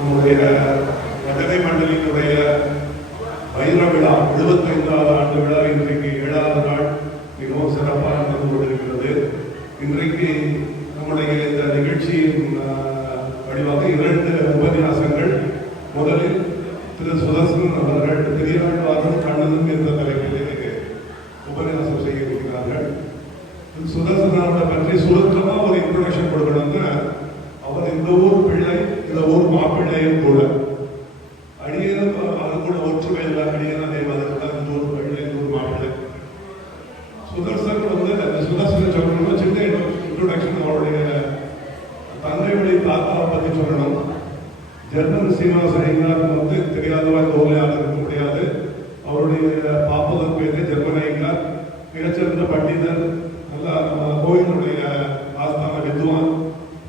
நம்முடைய பஜனை மண்டலியினுடைய வைர விழா 75வது ஆண்டு விழா இன்றைக்கு 7வது நாள் மிகவும் சிறப்பாக நடந்து கொண்டிருக்கிறது. இன்றைக்கு நம்முடைய இந்த நிகழ்ச்சியின் வடிவாக 2 உபன்யாசங்கள். முதலில் திரு சுதர்சன் அவர்கள் பெரியாழ்வாரும் கண்ணனும் என்ற தலைப்பிலே உபன்யாசம் செய்ய இருக்கிறார்கள். சுதர்சன் அவர்களை பற்றி சுருக்கமாக ஒரு இன்ட்ரோடக்ஷன் கொடுக்கணும்னா, அவர் இந்த ஊர் பிள்ளை, இந்த ஊர் மாப்பிள்ளையும் கூட. அடியனும் அது கூட ஒற்றுமை இல்லை. அடியன் அதே மாதிரி இந்த ஊர் பிள்ளை, இந்த ஊர் மாப்பிள்ளை. சுதர்சன் சுதர்சன் சொல்லணும்னா சின்ன இன்ட்ரோடக்ஷன். அவருடைய தந்தை வழி தாத்தாவை பற்றி சொல்லணும். ஜெர்மன் சீனிவாசன் ஐயங்கார் தெரியாதவா இந்த ஊரில் யாரும் இருக்க முடியாது. அவருடைய பாப்பதன் பேரு ஜெர்மன் ஐயங்கார். மிகச்சிறந்த பண்டிதர், நல்லா கோயிலுடைய ஆஸ்தான வித்வான்.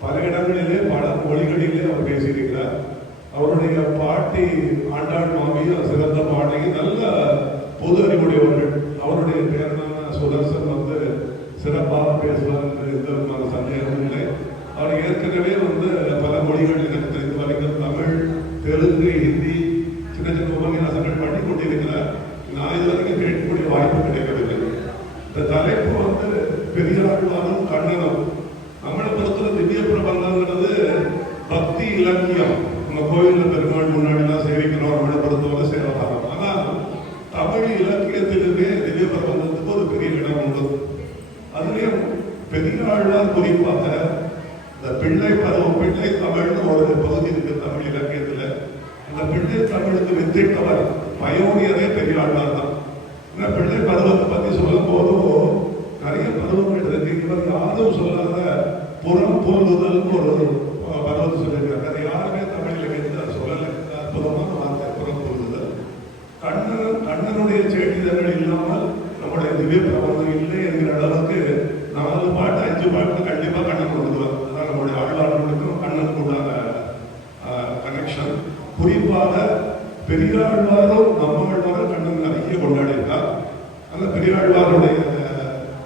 பல இடங்களிலே பல மொழிகளிலே அவர் பேசியிருக்கிறார். அவருடைய பாட்டி ஆண்டாள் மாமி சிறந்த பாடகி, நல்ல பொது அறிவுடையவர்கள். அவருடைய பேரனான சுதர்சன் சிறப்பாக பேசுவார் என்று எந்த விதமான சந்தேகமும் இல்லை. அவர் ஏற்கனவே பல மொழிகள் எனக்கு தெரிந்து வரைக்கும் தமிழ், தெலுங்கு, ஹிந்தி சின்ன சின்ன உபன்யாசங்கள் பண்ணி கொண்டிருக்கிறார். நான் இது வரைக்கும் கேட்கக்கூடிய வாய்ப்பு கிடைக்கவில்லை. இந்த தலைப்பு பெரியாழ்வாரும் கண்ணனும். நம்மளை பொறுத்தவரை திவ்ய பிரபந்தங்கிறது பக்தி இலக்கியம். நம்ம கோயிலில் பெருமாள் முன்னாடிலாம் சேவிக்கிறோம். நம்மளை பொறுத்தவரை சேவகாரம். ஆனால் தமிழ் இலக்கியத்திலுமே திவ்ய பிரபந்தத்துக்கு ஒரு பெரிய இடம் உண்டு. அதுலேயும் பெரியாழ்வார் குறிப்பாக இந்த பிள்ளை பருவம், பிள்ளை தமிழ்னு ஒரு பகுதி இருக்கு தமிழ் இலக்கியத்தில். அந்த பிள்ளை தமிழுக்கு வித்திட்டவர் பயோனியரே பெரியாழ்வார் தான். ஏன்னா பிள்ளை பருவத்தை பற்றி சொல்லும் போதும் நிறைய பருவங்கள் இருக்கு. இவர் யாரும் சொல்லாத புறம் பொருளுதல்னு ஒரு பருவத்தை சொல்லியிருக்காரு. அது யாருமே தமிழ் இலக்கியத்தில் சொல்லலை. அற்புதமான வார்த்தை புறம் பொருளுதல். கண்ணனுடைய செய்திகள் இல்லாமல் நம்முடைய திவ்ய பிரபந்தம் இல்லை என்கிற அளவுக்கு 4 பாட்டு 5 பாட்டு கண்டிப்பாக கண்ணன் கொடுக்குவார். அதான் நம்முடைய ஆழ்வார்களுக்கும் கண்ணனுக்கு உண்டான கனெக்ஷன். குறிப்பாக பெரியாழ்வாரும் நம்மாழ்வாரும் கண்ணன் நிறைய கொண்டாடியிருக்கார். அந்த பெரியாழ்வாருடைய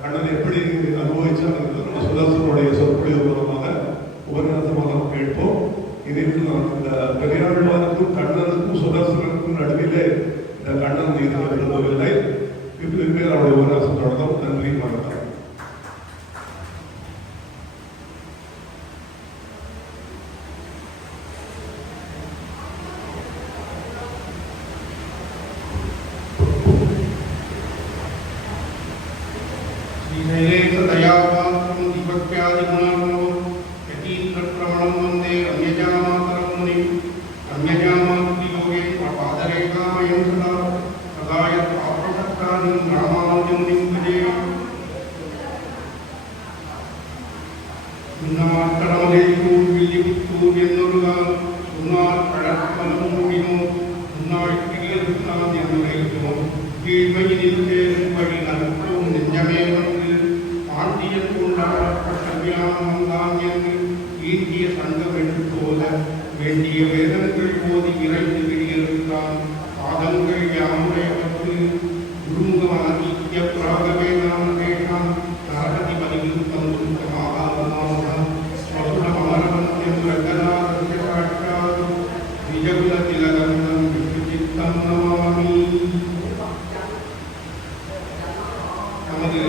கண்ணன் எப்படி அனுபவிச்சார் நம்ம சுதர்சனுடைய சொற்பொழிவு மூலமாக உபன்யாசமாக கேட்போம். இதில் இந்த பெரியாழ்வாருக்கும் கண்ணனுக்கும் சுதர்சனுக்கும் நடுவிலே இந்த கண்ணன் இது விரும்பவில்லை. இப்படி அவருடைய உபன்யாசம் தொடர்ந்தோம். நன்றி, வணக்கம். வேண்டிய வேதங்கள் போது இறைந்து விடியிருந்தான் பாதங்கள் யாமுடையவற்று உருங்கமாகிய பிராகவே நாம் கேட்டான் நரகதி பதிவில் தந்துமாகாதான் மதுரம் அமரவன் என்று ரங்கநாதற்கு காட்டார் விஜகுல திலகந்தம் விட்டு சித்தம் நமாமி. நமது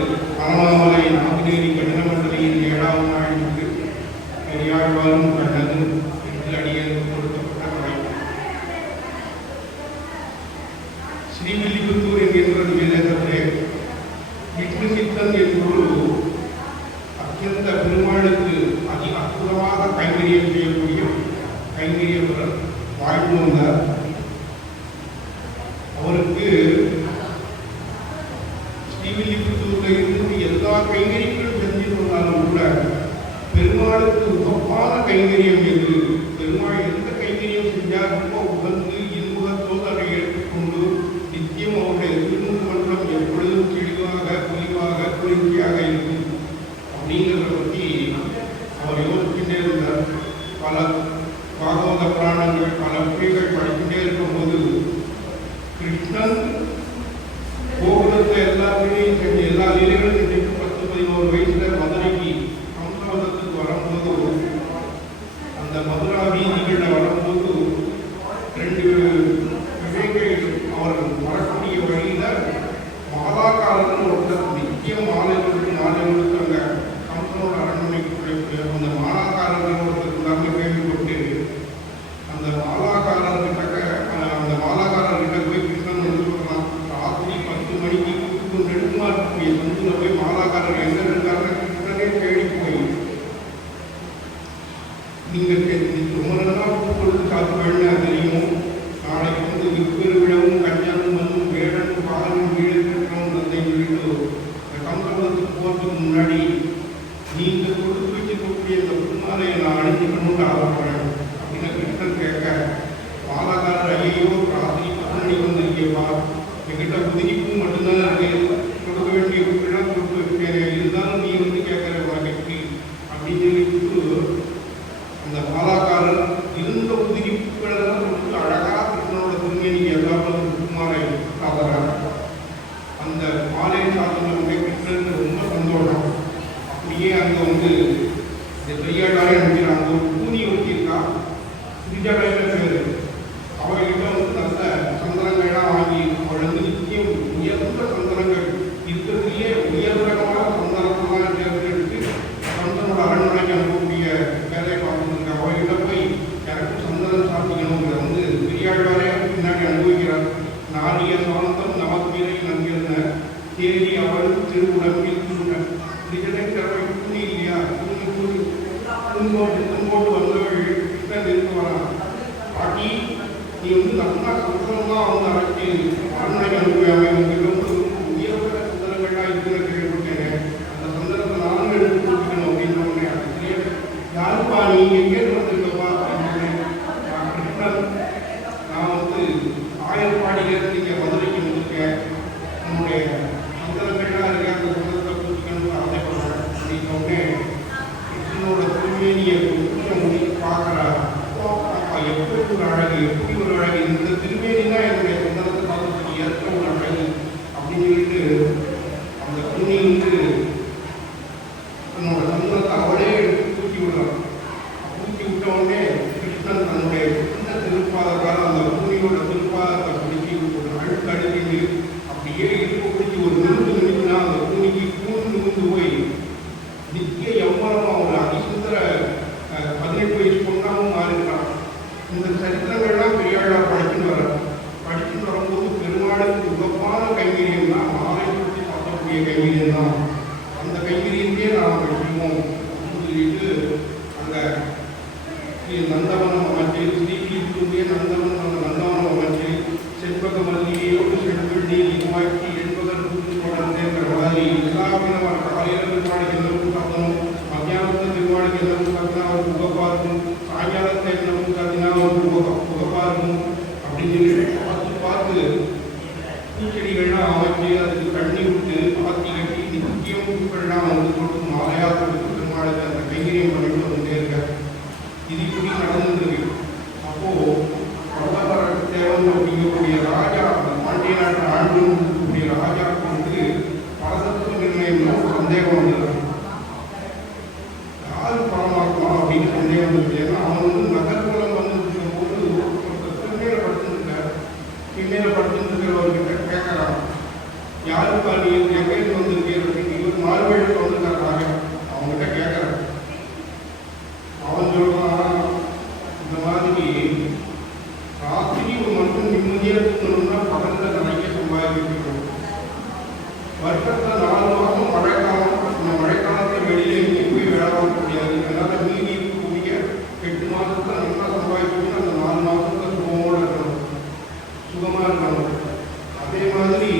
அண்ணாமலை நாங்குநேரி கண்ண மண்டலியின் 7வது நாள் பெரியாழ்வாரும் கண்ணனும் ஸ்ரீவில்லிபுத்தூர் என்கின்ற விவேகத்திலே விஷ்ணு சித்தன் என்பொரு அத்தியந்த பெருமாளுக்கு அதி அற்புதமாக கைங்கரியம் செய்யக்கூடிய கைங்கரியவர் வாழ்ந்து வந்தார். அவருக்கு ஸ்ரீவில்லிபுத்தூர்ல இருந்து எல்லா கைங்கரியங்களும் செஞ்சு வந்தாலும் கூட பெருமாளுக்கு உகப்பான கைங்கரியம் என்று பெருமாள் எந்த கைங்கரியம் செஞ்சால் ரொம்ப உகந்து இன்புகத்தோடு அதை ஏற்றுக்கொண்டு நித்தியம் அவருடைய திருமணம் எப்பொழுதும் தெளிவாக குளிவாக குளிர்ச்சியாக இருக்கும் அப்படிங்கிறத பற்றி அவர் யோசிச்சுட்டே இருந்தார். பல பாகவத புராணங்கள் பல மொழிகள் படிச்சுட்டே இருக்கும்போது கிருஷ்ணன் கோகுலத்தை எல்லாருமே செஞ்சு எல்லா லீலைகளும் செஞ்சுட்டு 10-11 வயசுல மதுரைக்கு கம்சவதத்துக்கு வரும்போது குஞ்சடைன்னு பேரு. அவங்ககிட்ட வந்து நல்ல சந்தனங்கள்லாம் வாங்கி அவளுக்கு நிச்சயம் உயர்ந்த சந்தனங்கள் இருக்கிறதுலேயே உயர்ரகமான சந்தனத்தெல்லாம் தேர்ந்தெடுத்து சந்தனோட அரண்மனைக்கு அனுப்பக்கூடிய வேலையை பார்த்துருக்க. அவங்ககிட்ட போய் யாருக்கும் சந்தனம் சாப்பிக்கணுங்கிற வந்து பெரியாழ்வாரே பின்னாடி அனுபவிக்கிறார். நாரிய சாந்தம் நமக்குயிரை நம்பியிருந்த தேடி அவள் திருவுடம்பில் திருடன் திடனை துணி இல்லையா துன்போட்டு வந்தவள் கிட்ட இருக்கு வரான். பாட்டி நீ வந்து நல்லா சந்தனம்லாம் வந்து அரைச்சி அரண்மனைக்கு அனுப்புவாங்க. உங்களுக்கு வந்து உயர்ந்த சந்தனங்கள்லாம் இருக்கிற கேள்விப்பட்டேன். அந்த சந்தனத்தை நானும் எடுத்து கொடுக்கணும் அப்படின்னு சொன்னேன். அது தெரியாது. யாருப்பா நீ எங்கே வந்துருக்கப்பா அப்படின்னு நான் வந்து ஆயர்பாடியிலேருந்து இங்கே மதுரைக்கு வந்திருக்கேன். உன்னுடைய சந்தனங்கள்லாம் இருக்க அந்த சந்தனத்தை பூச்சிக்கணும்னு ஆசைப்படுறேன் அப்படின்னு சொன்னேன். என்னோட திருமேனியை பார்க்குறா. எப்படி ஒரு அழகு, எப்படி ஒரு அழகு, இந்த திருமேனி தான் என்னுடைய சந்தனத்தை பார்த்துட்டு ஏற்ற ஒரு அழகு அப்படின்னு சொல்லிட்டு அந்த துணி வந்து தன்னோட சந்தனத்தை அவளே எடுத்து தூக்கி விடுறான். தூக்கி விட்ட உடனே கிருஷ்ணன் தன்னுடைய சின்ன திருப்பாதத்தால் அந்த துணியோட திருப்பாதத்தை பிடிச்சி ஒரு அழுக்கு அழுக்கிட்டு அப்படியே இடுப்பு பிடிச்சி ஒரு நிமிந்து நிமித்தினா அந்த துணிக்கு கூண்டு நிமிந்து போய் நித்திய எவ்வளவு ஒரு அதிசுந்தர 18 வயசு பொண்ணாகவும் மாறிட்டான். இந்த சரித்திரங்கள்லாம் பெரியாழ்வார் படிச்சுட்டு வரும்போது பெருமாளுக்கு உகப்பான கைங்கரியம் தான் மாலை சுற்றி சாப்பிடக்கூடிய கைங்கரியம் தான். அந்த கைங்கரியத்தையே நாம் செய்வோம் அப்படின்னு சொல்லிட்டு அந்த நந்தவனம் அமைச்சு ஸ்ரீகிருஷ்ணனுடைய நந்தவனம் அமைச்சு செண்பக மல்லிகையோடு செல்வெள் நீர் இதுவாக்கி என்பதற்கு தொடர்ந்தேங்கிற மாதிரி எல்லா விதமான காலையில் திருவாடிக்கு எல்லோரும் சாப்பிடணும், மத்தியானத்தில் திருவாடிக்கு எல்லோரும் சாப்பிட்டா அவருக்கு உகப்பா இருக்கும், சாயங்காலத்தில் எல்லோரும் சாப்பிட்டா அவருக்கு உகப்பா இருக்கும் அப்படின்னு சொல்லிட்டு பார்த்து பூச்செடிகள்லாம் அமைச்சு அதுக்கு தண்ணி விட்டு பாத்தி கட்டி நித்தியம் பூக்கள்லாம் வந்து போட்டு மாலையாக கொடுத்து பெருமாளுக்கு அந்த கைங்கரியம் பண்ணிட்டு வந்துட்டே இருக்கார். இது இப்படி நடந்துருக்கு. அப்போ பிரதமர தேவன் அப்படிங்கக்கூடிய ராஜா, பாண்டிய நாட்டு ஆண்டு இருக்கக்கூடிய ராஜாவுக்கு வந்து பரதத்துவ நிர்ணயம் சந்தேகம் வந்துடுறாங்க. யாரு பரமாத்மா அப்படின்னு சந்தேகம் வந்துருக்கு. ஏன்னா அவன் வந்து நகர்வலம் வந்துருக்கும் போது ஒருத்தர் திருமையில படுத்துருக்கார். திருமையில படுத்துருக்கிறவர்கிட்ட கேட்கறான், யாருப்பா நீ எங்கேருந்து வந்திருக்கேன் அப்படின்னு. இவர் மாறுவேடுக்கு வந்திருக்கார் ராஜா. அவங்ககிட்ட கேட்கறான். அவன் சொல்றான், இந்த மாதிரி ராத்திரி ஒரு மனுஷன் நிம்மதியாக தூங்கணும்னா பகல்ல நிறைய சம்பாதிக்கணும். வருஷத்துல 4 மாதம் மழைக்காலம். இந்த மழைக்காலத்தை வெளியில எங்கேயும் போய் வேலை பார்க்க முடியாது. அதனால மீதி இருக்கக்கூடிய 8 மாதத்துல நல்லா சம்பாதிக்கணும்னா அந்த 4 மாதத்துல சுகமோடு இருக்கணும், சுகமா இருக்கணும். அதே மாதிரி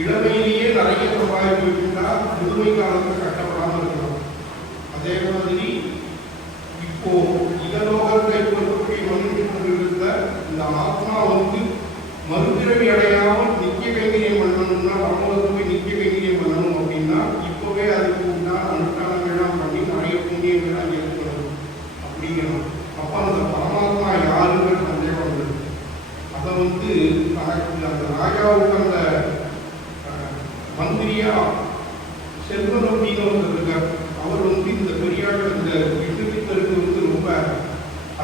இளமையிலேயே நிறைய சம்பாதிச்சு வச்சுட்டா முதுமை காலத்துல கஷ்டப்படாமல் இருக்கணும். அதே மாதிரி இப்போ இதலோகத்தை பொறுப்பை வந்து கொண்டிருந்த இந்த ஆத்மா வந்து மறுபிறவி அடையாமல் நித்திய கைங்கரியம் பண்ணணும்னா, பரமோதத்தை போய் நித்திய கைங்கரியம் பண்ணணும் அப்படின்னா இப்போவே அதுக்கு உண்டான அனுஷ்டானங்கள்லாம் பண்ணி நிறைய புண்ணியங்கள்லாம் ஏற்படணும் அப்படிங்கிறோம். அப்போ அந்த பரமாத்மா யாருங்கிற சந்தேகம் வந்தது. அதை வந்து அந்த ராஜாவுக்கு அந்த மந்திரியா செல்வநோட்டின்னு ஒருத்தர் இருக்கார். அவர் வந்து இந்த பெரியார் இந்த விட்டுவித்தருக்கு வந்து ரொம்ப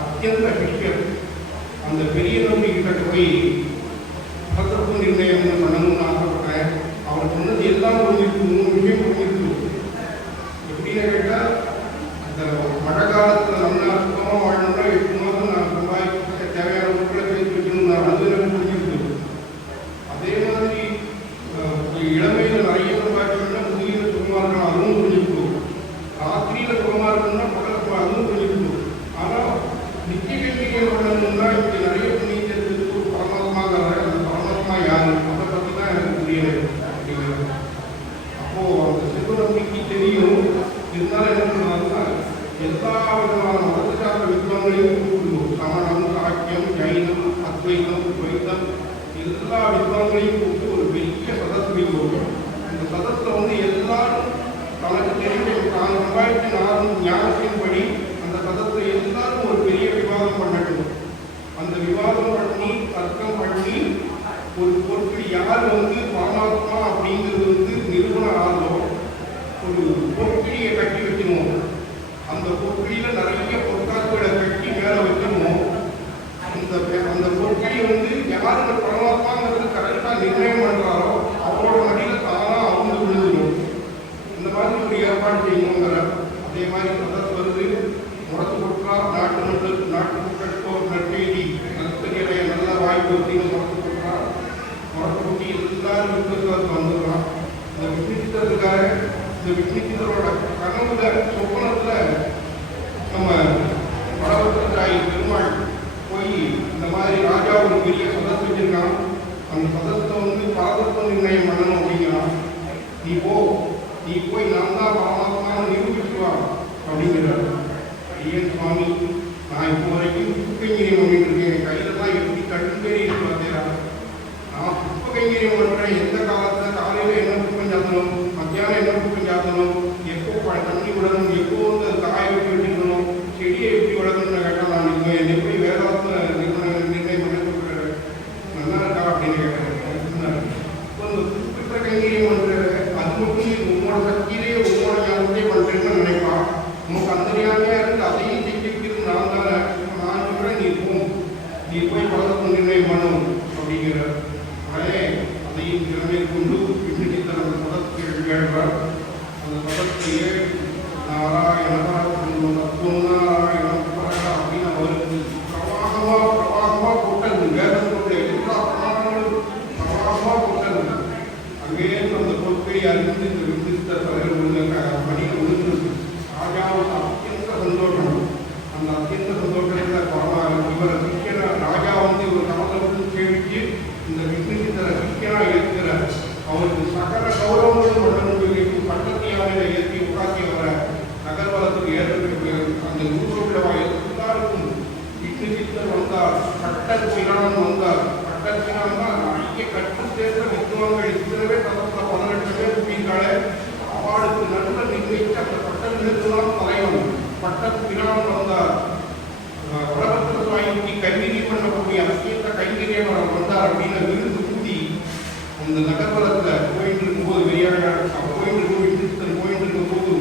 அத்தியந்த விஷயம். அந்த பெரிய நோட்டி கிட்ட போய் பரதத்துவ நிர்ணயம் பண்ணணும்னு ஆசைப்பட்டேன். அவர் சொன்னது எல்லாம் புரிஞ்சிருக்கு, 3 விஷயம் புரிஞ்சிருக்கு. எப்படின்னு கேட்டால், அந்த மழை காலத்தில் நல்லா சுத்தமாக வாழணும்னா 8 மாதம் நான் சம்பாதிக்க தேவையான பொருட்களை சேர்த்து வைக்கணும், அது எனக்கு புரிஞ்சிருக்கு. அதே மாதிரி இளமையில் நிறைய சம்பாதிக்கணும்னா முதியில சுகமாக இருக்கணும், அதுவும் புரிஞ்சிருக்கும். ராத்திரியில சுகமாக இருக்கணும்னா பகல் அதுவும் புரிஞ்சிருக்கும். ஆனால் நித்திய கைங்கரியம் பண்ணணும்னா இப்படி நிறைய புண்ணியத்தை எடுத்து ஒரு பரமாத்மா அந்த பரமாத்மா யாரு அதை பற்றி தான் எனக்கு புரியலை அப்படிங்கிறது. அப்போ அந்த சிவநம்பிக்கை தெரியும். இருந்தாலும் என்ன சொன்னாங்கன்னா, எல்லா விதமான மதத்தை சார்ந்த வித்வான்களையும் கூப்பிடுவோம். சமணம், சாக்கியம், ஜைனம், அத்வைதம், துவைத்தம் எல்லா வித்வான்களையும் கூப்பிட்டு ஒரு பெரிய சதஸ் வைக்கிறோம். இந்த சதஸில் வந்து எல்லாரும் தனக்கு தெரிஞ்ச தான் சம்பாதித்த ஞானத்தின்படி அந்த சதஸை எல்லாரும் ஒரு பெரிய விவாதம் பண்ணட்டும். அந்த விவாதம் பண்ணி தர்க்கம் பண்ணி ஒரு பொருட்கள் யார் வந்து பரமாத்மா அப்படிங்கிறது வந்து நிறுவன ஆளோ ஒரு பொற்கிழியை கட்டி வைக்கணும். அந்த பொற்கிழியில் நிறைய பொற்காசுகளை கட்டி மேலே வச்சு மாதிரி ராஜா ஒரு பெரிய சதஸ் வச்சிருக்கான். அந்த சதத்தை வந்து பரதத்துவ நிர்ணயம் பண்ணணும் அப்படிங்கிறான். நீ போய் நான் தான் பரமாத்மான்னு நிரூபிச்சு வா அப்படிங்கிறார். ஐயன் சுவாமி, நான் இப்போ வரைக்கும் புஷ்பகைங்கரியம் பண்ணிட்டு இருக்கேன். என் கையில தான் எப்படி கட்டுப்பேறி இருக்கு பார்த்தேன். நான் புஷ்பகைங்கரியம் பண்றேன். எந்த காலத்துல காலையில என்ன புஷ்பம் சாத்தணும், மத்தியானம் என்ன புஷ்பம் சாத்தணும், எப்போ தண்ணி விடணும், எப்போ வந்து காய வச்சு வச்சுக்கணும், செடியை எப்படி வளர்க்கணும்னு கேட்டால் நான் என்ன எப்படி வேதாத்துல நிர்ணயம் பண்ண சொல்றாரு. நல்லா இருக்கா அப்படின்னு கேட்கறேன். இப்போ இந்த புஷ்ப கைங்கரியம் பண்ற அது மட்டும் உங்களோட சக்தியிலே உங்களோட ஞானத்தையே பண்றேன்னு நினைப்பான். நமக்கு அந்த ஞானியா இருந்து அதையும் செஞ்சுக்கிறது நான் தானே. நான் சொல்றேன், நீ போய் பலத்தை நிர்ணயம் பண்ணணும் அப்படிங்கிற அதே அதையும் திறமை கொண்டு விஷ்ணு அந்த சதத்துக்கு கேள்வார். அந்த சதத்திலேயே நாராயணா தத்துவம் நாராயணம் அப்படின்னு அவருக்கு பிரவாகமா போட்டது. வேதத்தோட எல்லா பிரமாணங்களும் பிரவாகமா போட்டது. அங்கேயே அந்த பொறுப்பை அறிந்து இந்த விசித்த தலைவர் பணியை விழுந்தது. ராஜாவுக்கு அத்தியந்த சந்தோஷம். அந்த அத்தியந்த சந்தோஷத்தில் இவரை சிக்கியனா ராஜா வந்து ஒரு கமலத்தை சேமிச்சு இந்த விஷ்ணுசித்தர சிக்கியனா இருக்கிறார். அவருக்கு சகல கௌரவங்களும் மண்டலம் பட்டத்தியாவில ஏற்றி உட்காக்கி வர நகர்வலத்துக்கு ஏற்பட்டு அந்த ஊரோட எல்லாருக்கும் விஷ்ணுசித்தர் வந்தார். பட்டத்தினான் வந்தார். பட்டத்தினான் தான் நிறைய கற்று சேர்ந்த வித்வான்கள் இத்தனை தரத்தில் 18 பேர் கூட்டியிருக்காளே. அவளுக்கு நல்ல நிர்ணயித்து அந்த பட்டத்தினால் தலைவன் பட்டத்தினான் வந்தார். உலகத்துல சுவாமிக்கு கைங்கரியம் பண்ணக்கூடிய அத்தியந்த கைங்கரியம் வந்தார் அப்படின்னு விருந்து கூட்டி அந்த நகர்வலத்துல போயிட்டு இருக்கும்போது போயிட்டு இருக்கும் போது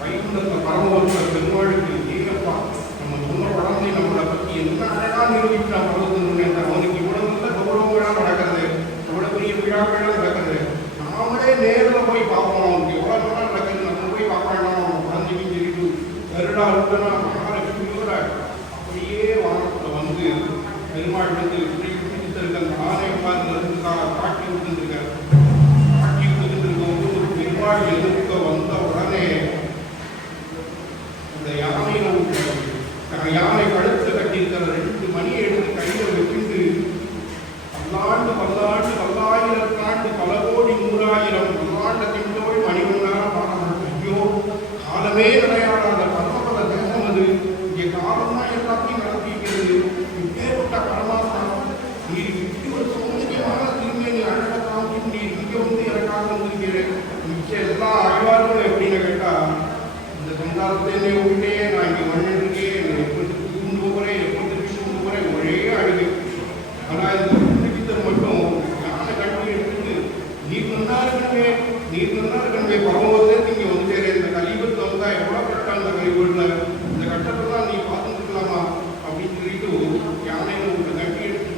வைகுண்டத்தை பரமவரத்துல பெருமாளுக்கு ஏகப்பா நம்ம சொன்ன குழந்தை நம்மளை பத்தி என்ன அழகா நிரூபிச்சான் பரவத்துன்னு. அவனுக்கு இவ்வளவு நல்ல கௌரவங்களாம் நடக்கிறது, இவ்வளவு பெரிய விழாக்கள்லாம் நடக்கிறது. நாமளே நேரில் போய் பார்ப்போம். அவனுக்கு எவ்வளவு நாள் நடக்குது, நம்ம போய் பார்க்கலாம். குழந்தைக்கு சொல்லிட்டு வருடா விட்டனா மகாலட்சுமி அப்படியே வானத்துல வந்து பெருமாள் வந்து விசித்திருக்க ஆனை உட்கார்ந்து காட்சி விட்டுருக்காரு. காட்சி விட்டுருக்கும் போது பெருமாள் எதிர்க்க வந்த உடனே இந்த யானை கழுத்து கட்டியிருக்கிற 2 மணியை எடுத்து கையில வச்சுட்டு பல்லாயிரத்தாண்டு பல கோடி 100,000 பல்லாண்டத்தின் போய் மணிமணிநேரம் பாடம். ஐயோ, காலமே விளையாடாத பரமபத தேசம் அது. இங்கே காலம் தான் எல்லாத்தையும் நடத்திக்கிறது. இப்பேற்பட்ட பரமாத்மா நீர் இப்படி ஒரு சௌந்தரியமான திருமணி அழக காமிச்சு நீர் இங்கே வந்து எனக்காக வந்திருக்கிறேன். மிச்சம் எல்லா ஆழ்வார்களும் எப்படின்னு கேட்டா, இந்த சந்தாரத்தை விட்டே நான் இங்கே மண்ணு இருக்கேன், எப்படி தூண்டு போகிறேன், எப்படி தூண்டு போகிறேன், ஒரே அழுகு. ஆனால் இந்த புண்ணியத்தர் மட்டும் யானை கட்டி எடுத்துட்டு நீர் நல்லா இருக்கணுமே பரமத்தை நீங்க வந்து சேர இந்த கலிபத்தில் வந்தா எவ்வளவு கட்டம் அந்த கலிபுல இந்த கட்டத்தை தான் நீ பார்த்துக்கலாமா அப்படின்னு சொல்லிட்டு யானையில ஒரு கட்டி எடுத்து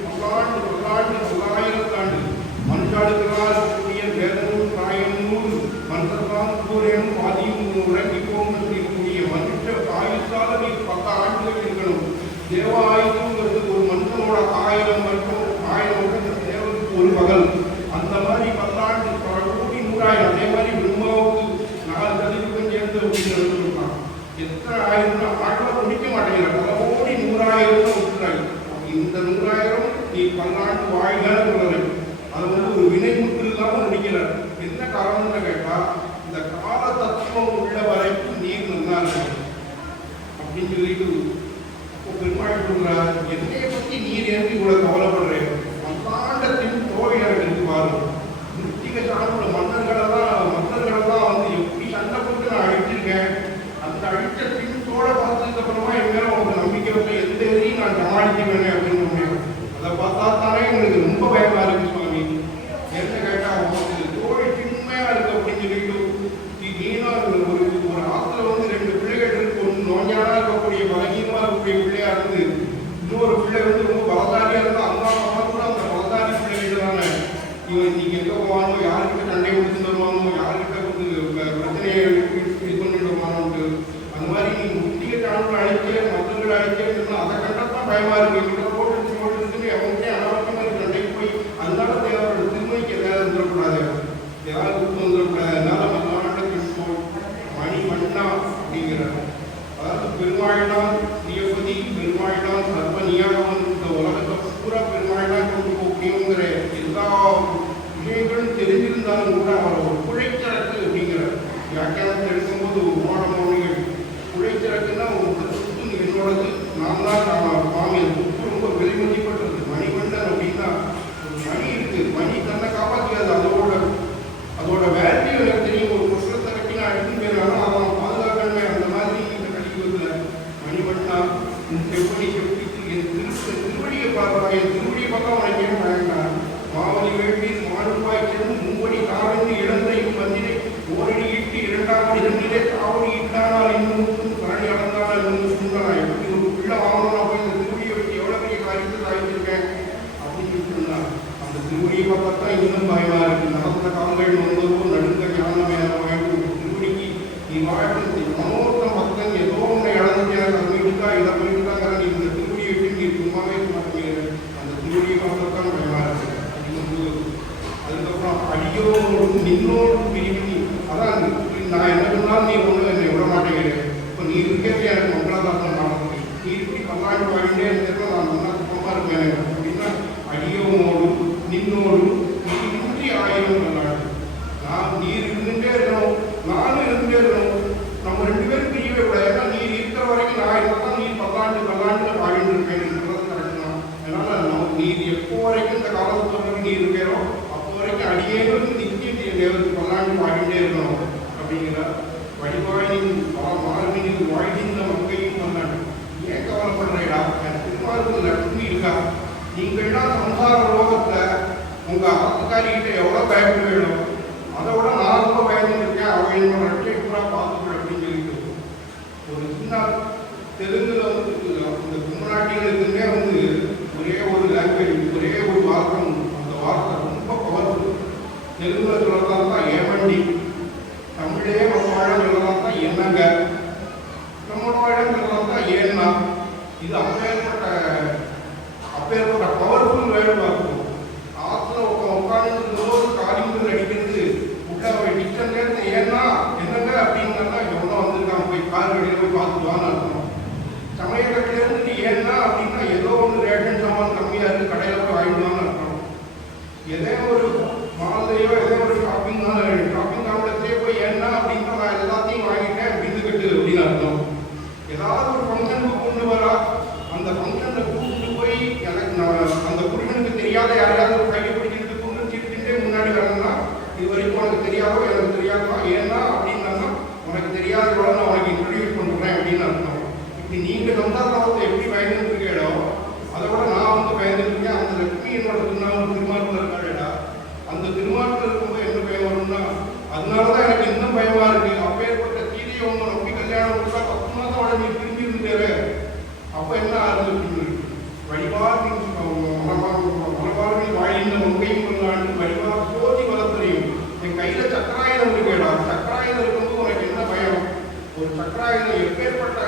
பல்லாயிரத்தாண்டு மனுஷாடுகளால் இருக்கக்கூடிய வேதமும் பிராயமும் மனுஷத்தான் கூரையும் பாதியும் உறங்கிப்போம் இருக்கக்கூடிய மனுஷ ஆயுஷால நீ 10 ஆண்டுகள் இருக்கணும். தேவ ஆயுதங்கிறது ஒரு மனுஷனோட 1000 வருஷம் 1000 வருஷம் தேவனுக்கு ஒரு பகல். அந்த மாதிரி 10 ஆண்டு பல கோடி 100,000. அதே மாதிரி பிரம்மாவுக்கு 4 சதவீதம் சேர்ந்து அப்படின்னு சொல்லிருக்கான். எத்தனை ஆயிரம்னா ஆட்டம் முடிக்க மாட்டேங்கிறார். பல கோடி 100,000 விட்டுறாங்க. இந்த 100,000 நீ 10 ஆண்டு வாழ்கிறான்னு சொல்றாரு. அதை வந்து ஒரு வினை முற்று இல்லாம நடிக்கிறார். என்ன காரணம்னு கேட்டா, இந்த கால தத்துவம் உள்ள வரைக்கும் நீர் நல்லா இருக்கும் அப்படின்னு சொல்லிட்டு பெருமாள் சொல்றார். என்னைய பத்தி நீர் ஏன் இவ்வளவு கவலைப்படுறேன்? பல்லாண்டத்தின் தோழியர்களுக்கு பாருங்க. மிருத்திக சார்புள்ள மன்னர்களெல்லாம் வந்து எப்படி சண்டை போட்டு நான் அழிச்சிருக்கேன். அந்த அழிச்ச பின்தோட பார்த்ததுக்கு அப்புறமா என் மேல உங்களுக்கு நம்பிக்கை வைக்க எந்த எதிரையும் நான் சமாளிக்கிறேன் அப்படின்னு அதை பார்த்தா தானே எங்களுக்கு ரொம்ப பயமா இருக்கு சுவாமி. என்ன கேட்டா உங்களுக்கு தோழி சின்மையா இருக்கு அப்படின்னு சொல்லிட்டு நீனா ஒரு ஆத்துல வந்து 2 பிள்ளைகள் இருக்கு. ஒன்று நோஞ்சானா இருக்கக்கூடிய பலகீனமா இருக்கக்கூடிய பிள்ளையா இருந்து இன்னொரு பிள்ளை வந்து ரொம்ப பலதாரியா இருந்தா அம்மா அம்மா கூட அந்த பலதாரி பிள்ளைகள் தானே. இவன் இன்னைக்கு எங்க போவானோ, யாருக்கிட்ட சண்டை கொடுத்து வருவானோ, யாருக்கிட்ட வந்து பிரச்சனையை இது பண்ணிட்டு வருவானோட்டு. அந்த மாதிரி நீ முட்டிய காலத்தில் அழைக்க மற்றவர்கள் அழைக்க அதை கண்டத்தான் பயமா இருக்கு. இவங்க போட்டு அவங்கள்டே அனாவசியமா இருக்கு சண்டைக்கு போய். அதனால தேவையோட திருமணிக்கு ஏதாவது வந்துடக்கூடாது, ஏதாவது கொடுத்து வந்துடக்கூடாது. அதனால மணி மண்ணா அப்படிங்கிறார். அதாவது பெருமாள் தான் நியபதி, பெருமாள் தான் சர்வ நியாகவன். இந்த உலகத்தை திருவடி செப்பித்து என் திருவடியை பார்ப்பாய், என் திருவடியை பார்த்தா உனக்கு ஏன் வேண்டாம்? மாவலி வேண்டில் மாறுபாய் சென்று மூவடி காவலி இழந்தையும் வந்தினை ஓரடி இட்டு இரண்டாம் இரண்டிலே காவடி இட்டானால் இன்னும் கரணி அடந்தால் இன்னும் சொன்னாய். இப்படி ஒரு பிள்ளை வாங்கணும் போய் இந்த திருவடியை வச்சு எவ்வளோ பெரிய காரியத்தை சாதிச்சிருக்கேன் அப்படின்னு சொன்னான். அந்த திருவடியை பார்த்தா இன்னும் பயமா இருக்கு. நடந்த கால்கள் வந்ததோ நடுங்க ஞானமே திருவடிக்கு நீ வாழ்க்கை மனோர்த்தம் பக்தன் ஏதோ உன்னை இழந்துட்டேன், அதை மீட்டுக்கா இதை மீட்டுக்காங்கிற நீ இந்த திருவடியை விட்டு நீ சும்மாவே மாட்டேங்கிற அந்த திருவடியை பார்த்தா பயமா இருக்கு அப்படின்னு. அதுக்கப்புறம் அடியோடு நின்னோடு பிரிவினி, அதான் நான் என்ன சொன்னாலும் நீ ஒன்று என்னை விட மாட்டேங்கிறேன். இப்போ நீ இருக்கிறது எனக்கு மங்களாதாசம் நடக்கும், நீ இப்படி பல்லாண்டு வாழ்ந்தே இருக்கிறத நான் நல்லா சுத்தமாக இருக்கேன் அப்படின்னா அடியோடு நின்னோடு இன்றி ஆயிரம் நல்லாடு. நான் நீர் இருந்துட்டே இருக்கணும், நானும் இருந்துட்டே இருக்கணும், நம்ம ரெண்டு பேரும் பிரியவே கூடாது. ஏன்னா நீர் இருக்கிற வரைக்கும் நான் இருந்தால் நீர் பல்லாண்டு வாழ்ந்து இருக்கேன் கரெக்ட் தான். அதனால நீர் எப்போ வரைக்கும் இந்த காலத்தில் வரைக்கும் நீ இருக்கிறோ அப்போ வரைக்கும் அடியேனும் நிச்சயம் பல்லாண்டு வாழ்ந்தே இருக்கணும் அப்படிங்கிறார். வழிபாடின் மார்பினில் வாழ்கின்ற மங்கையும் வந்தாண்டு. ஏன் கவலைப்படுறீடா? என் திருமாருக்கு லட்சுமி இருக்கா? நீங்கள்லாம் சம்சார லோகத்தில் உங்கள் ஆத்துக்காரிகிட்ட எவ்வளோ பயப்பட வேணும், அதை விட நான் ரொம்ப பயந்துருக்கேன், அவள் என்னோட ரட்சை பூரா பார்த்துக்கணும் அப்படின்னு சொல்லிட்டு ஒரு சின்ன தெலுங்குல வந்து இந்த கும்பநாட்டிகளுக்குன்னே வந்து ஒரே ஒரு லாங்குவேஜ், ஒரே ஒரு வார்த்தை, அந்த வார்த்தை ரொம்ப பவர்ஃபுல். தெலுங்குல சொல்லலாம் தான் ஏமண்டி, தமிழே நம்மளாம் சொல்லலாம் தான் என்னங்க, நம்மளாம் சொல்லலாம் தான் ஏன்னா. இது அப்பேற்பட்ட பவர்ஃபுல் வேர்டு பார்க்கணும். ஆற்றுல உட்காந்து காரியங்கள் அடிக்கிறது உள்ள டிஸ்டன் நேரத்தை ஏன்னா என்னங்க அப்படின்னா எவ்வளோ வந்திருக்காங்க போய் கார் வெளியில் போய் பார்த்துவான்னு அர்த்தம். சமயக்கட்டிலேருந்து ஏன்னா அப்படின்னா ஏதோ ஒன்று ரேஷன் சாமான் கம்மியாக இருக்குது கடையில் போய் வாங்கிடுவான்னு அர்த்தம். எதே ஒரு மாலையோ ஏதோ ஒரு ஷாப்பிங் காம்ப்ளெக்ஸே போய் ஏன்னா அப்படின்னா நான் எல்லாத்தையும் வாங்கிட்டேன் அப்படின்னு அப்படின்னு அர்த்தம். ஏதாவது ஒரு ஃபங்க்ஷனுக்கு கொண்டு வரா, அந்த ஃபங்க்ஷனில் கூப்பிட்டு போய் எனக்கு அந்த புருஷனுக்கு தெரியாத யாரையாவது ஒரு கையை பிடிச்சிட்டு கொண்டு சிரிச்சுட்டே முன்னாடி வரணும்னா இது வரைக்கும் உனக்கு தெரியாதோ எனக்கு தெரியாதோ ஏன்னா அப்படின்னா உனக்கு தெரியாதோட நான் உனக்கு இன்ட்ரடியூஸ் பண்ணுறேன் அப்படின்னு அர்த்தம். இப்படி நீங்கள் சம்சாரத்தை எப்படி பயந்துருக்கீடோ அதை விட நான் வந்து பயந்துருக்கேன். அந்த லட்சுமி என்னோட திருமாவளத்தில் இருக்காடா, அந்த திருமாவளத்தில் இருக்கும்போது என்ன பயம் வரும்னா அதனால தான் எனக்கு இன்னும் பயமா இருக்கு. அப்பேற்பட்ட சீதையை உங்க நம்பி கல்யாணம் கொடுத்தா 10 மாதம் அவளை நீ திரும்பி இருந்தேவே அப்போ என்ன ஆரம்பிச்சு வழிபாட்டின் மலபார்வில் வாழ்ந்த மங்கையும் கொண்டாண்டு வழிபாடு சோதி வளர்த்தலையும் என் கையில் சக்கராயுதம் இருக்கேடா. சக்கராயுதம் இருக்கும்போது உனக்கு என்ன பயம்? ஒரு சக்கராயுதம் எப்பேற்பட்ட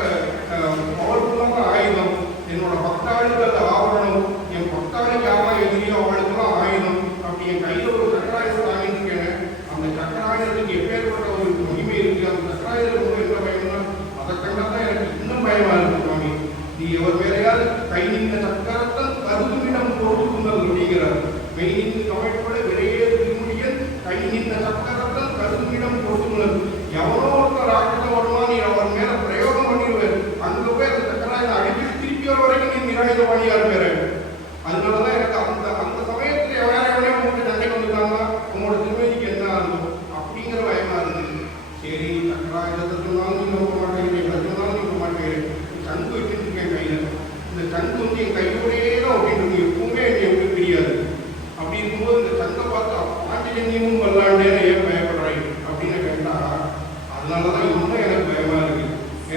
பவர்ஃபுல்லான ஆயுதம். என்னோட பக்தாளுக்கு ஆவரணம், என் பக்தாளுக்கு யாரெல்லாம் எதிரியோ அவளுக்கெல்லாம் ஆயுதம். அப்படி என் கையில் ஒரு சக்கராயுதம் வாங்கிட்டு இருக்கேன். அந்த சக்கராயுதத்துக்கு எப்பேற்பட்ட ஒரு மகிமை இருக்கு. அந்த சக்கராயுதம் என்ன பயம்னா அதை கண்டாதான் எனக்கு இன்னும் பயமா இருக்கு. சுவாமி நீ எவர் வேறையால் கை நின்ற சக்கரத்தன் கருதுமிடம் போட்டுக்குங்கள் அப்படிங்கிறார். மெய் நின்று கமைப்பட விரையே திருமுடியன் கை நின்ற சக்கரத்தன் கருதுமிடம் போட்டுக்குங்கள். எவனோ ஒருத்தர் ராட்சதம் வருமா, நீ அவர் மேல பிரயோகம் பண்ணிடுவேன், அங்க போய் அந்த சக்கராயுதம் அடிப்பிட்டு திருப்பி வர வரைக்கும் நீ நிராயுதவாணியா இருப்பாரு. அதனாலதான் எனக்கு அந்த சமயத்துல வேற எவனே உங்களுக்கு சண்டை வந்துட்டாங்கன்னா உங்களோட திருமதிக்கு என்ன ஆகும் அப்படிங்கிற பயமா இருந்துச்சு. சரி சக்கராயுதத்தை சொன்னாலும் நீ நம்ப மாட்டேங்கிறேன், எதை சொன்னாலும் நீங்க மாட்டேங்கிறேன். சங்கு வச்சுருக்கேன் கையில, இந்த சங்கு வந்து என் கையோடையே தான் அப்படின்னு எப்பவுமே என்னை எப்படி தெரியாது. அப்படி இருக்கும்போது இந்த சங்கை பார்த்தா பாஞ்சஜன்யமும் வரலாண்டேன்னு ஏன் பயப்படுறாங்க அப்படின்னு கேட்டா அதனாலதான் இன்னும் எனக்கு பயமா இருக்கு.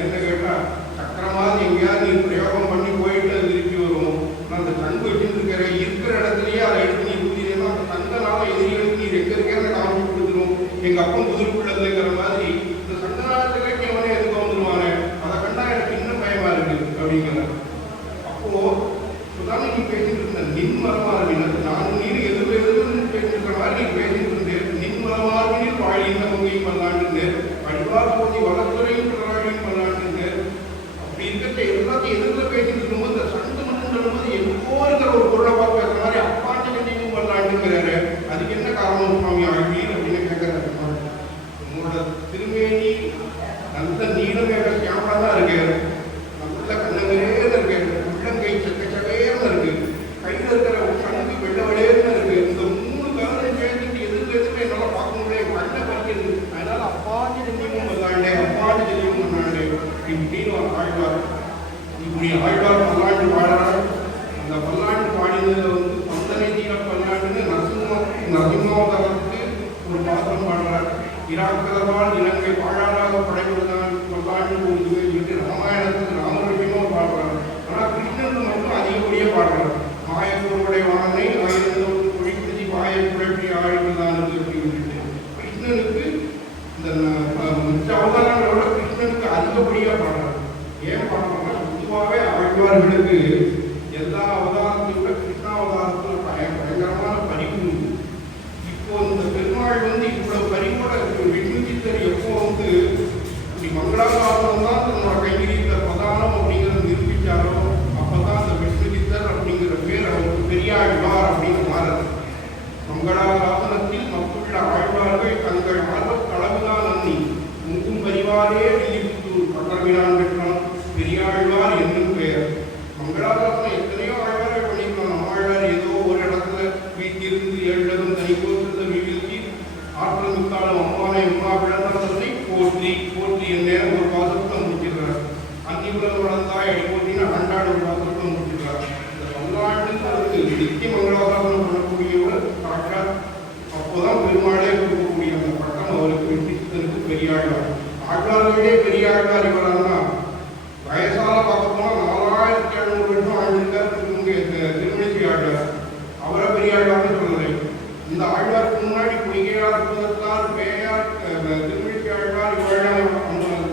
என்ன கேட்டா சக்கரமாவது எங்கேயாவது நீ பிரயோகம் பண்ணி போயிட்டு திருப்பி வரும். நான் அந்த சங்கு வச்சுருக்கிற இருக்கிற இடத்துலயே அதை எடுத்து நீ ஊதினா அந்த சங்கனால எதிரிகளுக்கு நீ எங்க இருக்கிறத காமிச்சு கொடுத்துரும். எங்க அப்பன் புதுக்குள்ளதுங்கிற மாதிரி இந்த சங்கநாதத்துக்கு அவனே எதுக்கு வந்துருவானே, அதை கண்டா எனக்கு இன்னும் பயமா இருக்கு அப்படிங்கிற. அப்போ சுதாமி நீ பேசிட்டு இருந்த நின்மரமார்பினர், நான் நீர் எதிர்ப்பு பேசிட்டு இருக்கிற மாதிரி நீ பேசிட்டு இருந்தேன். நின்மரமார்பினில் வாழிந்த மங்கையும் பண்ணலான்னு வழிபாடு போதி வளத்துறையும் பிறராடியும் பண்ணலான்னு அப்படி இருக்கிற எல்லாத்தையும் எதிர்ப்பு பேசிட்டு இருக்கும்போது இந்த சண்டு மட்டும் சொல்லும்போது எப்போ இருக்கிற ஒரு பொருளை பார்த்து பேசுற மாதிரி அப்பாண்டி கண்டியும் பண்ணலான்னுங்கிறாரு. அதுக்கு என்ன காரணம் சுவாமி ஆழ்வீர் அப்படின்னு கேட்கிறாரு. உங்களோட திருமேனி நல்ல நீளமேக கேமரா தான் இருக்கு, நல்ல கண்ணங்கரேன்னு இருக்கு, உள்ளங்கை சக்கச்சவேன்னு இருக்கு, கையில் இருக்கிற கண்ணுக்கு வெள்ள விளையன்னு இருக்கு. இந்த 3 கலரையும் சேர்த்துட்டு எதிர்ப்பு என்னால பார்க்க முடியாது, கண்ணை பறிக்கிறது. அதனால அப்பாண்டி பல்லாண்டு பாடினதில் வந்து பந்தனை தீர பல்லாண்டுன்னு நரசிம்மாவதாரத்துக்கு ஒரு பாத்திரம் பாடுறார். இராக்கதவால் இலங்கை வாழாளாக படைபடுதான் பல்லாண்டு போகுது என்று ராமாயணத்துக்கு ராமகிருஷ்ணனும் பாடுறார். ஆனால் கிருஷ்ணனுக்கு மட்டும் அதிகப்படியாக பாடுறார். மாயப்பொருடைய வாழனை ஆயிரத்தோடு ஒழிப்பதி வாய குழப்பி ஆழ்வதானது அப்படின்னு கிருஷ்ணனுக்கு இந்த மிச்ச அவதாரங்களோட கிருஷ்ணனுக்கு அதிகப்படியாக பாடுறார். ஏன் பாடுறாங்கன்னா பொதுவாகவே ஆழ்வார்களுக்கு எல்லா அவதாரத்தை விட கிருஷ்ணாவதாரத்தில் பயங்கரமான பரிவு உண்டு. இப்போ இந்த பெருமாள் வந்து இவ்வளவு பரிவோட விஷ்ணுச்சித்தர் எப்போ வந்து இப்படி மங்களாசாசனம் தான் தன்னோட கைவிரித்த பிரதானம் அப்படிங்கிறத நிரூபித்தாரோ அப்பதான் அந்த விஷ்ணுச்சித்தர் அப்படிங்கிற பேர் அவருக்கு பெரியாழ்வார் அப்படின்னு மாறுது. மங்களாசாசனத்தில் மக்குள்ள ஆழ்வார்கள் தங்கள் ஆர்வத் களவுதான் நன்னி முங்கும் பரிவாரே வில்லிபுத்தூர் பட்டர்வினான் பெற்றான் பெரியாழ்வார் என்னும் பெயர். மங்களாசாசனம் எத்தனையோ ஆழ்வாரை பண்ணியிருக்கோம். நம்ம ஆழ்வார் ஏதோ ஒரு இடத்துல வீட்டிலிருந்து எழுதலும் தனி கோத்திருந்த வீழ்ச்சி ஆற்றல் முத்தாலும் அம்மானை அம்மா விளந்தாசனை போற்றி போற்றி என் ஒரு பாசத்தை முடிச்சிருக்கிறார். அன்னிபுரம் வளர்ந்தாய் அடி போட்டின்னு ஆண்டாடு ஒரு பாசத்தை முடிச்சிருக்கிறார். இந்த பல்லாண்டுக்கு நித்திய மங்களாசாசனம் பண்ணக்கூடியவர் கரெக்டாக அப்போதான் பெருமாளே கொடுக்கக்கூடிய அந்த பட்டம் அவருக்கு விசித்தருக்கு பெரியாழ்வார். ஆழ்வார்களே பெரியாழ்வார் இவரானா வயசால பார்த்தோம்னா 4700 வருஷம் ஆழ்ந்திருக்கார் திருமணிச்சி ஆழ்வார். அவரை பெரியாழ்வார்னு சொல்லலை. இந்த ஆழ்வாருக்கு முன்னாடி பொய்கையார் புதத்தார் பேயார் திருமணிச்சி ஆழ்வார் இவழார்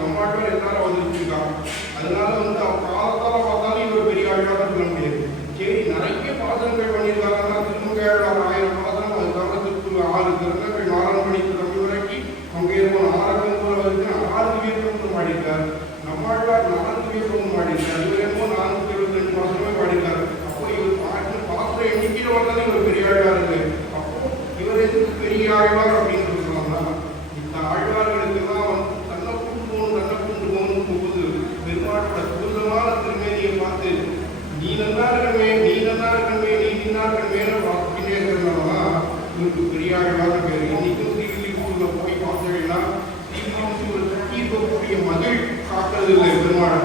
நம்மாழ்வார் எல்லாரும் அவதரிச்சிருக்காங்க. அதனால வந்து அவர் காலத்தால பார்த்தாலும் இவர் பெரியாழ்வார் சொல்ல முடியாது. சரி, நிறைய பாசனங்கள் பண்ணியிருக்காங்கன்னா திருமங்கையாழ்வார் 1000 பாசனம், அது காலத்துக்கு 6 திருநங்கள் நாராயணமணி தம்பி வரைக்கும் அங்கே இருக்கும் 6 வரைக்கும் 6 வீரர்களும் பாடியிருக்கார். நம்மாழ்வார் 4 வீரர்களும் பாடியிருக்கார். இவர் என்னமோ 422 பாசனமே பாடியிருக்காரு. அப்போ இவர் பாசன எண்ணிக்கையில் வந்தாலும் இவர் பெரியாழ்வார் இல்லை. அப்போ இவர் எதுக்கு பெரியாழ்வார் அப்படின்னு சொல்லலாம்னா இந்த ஆழ்வார்களுக்கு தான் வந்து தன்னை கூண்டு போகுது பெருமாளோட சுதமான திருமேனியை பார்த்து நீ நல்லா இருக்கணுமே நீ நல்லா இருக்கணுமே நீ நின்னா இருக்கணுமேனு பார்த்துக்கிட்டே இருக்கிறதுனாலதான் இவருக்கு பெரியாழ்வார் பேர். இன்னைக்கும் ஸ்ரீவில்லிபுத்தூர்ல போய் பார்த்தீங்கன்னா ஸ்ரீவில்லிபுத்தூர் சுற்றி இருக்கக்கூடிய மகிழ் காக்கிறது இல்லை பெருமாள்.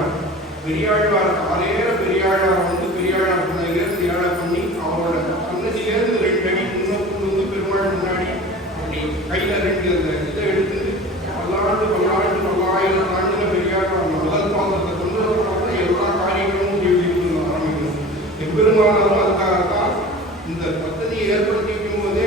பெரியாழ்வார் காலையில பெரியாழ்வார் வந்து பெரியாழ்வார் பண்ணதிலேருந்து ஏழை பண்ணி அவரோட சன்னதியிலேருந்து 2 அடி முன்னோக்கு வந்து பெருமாள் முன்னாடி அப்படி கையில 2 இதை எடுத்து பல்லாண்டு பல்லாயிரம் ஆண்டுல பெரியாழ்வார் முதல் பாசத்தை கொண்டு வரப்பட எல்லா காரியங்களும் ஆரம்பிக்கணும். எம்பெருமானாலும் அதுக்காகத்தான் இந்த பத்ததியை ஏற்படுத்தி வைக்கும் போதே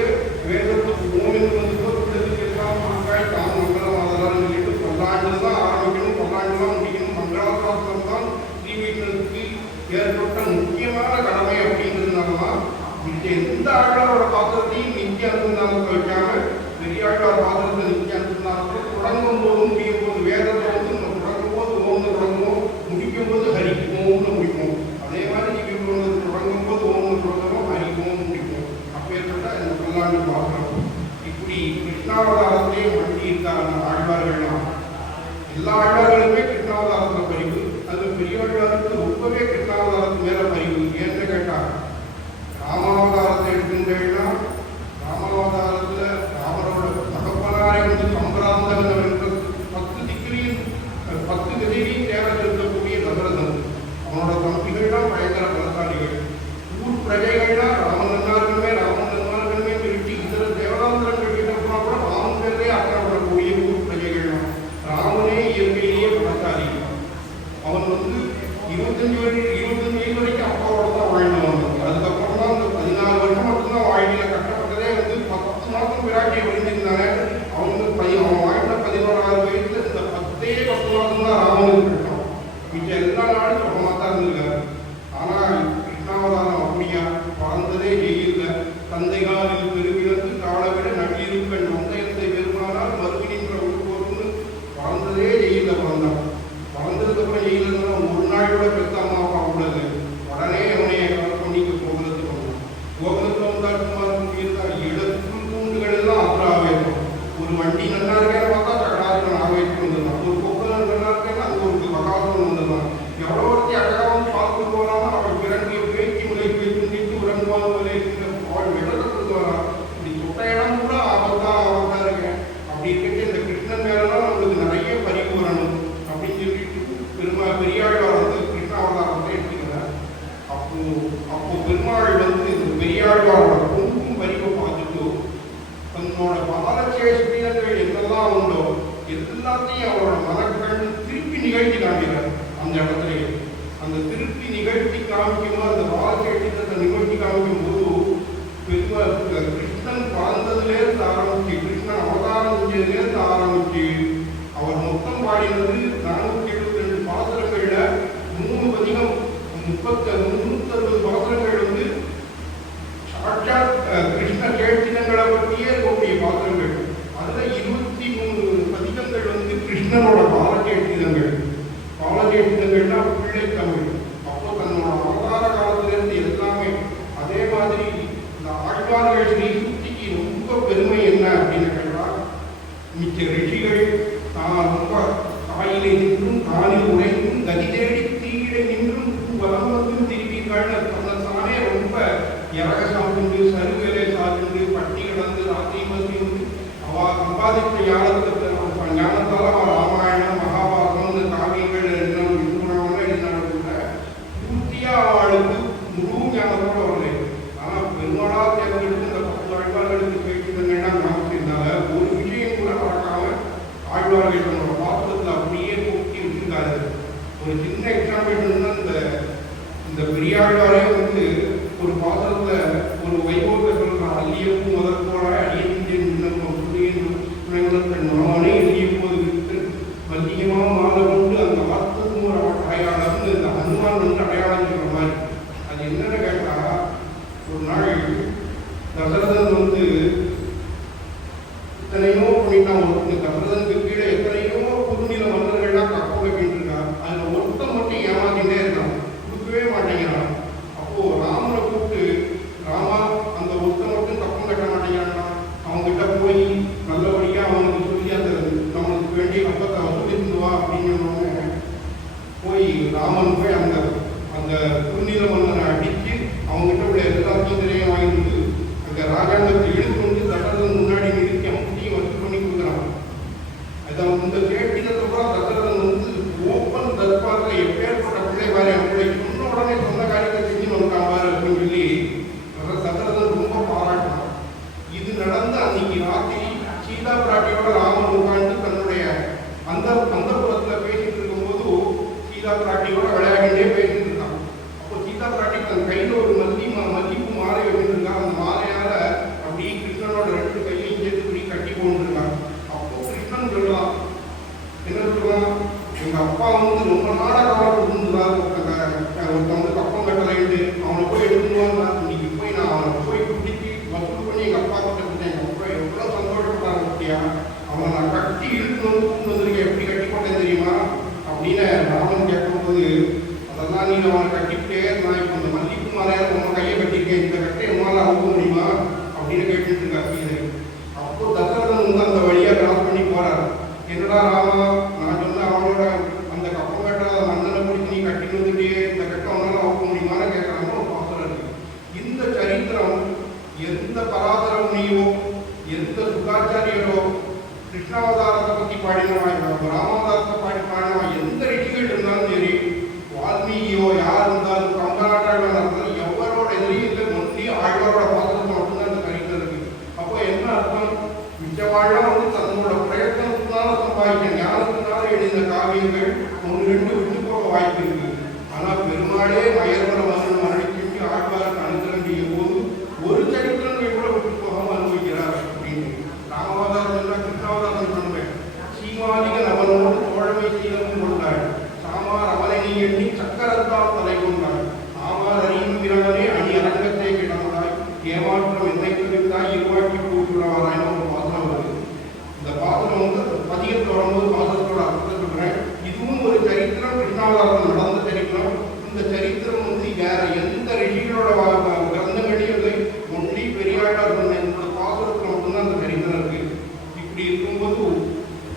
வேதத்துக்கு ஓமின்னு வந்து விடுதலுக்கு எல்லாம் மக்கள் தான் மங்களம் அதெல்லாம் சொல்லிட்டு பல்லாண்டு தான் ஆரம்பிக்கணும், பல்லாண்டு தான் முடிக்கணும். மங்களாசாசனம் தான் ஸ்ரீவைஷ்ணவத்துக்கு ஏற்பட்ட முக்கியமான கடமை அப்படிங்கிறதுனாலதான் எந்த ஆழ்வாரோட பாத்திரத்தையும் நித்திய அனுசந்தானத்தை வைக்காம பெரியாழ்வார் பாத்திரத்தை நித்திய அனுசந்தானத்தை தொடங்கும் போதும் முடியும் போது வேதத்தை வந்து நம்ம தொடங்கும் போது ஓம்னு தொடங்குவோம், முடிக்கும் போது ஹரி ஓம்னு முடிப்போம். அதே மாதிரி நீங்கள் தொடங்கும் போது ஓம்னு தொடங்குவோம், ஹரி ஓம் முடிப்போம். அப்பேற்பட்ட இந்த பல்லாண்டு பாத்திரம் இப்படி கிருஷ்ணாவதாரத்திலே மண்டி இருக்காங்க ஆழ்வார்கள்லாம். எல்லா ஆழ்வார்களுமே கிருஷ்ணாவதாரத்தில் பரிவு. அது பெரியாழ்வாருக்கு ரொம்பவே கிருஷ்ணாவதாரத்து மேல பரிவு. ஏன்னு கேட்டாங்க ராமாவதாரத்தை எடுத்துட்டேன்னா ராமாவதாரத்துல ராமரோட தகப்பனாரை வந்து எல்லாத்தையும் அவரோட மனக்கண் திருப்பி நிகழ்த்தி காமிக்கிறார். அந்த இடத்துலயே அந்த திருப்பி நிகழ்த்தி காமிக்கும் அந்த வாழ்க்கை நிகழ்த்தி காமிக்கும் போது கிருஷ்ணன் பிறந்ததுலேருந்து ஆரம்பிச்சு, கிருஷ்ணன் அவதாரம் செஞ்சதுலேருந்து ஆரம்பிச்சு அவர் மொத்தம் பாடினது 472 பாசுரங்கள்ல 3 பதிகம் 360 பாசுரங்கள் வந்து சாட்சாத் கிருஷ்ண கேட்சிதங்களை பற்றியே இருக்கக்கூடிய பாசுரங்கள். அதுல 23 பதிகங்கள் வந்து கிருஷ்ணனோட பாலகேட்சிதங்கள். பாலகேட்சிதங்கள்னா பிள்ளை தமிழ். அப்போ தன்னோட அவதார காலத்திலிருந்து எல்லாமே. அதே மாதிரி இந்த ஆழ்வார்கள் ஸ்ரீசுக்திக்கு ரொம்ப பெருமை என்ன அப்படின்னு கேட்டால், மிச்ச ரிஷிகள் தான் ரொம்ப தாயிலே நின்றும் தானில் உழைத்தும் கதி தேடி தீயிலே நின்றும் வலம் வந்தும் திருப்பீர்கள்னு தன்னைத்தானே ரொம்ப இறக சாப்பிட்டு சருவிலே சாப்பிட்டு பட்டி கிடந்து ராத்திரி மதி அவ சம்பாதித்த ஞானத்தால் அவ ராமாயணம் மகாபாரதம் காவியங்கள் எழுதினாலும் கூட பூர்த்தியா அவளுக்கு முழு ஞானத்தோடு வரலை. ஆனால் பெருமாளா தேர்ந்தெடுத்து இந்த 10 ஆழ்வார்களுக்கு கேட்குதுங்கன்னா ஞாபகத்தினால ஒரு விஷயம் கூட மறக்காம ஆழ்வார்கள் தன்னோட பாத்திரத்தில் அப்படியே போக்கி வச்சிருக்காரு. ஒரு சின்ன எக்ஸாம்பிள் தான் இந்த பெரியாழ்வாரே வந்து ஒரு பாத்திரத்துல ஒரு வைபவத்தை சொல்றான். அள்ளியப்பூ முதற்கோட அடியின் மாவனே எளிய போது விட்டு மல்லிகமா மாலை கொண்டு அந்த வார்த்தைக்கும் ஒரு அடையாளம் இந்த ஹனுமான் வந்து அடையாளம் சொல்ற மாதிரி. அது என்னன்னு கேட்டா, ஒரு நாள் தசரதன் வந்து எத்தனையோ பண்ணிட்டான். தசரதனுக்கு கீழே எத்தனையோ குறுநில மன்னர்கள்லாம் கப்ப வைக்கிட்டு இருக்கான். அதுல ஒருத்தன் மட்டும் ஏமாத்திட்டே இருக்கான், கொடுக்கவே மாட்டேங்கிறான். அப்போ ராமனை கூப்பிட்டு, ராமா அந்த ஒருத்தன் மட்டும் கப்பம் கட்ட மாட்டேங்கிறான், அவங்ககிட்ட போய் நல்லபடியா அவனுக்கு சொல்லி அந்த நம்மளுக்கு வேண்டிய கப்பத்தை வசூலித்து வா அப்படின்னு போய் ராமன் போய் அந்த அந்த குறுநில மன்னரை அடிச்சு அவங்ககிட்ட உள்ள எல்லாத்தையும் திரையும் வாங்கிட்டு அந்த ராஜாங்கத்தை இழுத்து வந்து தசரதன் முன்னாடி நிறுத்தி அவங்களையும் வசூல் பண்ணி கொடுக்குறான். அதை இந்த கேட்டதுக்கப்புறம் தசரதன் வந்து ஓப்பன் தர்பாரில் எப்பேற்பட்ட பிள்ளை பாரு, அவங்களை சொன்ன உடனே சொன்ன காரியத்தை செஞ்சு வந்துட்டான் அப்படின்னு சொல்லி தசரதன் ரொம்ப பாராட்டினான். இது நடந்து அன்னைக்கு ராத்திரி சீதா பிராட்டியோட ராமன் உட்காந்து தன்னுடைய அந்த புறத்தில் பேசிட்டு இருக்கும்போது சீதா பிராட்டியோட விளையாடிட்டே பேசிட்டு இருக்கான். அப்போ சீதா பிராட்டி தன் கையில் ஒரு மல்லிப்பூ மாலை வச்சுருக்கான். அந்த மாலையால அப்படியே கிருஷ்ணனோட 2 கையையும் சேர்த்து இப்படி கட்டி போட்டுருக்கான். அப்போ கிருஷ்ணன் சொல்லலாம், என்ன சொல்லுவான், எங்க அப்பா வந்து ரொம்ப நாள காலம் இருந்துதான் ஒருத்தன் வந்து கப்பம் கட்டலைன்ட்டு அவனை போய் எடுத்துருவாங்க. இன்னைக்கு போய் நான் அவனை போய் குடிச்சு வசூல் பண்ணி எங்க அப்பா கிட்ட கொடுத்தேன். எங்க அப்பா எவ்வளவு சந்தோஷப்பட்டாங்க பத்தியா, அவனை நான் கட்டி இழுத்து வந்து கூண்டு வந்திருக்கேன், எப்படி கட்டி போட்டேன் தெரியுமா அப்படின்னு ராமன் கேட்கும்போது, அதெல்லாம் நீங்க அவனை கட்டிக்கிட்டே நான் இப்போ இந்த மல்லிப்பூ மாலையால உங்க கையை கட்டிருக்கேன், இந்த கட்டை உங்களால அவுக்க முடியுமா அப்படின்னு கேட்டுட்டு இருக்காரு. அப்போ தசரதன் வந்து அந்த வழியா கிராஸ் பண்ணி போறாரு. என்னடா ராமா, நான் சொன்ன அவனோட அந்த கப்பம் கட்டாத மன்னனை பிடிச்சி நீ கட்டிட்டு வந்துட்டே இந்த கட்டை அவனால அவுக்க முடியுமான்னு கேட்கறாங்க ஒரு பாசனம் இருக்கு. இந்த சரித்திரம் எந்த பராசர முனியோ எந்த சுகாச்சாரியரோ கிருஷ்ணாவதாரத்தை பற்றி பாடினவா, ராமாவதாரத்தை பாடினவா எந்த ரிஷிகள் இருந்தாலும் சரி, வால்மீகியோ யார் இருந்தாலும் கம்பநாட்டாளர் இருந்தாலும் எவரோட எதிரையும் இல்லை, ஒன்றி ஆழ்வாரோட பாசனத்தை மட்டும்தான் இந்த சரித்திரம் இருக்கு. அப்போ என்ன அர்த்தம், மிச்சவாழ்லாம் வந்து தன்னோட பிரயத்தனத்தினால சம்பாதிக்க ஞானத்தினால எழுதின காவியங்கள் 1-2 விட்டு போக வாய்ப்பு இருக்கு. ஆனால் பெருமாளே மயர்வர மகன் மரணிக்கு ஆழ்வாருக்கு அனுகிரகம் செய்யும் போது ஒரு சரித்திரங்கள் கூட விட்டு போகாம அனுபவிக்கிறார் அப்படின்னு. ராமாவதாரம் எல்லாம் கிருஷ்ணாவதாரம் சொன்னேன். சீமாதிகன் அவனோடு தோழமை செய்தவன் கொண்டாள், சாமார் அவனை நீ எண்ணி சக்கரத்தால் தலை கொண்டாள், ஆமார் அறியும் பிறவனே அணி அரங்கத்தை கிடந்தாய், ஏமாற்றம் என்னை குறித்தாய் இருவாக்கி கூட்டுள்ளவாராய் ஒரு பாசனம் வருது. இந்த பாசனம் வந்து பதிகத்தில் வரும்போது பாசனத்தோட அர்த்தத்தை சொல்றேன். இதுவும் ஒரு சரித்திரம், கிருஷ்ணாவதாரம் நடந்த சரித்திரம். இந்த சரித்திரம் வந்து வேற எந்த ரிஷிகளோட கிரந்தங்களையும் இல்லை, ஒன்லி பெரியாழ்வார் சொன்ன இந்த பாசுரத்தில் மட்டும்தான் அந்த சரித்திரம் இருக்கு. இப்படி இருக்கும்போது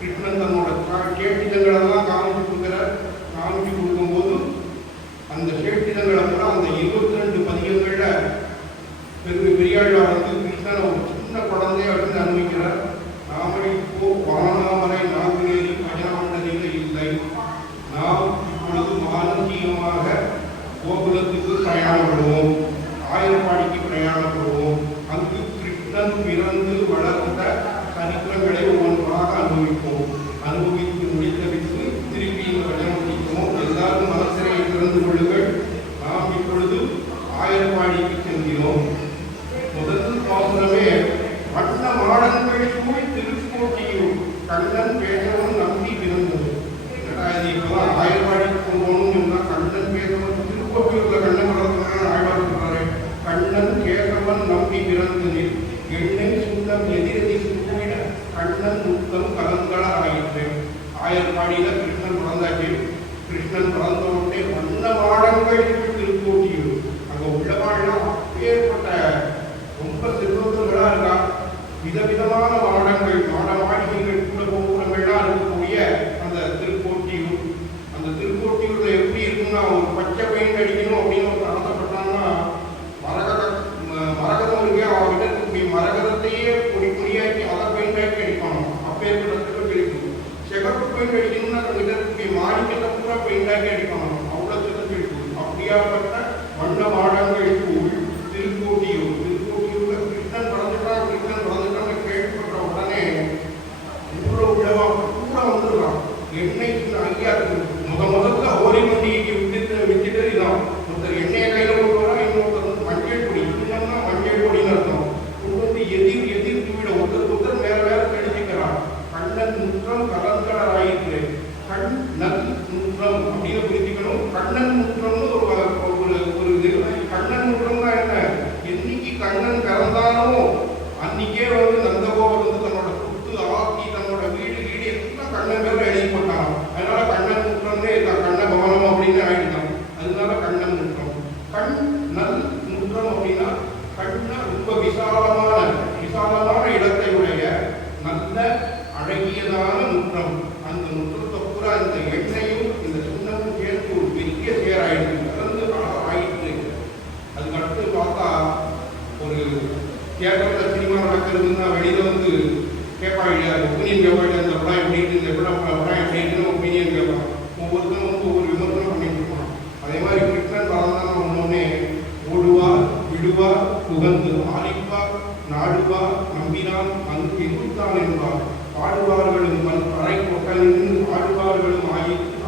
கிருஷ்ணன் தன்னோட கேட்டிதங்களெல்லாம் காமிச்சு கொடுக்கும்போது அந்த கேட்டிதங்களை கூட அந்த 22 பதிகங்கள்ல பெரியாழ்வார் வந்து கிருஷ்ணனை ஒரு சின்ன குழந்தைய வந்து அனுபவிக்கிறார். நாம இப்போ வானாமரை நாகுநேரி பஜனமண்டலில் இல்லை, நாம் இப்பொழுது மானசீகமாக கோகுலத்துக்கு பிரயாணப்படுவோம், ஆயிரப்பாடிக்கு பிரயாணப்படுவோம். அங்கு கிருஷ்ணன் பிறந்து வளர்ந்த சரித்திரங்களை ஒவ்வொன்றாக அனுபவிப்போம். முத்தம் கலந்தள ஆயிற்று. ஆயர்பாடியில கிருஷ்ணன் பிறந்தாச்சு. கிருஷ்ணன் பிறந்த உடனே வண்ண மாடங்கள் திருக்கோட்டியூர். அங்க உள்ளவாழ்லாம் ஏற்பட்ட ரொம்ப செல்வந்தர்களா இருக்கா. விதவிதமான மாடங்கள் மாடிகள் கூட கோபுரங்கள்லாம் இருக்கக்கூடிய அந்த திருக்கோட்டியூர். அந்த திருக்கோட்டியூர்ல எப்படி இருக்குன்னா, ஒரு பச்சை பெயிண்ட் அடிக்கணும் அப்படின்னு ஒரு ஆசைப்பட்டாங்கன்னா மரகதம் இருக்கே, அவர்கிட்ட இருக்கக்கூடிய மரகதத்தையே பொடியாக்கி அதை பெயிண்டாக்கி அடிப்பாங்க. அப்பேற்பட்ட சிறப்பு இருக்கும். சிகப்பு பெயிண்ட் அடிக்கணும்னா தங்கிட்ட இருக்கக்கூடிய மாணிக்கத்தை பூரா பெயிண்டாக்கி அடிப்பாங்க. அவ்வளவு சிறப்பு இருக்கும். அப்படியாப்பட்ட வண்ண மாடங்கள் ஸ்கூல் திருக்கோட்டியூர். திருக்கோட்டியூர்ல கிருஷ்ணன் பிறந்துட்டான்னு கேள்விப்பட்ட உடனே ஊர்ல உள்ளவா பூரா வந்துடலாம். எண்ணெய் ஐயா முதல்ல ஹோலி பண்டிகைக்கு விட்டுட்டு இதான் ஒருத்தர் எண்ணெயை கையில கொண்டு வரா, இன்னொருத்தர் மஞ்சள் பொடி. இன்னொன்னா மஞ்சள் பொடின்னு அர்த்தம். கொண்டு வந்து எதிர் தூவிட ஒருத்தர் மேல தெளிச்சுக்கிறான். கண்ணன் முற்றம் கலந்தளர் ஆயிற்று. கண் நல் முற்றம் அப்படின்னு புரிஞ்சுக்கணும். கண்ணன் முற்றம்னு ஒரு இது. கண்ணன் முற்றம்னா என்ன? என்னைக்கு கண்ணன் பிறந்தானோ அன்னைக்கே நந்தகோபர் தன்னோட சொத்து ஆக்கி தன்னோட வீடு எல்லாம் கண்ணன் பேர்ல எழுதி போட்டான். அதனால கண்ணன் முற்றம்னே கண்ண பவனம் அப்படின்னு ஆயிடுதான். அதனால கண்ணன் முற்றம். கண் நல் முற்றம் அப்படின்னா கண்ணா ரொம்ப விசாலமான இடத்தை உடைய நல்ல அழகியதான முற்றம். அந்த முற்றத்தை பூரா இந்த எண்ணெயும் இந்த சுண்ணமும் சேர்த்து ஒரு பெரிய சேராயிடுச்சு. கலந்து ஆயிடுச்சு. அதுக்கு அடுத்து பார்த்தா ஒரு தியேட்டர்ல சினிமா நடக்கிறதுன்னா வெளியில கேட்பாங்க, ஒப்பீனியன் கேட்பாங்க. அந்த படம் எப்படி இருக்கு, இந்த படம் எப்படி இருக்குன்னு ஒப்பீனியன் கேட்பான். ஒவ்வொருத்தரும் ஒவ்வொரு விமர்சனம் பண்ணிட்டு இருப்பான். அதே மாதிரி கிருஷ்ணன் பறந்தான ஒன்னொன்னே ஓடுவார் விடுவார் புகந்து ஆலிப்பார் நாடுவார் நம்பினான் அங்கு எதிர்த்தான் என்பார். பாடுவார்களும் அரை கொட்டலின் ஆடுவார்களும்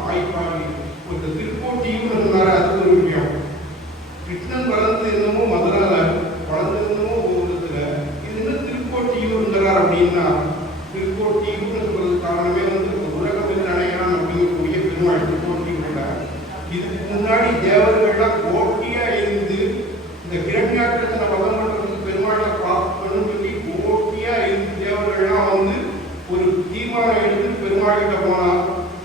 ஆய்ப்பாடி. ஒரு திருக்கோட்டியும் இருந்தாரு. அது ஒரு விஷயம். கிருஷ்ணன் வளர்ந்து என்னமோ மதுரால, வளர்ந்து என்னமோ கோபுரத்துல, இது என்ன திருக்கோட்டியூர்ங்கிறார் அப்படின்னா, திருக்கோட்டியூர்னு சொல்றது காரணமே உலகம் அணையான் அப்படிங்கக்கூடிய பெருமாள் திருக்கோட்டியூர்ல. இதுக்கு முன்னாடி தேவர்கள்லாம் கோட்டியா இருந்து இந்த கிரண்யாற்றத்தை பதம் பண்றதுக்கு பெருமாளை பார்க்கணும்னு சொல்லி கோட்டியா இருந்து தேவர்கள்லாம் ஒரு தீர்மானம் எடுத்து பெருமாள்கிட்ட போனா,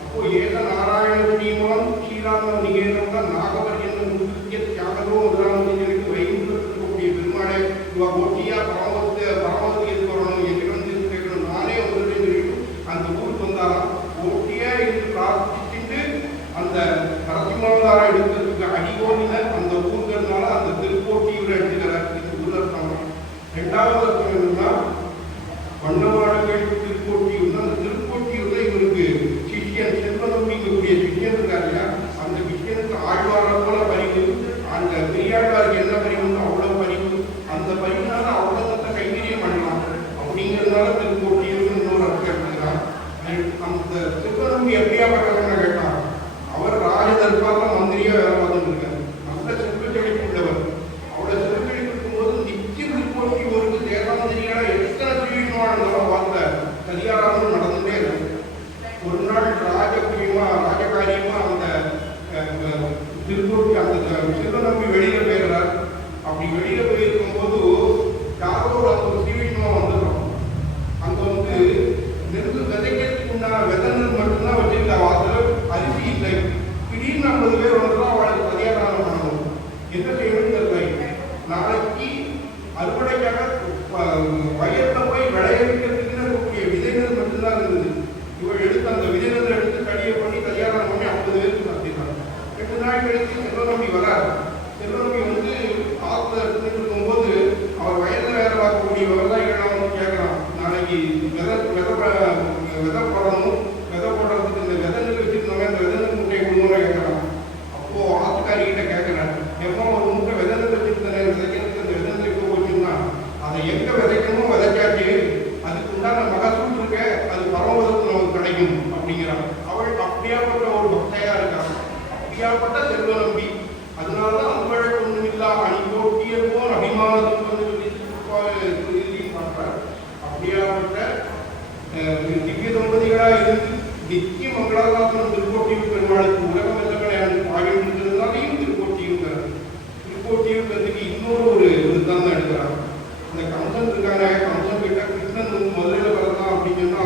அப்போ ஏக நாராயண தீமான் ஸ்ரீராம நிகழ்ந்த நாகவர் என்ற முக்கிய தியாகதோ முதலாமதிகளுக்கு வைகுண்டத்திற்கக்கூடிய பெருமாளை இவ கோட்டியா பரமத்துக்கு எது வரணும், என்னிடம் கேட்கணும், நானே வந்துட்டு அந்த ஊருக்கு வந்தாலும் கோட்டியா இருந்து பிரார்த்திச்சுட்டு அந்த நரசிம்மாவதார எடுக்கிறதுக்கு அடிகோலின அந்த ஊர்கள்னால அந்த திருக்கோட்டியூரை எடுத்துக்கிறார். இது ஊர் அர்த்தம். ரெண்டாவது அர்த்தம் என்னன்னா, வண்ணமாடங்கள் திருக்கோட்டியூர். அந்த திருக்கோட்டியூர்ல இவருக்கு சிஷ்யன் செல்வநம்பிங்கக்கூடிய சிஷ்யன் இருக்காரு இல்லையா, அந்த சிஷ்யனுக்கு ஆழ்வார போல பரிவு, அந்த பெரியாழ்வாருக்கு என்ன பரிவுன்னு அவ்வளவு பரிவு. அந்த பரிவுனால அவ்வளவு கைங்கரியம் பண்ணலாம் அப்படிங்கிறதுனால திருக்கோட்டியூர் இன்னொரு அர்த்தம் எடுத்துக்கிறான். அந்த செல்வநம்பி எப்படியா பண்றதுன்னு கேட்டான். அவர் ராஜ தர்பார்ல மந்திரியா வேலை பார்த்துட்டு இருக்காரு. நல்ல செல்வ செழிப்பு உள்ளவர். அவ்வளவு செல்வ செழிப்பு இருக்கும்போது நிச்சயம் திருக்கோட்டியூருக்கு தேவாந்திரியா எத்தனை திருவிழாவான பார்த்த சரியாராலும் நடந்துட்டே இருக்கு. ஒரு நாள் ராஜகாரியமா அந்த திருக்கோட்டி அந்த செல்வநம்பி வெளியில போயிடுறார். அப்படி வெளியில போயிருக்கும் போது யாரோ ஒரு திருவிழா வந்துடும். அங்க நெருப்பு விதைக்கிறதுக்கு உண்டான விதங்கள் மட்டும்தான் வச்சிருக்க. வாசல் அரிசி இல்லை. திடீர்னு 50 பேர் வந்துடும். அவளுக்கு பரிகாரம் பண்ணணும். என்ன செய்யணும்னு தெரியல. நாளைக்கு அறுவடைக்காக வயல்ல போய் விளைவிக்கிறதுக்கு இருக்கக்கூடிய விதைகள் மட்டும்தான் இருந்தது. இவள் எடுத்து அந்த விதைகளை எடுத்து கடியை பண்ணி கல்யாணம் பண்ணி 50 பேருக்கு நடத்தினாங்க. 2 நாள் கழித்து செல்வநம்பி வரார். செல்வநம்பி ஆத்துல இருக்கும்போது அவர் வயல்ல வேலை பார்க்கக்கூடிய விவசாயிகள் கேட்கலாம், நாளைக்கு விதை போடணும், விதை போடுறதுக்கு இந்த விதைகள் வச்சிருந்தோங்க, இந்த விதை முட்டையை கொடுங்கன்னு கேட்கலாம். அப்போ ஆத்துக்காரிகிட்ட கேட்கிறேன், எப்போ ஒரு முட்டை விதைகள் வச்சிருந்தேன், விதைக்கிறதுக்கு இந்த விதை இப்போ போச்சுன்னா அதை எங்க விதைக்கணுமோ விதைக்காச்சு, அதுக்கு உண்டான மகசூல் இருக்க, அது பரமதத்துக்கு நமக்கு கிடைக்கும் அப்படிங்கிறான். அவள் அப்படியாப்பட்ட ஒரு பக்தையா இருக்கான். அப்படியாப்பட்ட செல்வநம்பி. அதனாலதான் அன்பழக்கு ஒண்ணுமில்லா அணிபோட்டியப்போன் அபிமானத்துக்கு பண்றார். அப்படியாப்பட்ட திவ்ய தம்பதிகளா இருந்து நித்திய மங்களாசாசனம் திருக்கோட்டியூர் பெருமாளுக்கு உலகம் எல்லாம் ஆகின்றதுனாலையும் திருக்கோட்டியூர்க்கு இன்னொரு விருத்தம் தான் எடுக்கிறார். இந்த கம்சன் இருக்காங்க, கம்சன் கிட்ட கிருஷ்ணன் முதலில் பிறந்தான் அப்படின்னு சொன்னா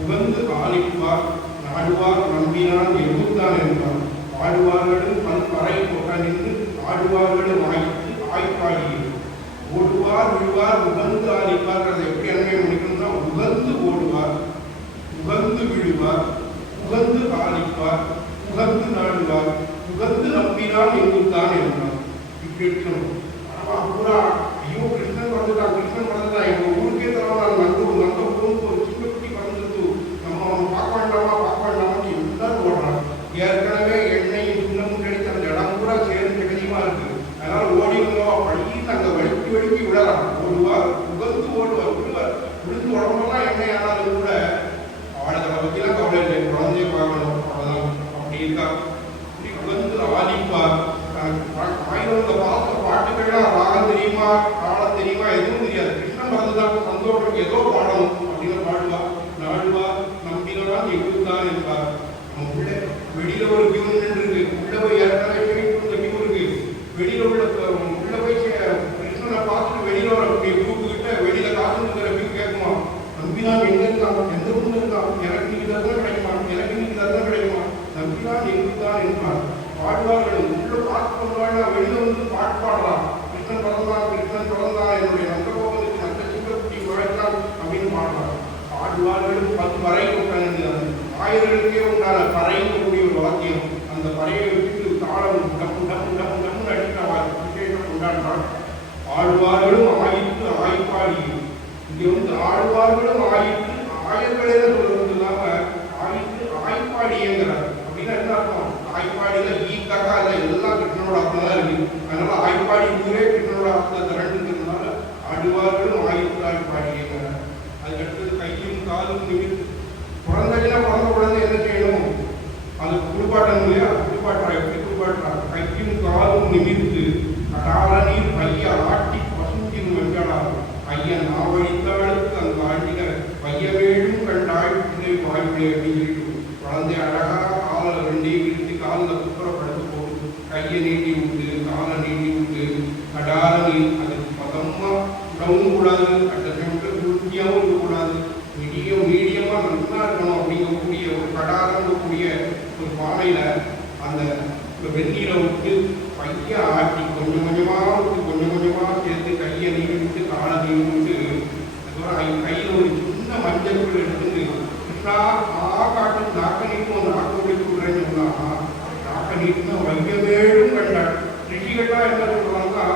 உகந்து ஆலிப்பார் நாடுவார் நம்பினான் எகுத்தான் என்பார் ஆடுவார்களும் பல்பறை கொண்டனின்று ஆடுவார்களும் ஆய்த்து ஆய்ப்பாடியது ஓடுவார் விழுவார் உகந்து ஆலிப்பார். அதை எப்படி அண்மை முடிக்கணும்னா உகந்து ஓடுவார் உகந்து விழுவார் உகந்து ஆலிப்பார் உகந்து நாடுவார் உகந்து நம்பினான் எங்குத்தான் என்றார். இப்படி பூரா ஐயோ கிருஷ்ணன் வளர்ந்துட்டான் எங்க ஊருக்கே தரவான் நந்த ஊருக்கு ஒரு சின்ன குட்டி வளர்ந்துட்டு நம்ம பார்க்க வேண்டாமான்னு எல்லாரும் ஓடுறான். ஏற்கனவே எண்ணெயும் சுண்ணமும் கிடைத்த அந்த இடம் பூரா சேர்ந்து கடினமா இருக்கு. அதனால ஓடி வந்தோம் அப்படின்னு அங்க வழுக்கி விடலாம். ஓடுவார் உகந்து விழுந்து உடம்பெல்லாம் எண்ணெய் ஆனாலும் கூட அவளை பத்திலாம் கவலை இல்லை, குழந்தைய பார்க்கணும் அவ்வளவுதான். அப்படி இருக்கா உகந்து ஆலிப்பார். ஆயிரம் பார்த்த பாட்டுகள்லாம் ராகம் தெரியுமா தாளம் தெரியுமா எதுவும் தெரியாது. கிருஷ்ணன் மறந்துதான் சந்தோஷம் ஏதோ பாடணும் அப்படின்னு பாடுவா. நாடுவா நம்பினான் எங்குத்தான் என்பார். நம்ம உள்ள வெளியில ஒரு கியூன் இருக்கு, உள்ள போய் ஏற்கனவே இந்த கியூ இருக்கு. வெளியில உள்ள போய் கிருஷ்ணனை பார்த்துட்டு வெளியில வரக்கூடிய குரூப்புகிட்ட வெளியில காத்துங்கிற கியூ கேட்குமா, நம்பினான் எங்க இருக்கான், எந்த ஊர்ல இருக்கான், எனக்கு நீங்க தர்தான் கிடைக்குமா, எனக்கு நீங்க தர்தான் கிடைக்குமா, நம்பினான் எங்குத்தான் என்பார். பாடுவார்கள் உள்ள பார்த்து வெளியில வந்து பாட்டு பாடுறான். கிருஷ்ணன் பிறந்தான் என்னுடைய நந்த கோபத்துக்கு நல்ல சிங்கக்குட்டி வாழ்த்தான் அப்படின்னு பாடுறான். பாடுவார்களும் பல்பறை கொண்டாங்க. ஆயர்களுக்கே உண்டான பறையக்கூடிய ஒரு வாக்கியம். அந்த பறையை வச்சுட்டு தாளம் டம்னு அடிக்கிறார் விசேஷம் கொண்டாடுறான். ஆழ்வார்களும் ஆயிற்று ஆய்ப்பாடி. இங்க வந்து ஆழ்வார்களும் ஆயிற்று ஆயர்களே சொல்றது இல்லாம ஆயிற்று ஆய்ப்பாடிங்கிறார். அப்படின்னா என்ன அர்த்தம்? ஆய்ப்பாடியில ஈக்காக்கா எல்லாம் கிருஷ்ணனோட அர்த்தம் தான் இருக்கு. அதனால ஆய்ப்பாடி ஊரே கிருஷ்ணனோட அர்த்தத்தை திரண்டுங்கிறதுனால ஆடுவார்களும் ஆயிற்று ஆய்ப்பாடிங்கிறார். அதுக்கடுத்தது கையும் காலும் நிமித்து பிறந்த குழந்தை என்ன செய்யணும்? அது குளிப்பாட்டணும் இல்லையா? எப்படி குளிப்பாட்டுறா? கையும் காலும் நிமித்து கடால நீர் பைய ஆட்டி பசுஞ்சின் வெங்கடால் ஐயன் நாவழித்தவளுக்கு அந்த ஆண்டிக பையவேடும் கண்டாய் பிள்ளை வாய்ப்பிள்ளை அப்படின்னு குழந்தை அழகா காலை ரெண்டையும் விரித்து காலில் குப்புறப்படுத்து போகுது. கையை நீட்டி விட்டு காலை நீட்டி விட்டு கடால நீர் அதுக்கு பதமா விடவும் கூடாது, அந்த டைம்ல குளிர்ச்சியாகவும் இருக்கக்கூடாது, மீடியமா நல்லா இருக்கணும். அப்படிங்கக்கூடிய ஒரு கடாரங்கக்கூடிய ஒரு பானையில அந்த வெந்நீரை விட்டு பைய ஆட்டி கொஞ்சம் கொஞ்சமா சேர்த்து கையை நீவி விட்டு காலை நீவி விட்டு அதுக்கப்புறம் கையில் ஒரு சின்ன மஞ்சள் எடுத்து கிருஷ்ணா காட்டு நாக்க நீட்டும் அந்த நாக்க முடிச்சு விடுறேன்னு சொன்னா நாக்க நீட்டுனா வையவேடும் கண்டாள். ரிஷிகள்லாம் என்ன சொல்றாங்கன்னா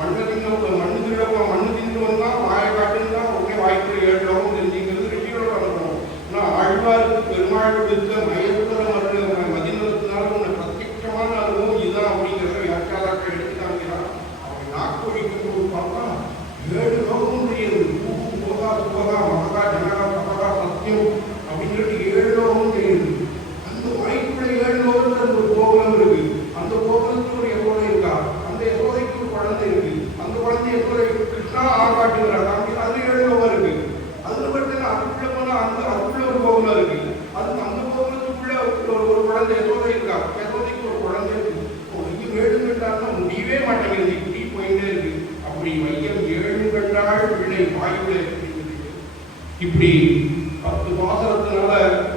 மண்ணு தின்னு வந்தா வாயை காட்டுன்னா உடனே வாய்ப்பு ஏற்றவும் தெரிஞ்சுங்கிறது ரிஷிகளோட அனுபவம். ஆனால் ஆழ்வாருக்கு பெருமாள் கொடுத்த மயத்துவ மதிநலத்தினால உன்னை பிரத்யட்சமான அனுபவம் இதுதான் அப்படிங்கிறத வியாக்கியாதாக்கள் எடுத்துட்டாங்கிறார். அவங்க நாக்கு ஒழிக்க பார்த்தா 7 லோகமும் தெரியுது. சுபகா மகா ஜனகா பகா சத்தியம் அப்படிங்கிறது 7 லோகமும் தெரியுது. அந்த வாய்ப்புடைய 7 லோகத்துல ஒரு கோபுரம் இருக்கு. அந்த கோபுரத்துக்கு ஒரு யசோதை இருக்கா, அந்த யசோதைக்கு ஒரு குழந்தை இருக்கு. அந்த குழந்தை யசோதை கிருஷ்ணா ஆகாட்டுங்கிறாங்க. அது 7 லோகம் இருக்கு. அதுல மட்டும் அதுக்குள்ள போனா அதுக்குள்ள ஒரு கோபுரம் இருக்கு. அது அந்த கோபுரத்துக்குள்ள ஒரு குழந்தை யசோதை இருக்கா, யசோதைக்கு ஒரு குழந்தை இருக்கு. இங்க வேடும் கண்டாருன்னா முடியவே மாட்டேங்குது, இப்படி போயிட்டே இருக்கு. அப்படி வையம் 7 கண்டாள் பிள்ளை வாய்ப்பிள்ளை. இப்படி 10 பாசனத்தினால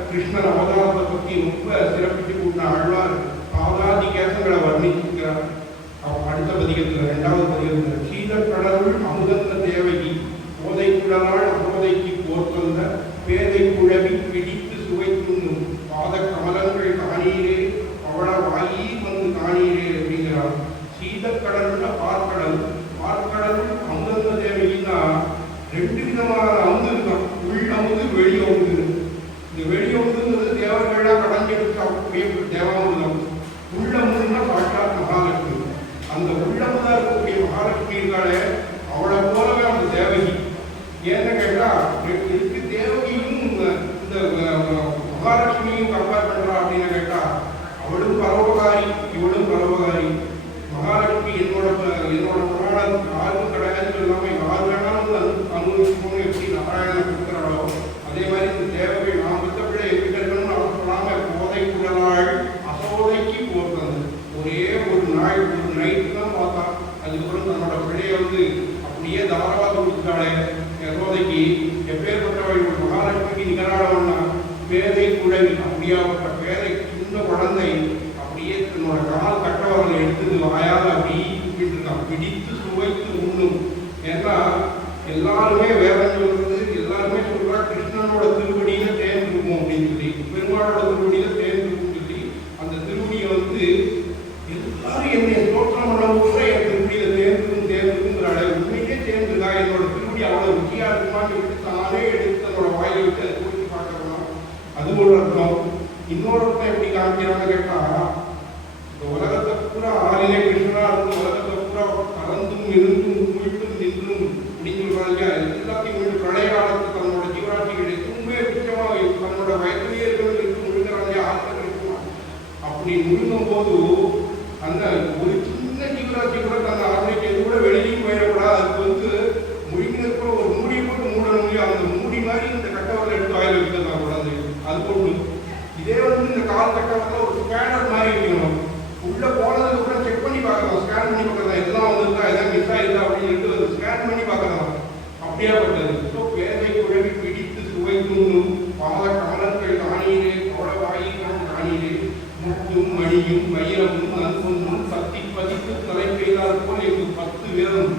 கிருஷ்ணன் அவதாரத்தை பற்றி ரொம்ப சிறப்பிட்டு கூட்டின ஆழ்வார் பாதாதி கேசங்களை வர்ணிச்சிருக்கிறார். அடுத்த பதிகத்தில் 2வது பதிகத்தில் சீதக்கடவுள் அமுதந்த தேவகி போதைக்குழலால் அபோதைக்கு போர்த்தந்த பேதை குழவி பிடித்து சுவை துண்ணும் பாத கமலங்கள் காணீரே அவள வாயி வந்து காணீரே அப்படிங்கிறார். சீதக்கடல்ல பார்க்கடல் அமுதந்த தேவகின்னா 2 விதமான அமுது இருக்கும். உள் அமுது வெளி அமுது. இந்த வெளி அமுதுங்கிறது தேவர்களாக கடைஞ்செடுக்கக்கூடிய தேவாமுதம். உள்ளமுதுன்னா சாட்சாத் மகாலட்சுமி. அந்த உள்ளமுதா இருக்கக்கூடிய மகாலட்சுமி இருக்காளே அவளை போலவே அந்த தேவகி. ஏன்னு கேட்டா இதுக்கு தேவகியும் இந்த மகாலட்சுமியும் கம்பேர் பண்றா அப்படின்னு கேட்டா அவளும் பரோபகாரி இவளும் பரோபகாரி. மகாலட்சுமி என்னோட புராணம் யாருக்கும் கிடையாது இல்லாம யார் வேணாலும் அனுபவிக்கணும்னு எப்படி நாராயணன் கொடுக்குறாளோ அதே மாதிரி முடியாத பேரை சின்ன குழந்தை அப்படியே தன்னோட கால் கட்டவர்கள் எடுத்தது வாயால் அப்படியே இருக்கான். பிடித்து சுவைத்து உண்ணும். ஏன்னா எல்லாருமே வேதம் சொல்றது, எல்லாருமே சொல்றா கிருஷ்ணனோட திருவடியில தேன் இருக்கும் அப்படின்னு சொல்லி, பெருமாளோட திருவடியில தேன் இருக்கும் சொல்லி, அந்த திருவடியை எல்லாரும் என்னை தோற்றம் பண்ண கூட என் திருவடியில தேர்ந்துங்கிற அளவு உண்மையே தேர்ந்துதா, என்னோட திருவடி அவ்வளவு ருச்சியா இருக்குமான்னு விட்டு தானே எடுத்து தன்னோட வாயை விட்டு அதை குறித்து பார்க்கலாம். அது ஒரு அர்த்தம். இன்னொரு அர்த்தம் எப்படி காமிக்கிறாங்க கேட்டா, இந்த உலகத்தை பூரா ஆளிலே கிருஷ்ணனா இருந்து உலகத்தை பூரா கலந்தும் இருந்தும் குளித்தும் நின்றும் அப்படின்னு சொல்றாங்க. எல்லாத்தையும் மீண்டும் பிரளய காலத்துக்கு தன்னோட ஜீவராட்சிகள் எதுவுமே பிச்சமா தன்னோட வயதிலேயே இருக்கிறவங்களுக்கு முழுங்கிறாங்க, ஆட்கள் இருக்குமா. அப்படி முழுங்கும் போது அந்த ஒரு சின்ன ஜீவராட்சி கூட தன்னை ஆரம்பிக்கிறது கூட வெளியிலையும் போயிடக்கூடாது. அதுக்கு முழுங்கினதுக்கு ஒரு மூடியை போட்டு மூடணும் இல்லையா, அந்த மூடி மாதிரி இந்த கட்டவரில் எடுத்து வாயில் வைக்கிறதா கூடாது. அது போட்டு இதே இந்த கால் கட்டவரில் ஒரு ஸ்கேனர் மாதிரி வைக்கணும். உள்ள போனதுக்கு கூட செக் பண்ணி பார்க்கலாம், ஸ்கேன் பண்ணி பார்க்கலாம், எல்லாம் வந்துருக்கா, எதாவது மிஸ் ஆயிருக்கா அப்படின்னு சொல்லிட்டு ஸ்கேன் பண்ணி பார்க்கலாம். அப்படியாப்பட்டது. பேரை குழவி பிடித்து சுவைக்கும் பாத கமலங்கள் தானீரே கோடவாயிரம் தானீரே முத்தும் மணியும் வைரமும் நன்பொன்னும் பத்தி பதித்து தலை பெய்தால் போல் எங்களுக்கு 10 விரதம்.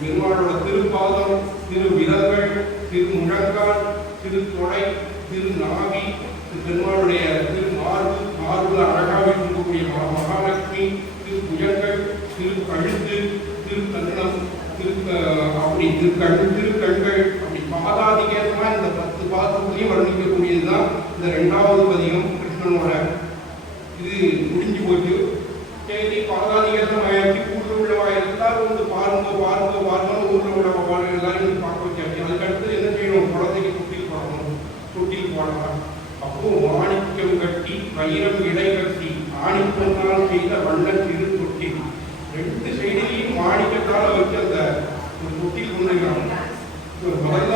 பெருமாளோட திருப்பாதம், திரு விரல்கள், திரு முழங்கால், திரு தொடை, திரு நாவி, பெருமாளுடைய திரு மார்பு அழகாக இருக்கக்கூடிய மகாலட்சுமி, திரு புஜங்கள், திரு கழுத்து, திரு கண்ணம், அப்படி திருக்கண்கள், அப்படி பாதாதிகேசமா இந்த 10 பாதத்தையும் வர்ணிக்கக்கூடியதுதான் இந்த 2வது பதிகம் கிருஷ்ணனோட. இது முடிஞ்சு போச்சு. சரி, பாதாதிகேசம் ஆயிடுச்சு. ஊரில் உள்ளவா எல்லாரும் பாருங்க ஊரில் உள்ளவா பாருங்க எல்லாரும் பார்க்க வச்சாச்சு. அதுக்கடுத்து என்ன செய்யணும், குழந்தைக்கு தொட்டில் போடலாம். அப்போ மாணிக்கம் கட்டி வைரம் இடை கட்டி ஆணிப்பொன்னால் செய்த வண்ண சிறு தொட்டில், 2 சைடிலையும் மாணிக்கத்தால் வச்சு அந்த ஒரு தொட்டில் கொண்டிருக்காங்க. முதல்ல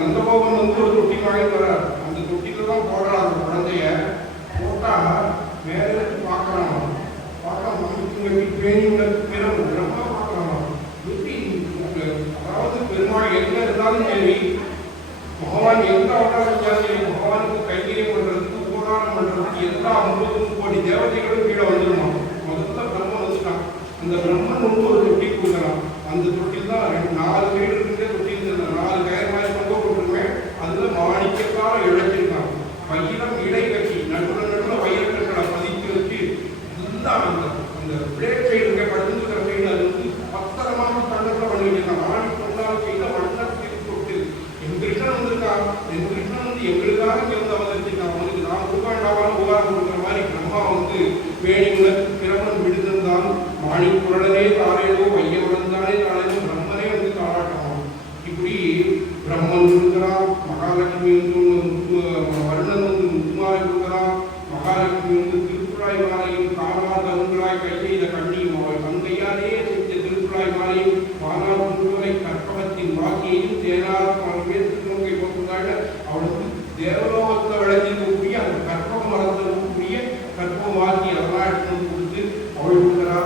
நந்தகோபன் ஒரு தொட்டில் வாங்கி வர்றார். அந்த தொட்டில தான் போடுறான். அந்த குழந்தைய போட்டா மேலே பார்க்கறாங்க. மாணிக்கம் கட்டி பேணியுள்ள பிறகு ரொம்ப பார்க்கறாங்க. எப்படி, அதாவது பெருமாள் எங்க இருந்தாலும் சரி, பகவான் எந்த அவதாரம் பகவானுக்கு கைகரியம் பண்றதுக்கு உபகாரம் பண்றதுக்கு எல்லா 30 கோடி தேவதைகளும் கீழே வந்துடுமா. முதல்ல பிரம்மன் வந்துட்டான். அந்த பிரம்மன் ஒரு தொட்டில் கொடுக்கலாம். அந்த தொட்டில் தான் 4 சைடு இருக்கிற தொட்டில், 4 கயிறு மாதிரி கொண்டு போட்டுருமே. அதுல மாணிக்கத்தால் இழைச்சிருக்கான். வைரம் இடை கட்டி நடுவில் வைரக்கற்களை பதித்து வச்சு எல்லாம் அந்த பிளேட் சைடு இருக்க படுத்துக்கிற சைடு அது பத்திரமாக தண்டத்தை பண்ணி வச்சிருக்கான். ஆணி கொண்டால் செய்த வண்ணத்தில் தொட்டு கிருஷ்ணன் வந்திருக்கான். கிருஷ்ணன் எங்களுக்காக சேர்ந்து அவதரிச்சிருக்கான். அவனுக்கு நான் உருவாண்டாவான உபகாரம் கொடுக்குற மாதிரி பிரம்மா வேணிமுன பிரம்மன் விடுதிருந்தான். மாணி குரலனே தாரேதோ வையவனந்தானே தாரேதோ பிரம்மனே தாராட்டமாம். இப்படி பிரம்மன் இருக்கிறான், மகாலட்சுமி வருணன் முத்துமாலை கொடுக்குறான். மகாலட்சுமி திருக்குழாய் மாலையும் காணாத அருங்களாய் கை செய்த கண்ணியும் தந்தையாரே செஞ்ச திருக்குழாய் மாலையும் மானார் குருவை கற்பகத்தின் வாக்கியையும் தேனார் பேசுகிறவங்க போட்டுருந்தாங்க. அவளுக்கு தேவலோகத்தில் விளைஞ்சிருக்கக்கூடிய அந்த கற்பக மரத்தில் இருக்கக்கூடிய கற்பக வாக்கி அதெல்லாம் எடுத்து கொடுத்து அவள் கொடுக்குறா.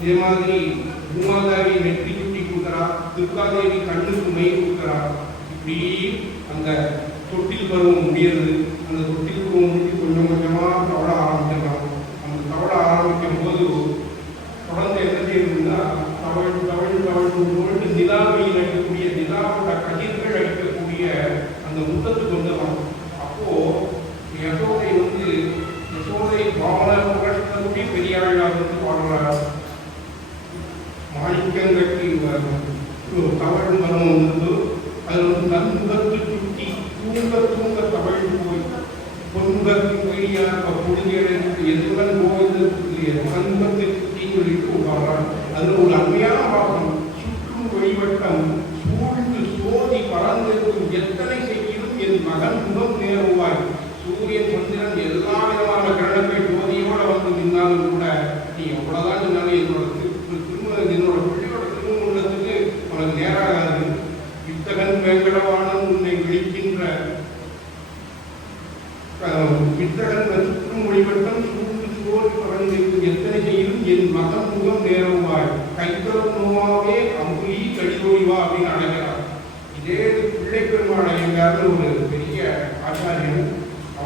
இதே மாதிரி பூமாதாவி நெற்றி சுட்டி கொடுக்குறா. துர்காதேவி கண்ணுக்கு மை கொடுக்குறா. இப்படி அந்த தொட்டில் பருவம் முடியுது. அந்த தொட்டில் பருவம் முடிச்சு கொஞ்சம் கொஞ்சமாக தவழ ஆரம்பிச்சிடலாம். அந்த தவழ ஆரம்பிக்கும் போது குழந்தை என்ன செய்யணும்னா தவழ்ந்து நிலாவையில் அடிக்கக்கூடிய நிலாவோட கதிர்கள் அடிக்கக்கூடிய அந்த முத்தத்துக்கு வந்துடலாம். அப்போ யசோதை பாவனை புகழ்த்தக்கூடிய பெரியாளாக பாடுறார். மாணிக்கம் கட்டி தவழ் மரம் வந்து அது நண்பத்து சுட்டி தூங்க தவழ்ந்து போய் பொன்பத்து பெரியார் பொழுது எதுவன் கோவிந்தத்துக்கு நண்பத்தை சுட்டின்னு சொல்லிட்டு பாடுறார். அதில் ஒரு அருமையான பாகம், சுற்றும் வழிவட்டம் சூழ்ந்து சோதி பறந்திருக்கும் எத்தனை செய்யும் என் மகன் முகம் நேருவாய். சூரியன் சந்திரன் எல்லா விதமான கிரணங்கள் ஜோதியோட வந்து நின்னாலும் கூட நீ எவ்வளவுதான் சொன்னாலும் என்னோட பிள்ளையோட திருமணத்துக்கு உனக்கு நேராகாது. வித்தகன் வேங்கடவானன் உன்னை விழிக்கின்ற வித்தகன் சுற்றும் வழிவட்டம் சூழ்ந்து சோதி பறந்திருக்கும் எத்தனை செய்யும் என் மகன் முகம் நேருவாய். கைத்தரும் நோவாவே அம்புலி கடிதோடிவா அப்படின்னு அழைக்கிறார். இதே பிள்ளை பெருமாள் எங்காவது ஒரு பெரிய ஆச்சாரியன்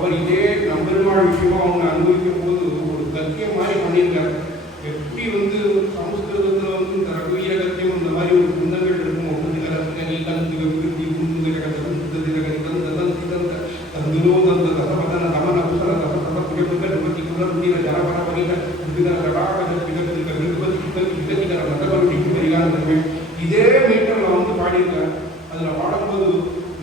அவர் இதே நம்பெருமாள் விஷயமா அவங்க அனுபவிக்கும் போது ஒரு கத்தியம் மாதிரி பண்ணியிருக்காரு. எப்படி வந்து சமஸ்கிருதத்தில் வந்து இந்த ரகுவீர கத்தியம் இந்த மாதிரி ஒரு குந்தங்கள் இருக்கும். இதே மீட்டர்ல வந்து பாடியிருக்காரு. அதுல பாடும்போது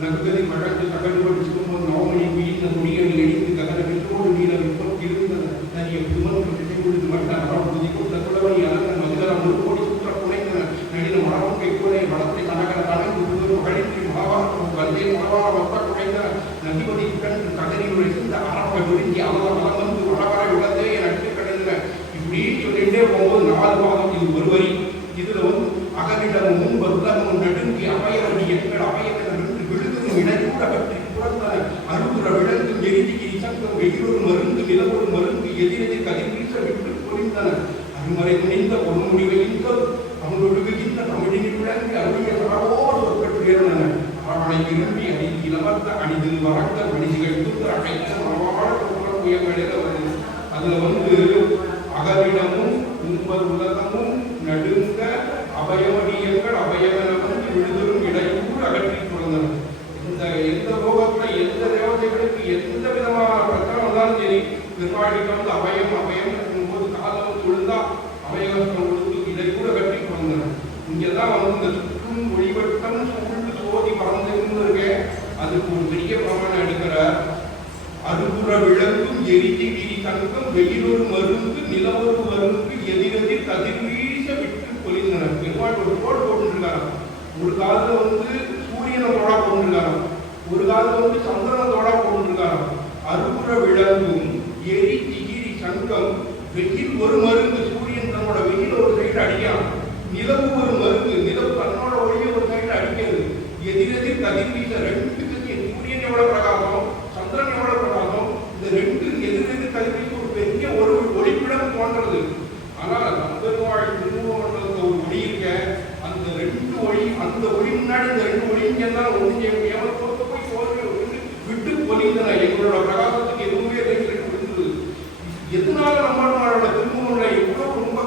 நககதி மழக்கு தகவல் விசும்போது நவமணி வீண முடிகள் எடித்து கதற விட்டுவோடு நீளம் இப்போ இருந்தது நிறைய புதுமன் கொடுத்து மட்டார் அவன் புதிக்கும் தகுடவணி அலங்கன் மதுகரம் முழுக்கோடி சுற்ற புனைந்தன நடின மரவன் கைக்கோலை வளத்தை கனகர கணக்கு புது மகளின்றி மகாபாரதம் வந்தே மகாபார வத்த குறைந்த நதிபதி கண் கதறியுடைய இந்த அரப்பை விரும்பி அவல வளம் வந்து வளவரை உள்ளதே என் அட்டு கடந்த இப்படி சொல்லிட்டே போகும்போது 4 பாகம் இது ஒரு வரி. இதுல வந்து அகலிடம் முன் வருடமும் நடுங்கி அவையவடி எங்கள் அவையவன் விழுதும் இடையூட பற்றி புறந்த அருகுற விளங்கும் எரிதிகிரி சங்கம் வெயிலொரு மருந்து நிலவொரு மருந்து எதிரெதிர் கதிர்வீச விட்டு பொழிந்தன அருமறை துணிந்த ஒரு முடிவையின் சொல் அவனொழுகுகின்ற தமிழினில் விளங்கி அருளிய சரவோடு சொற்கட்டுயர்ந்தன அரவணை விரும்பி அணிந்து இளவர்த்த அணிதில் வரங்க மனிதிகள் தூக்க அழைத்த மரவாழ புயங்களில் வருது. அதுல வந்து அகலிடமும் உண்பர் உலகமும் நடுங்க அபயமடியங்கள் அபயமென வந்து விழுதலும் இடையூறு அகற்றி கொண்டன. இந்த எந்த லோகத்துல எந்த தேவதைகளுக்கு எந்த விதமான பிரச்சனை வந்தாலும் சரி, பெருமாளுக்கு வந்து அபயம் அபயம் இருக்கும்போது காலம் வந்து விழுந்தா அபயகஸ்திரம் விழுந்து இடைக்கூட அகற்றி கொண்டன. இங்கதான் வந்து இந்த சுற்றும் ஒளிவட்டம் சூழ்ந்து சோதி பறந்துருக்கு. அதுக்கு ஒரு பெரிய பிரமாணம் எடுக்கிறார். அருகுற விளங்கும் எரிதிகிரி தங்கம் வெயிலொரு மருந்து நிலவொரு மருந்து எதிரெதிர் கதிர்வீச விட்டு பொழிந்தன. பெருமாள் ஒரு கோடு போட்டுருக்காரு. ஒரு காலத்துல வந்து சூரியனை தோடா போட்டுருக்காரு, ஒரு காலத்துல வந்து சந்திரனை தோடா போட்டுருக்காரு. அருகுற விளங்கும் எரிதிகிரி சங்கம் வெயில் ஒரு மருந்து, சூரியன் தன்னோட வெயில் ஒரு சைடு அடிக்கலாம், நிலவு ஒரு மருந்து, நிலவு தன்னோட ஒளியை ஒரு சைடு அடிக்கிறது. எதிரெதிர் கதிர்வீச ரெண்டு சூரியன் எவ்வளவு பிரகாசம், சந்திரன் எவ்வளவு பிரகாசம், இந்த ரெண்டு எதிரெதிர் கதிர்வீச ஒரு பெரிய ஒரு ஒளிப்பிடம் தோன்றது. ஆனால் நம்பெருமாள் திருமூலமண்டலத்துல ஒரு ஒளி இருக்க, அந்த ரெண்டு ஒளி, அந்த ஒளி முன்னாடி இந்த ரெண்டு ஒளி இங்கன்னா ஒண்ணு செய்ய முடியாமல் போய் சோர்வை விட்டு பொழிந்தன. எங்களோட பிரகாசத்துக்கு எதுவுமே விழுந்தது. எதனால நம்மளோட திருமூலமண்டலம் இவ்வளவு ரொம்ப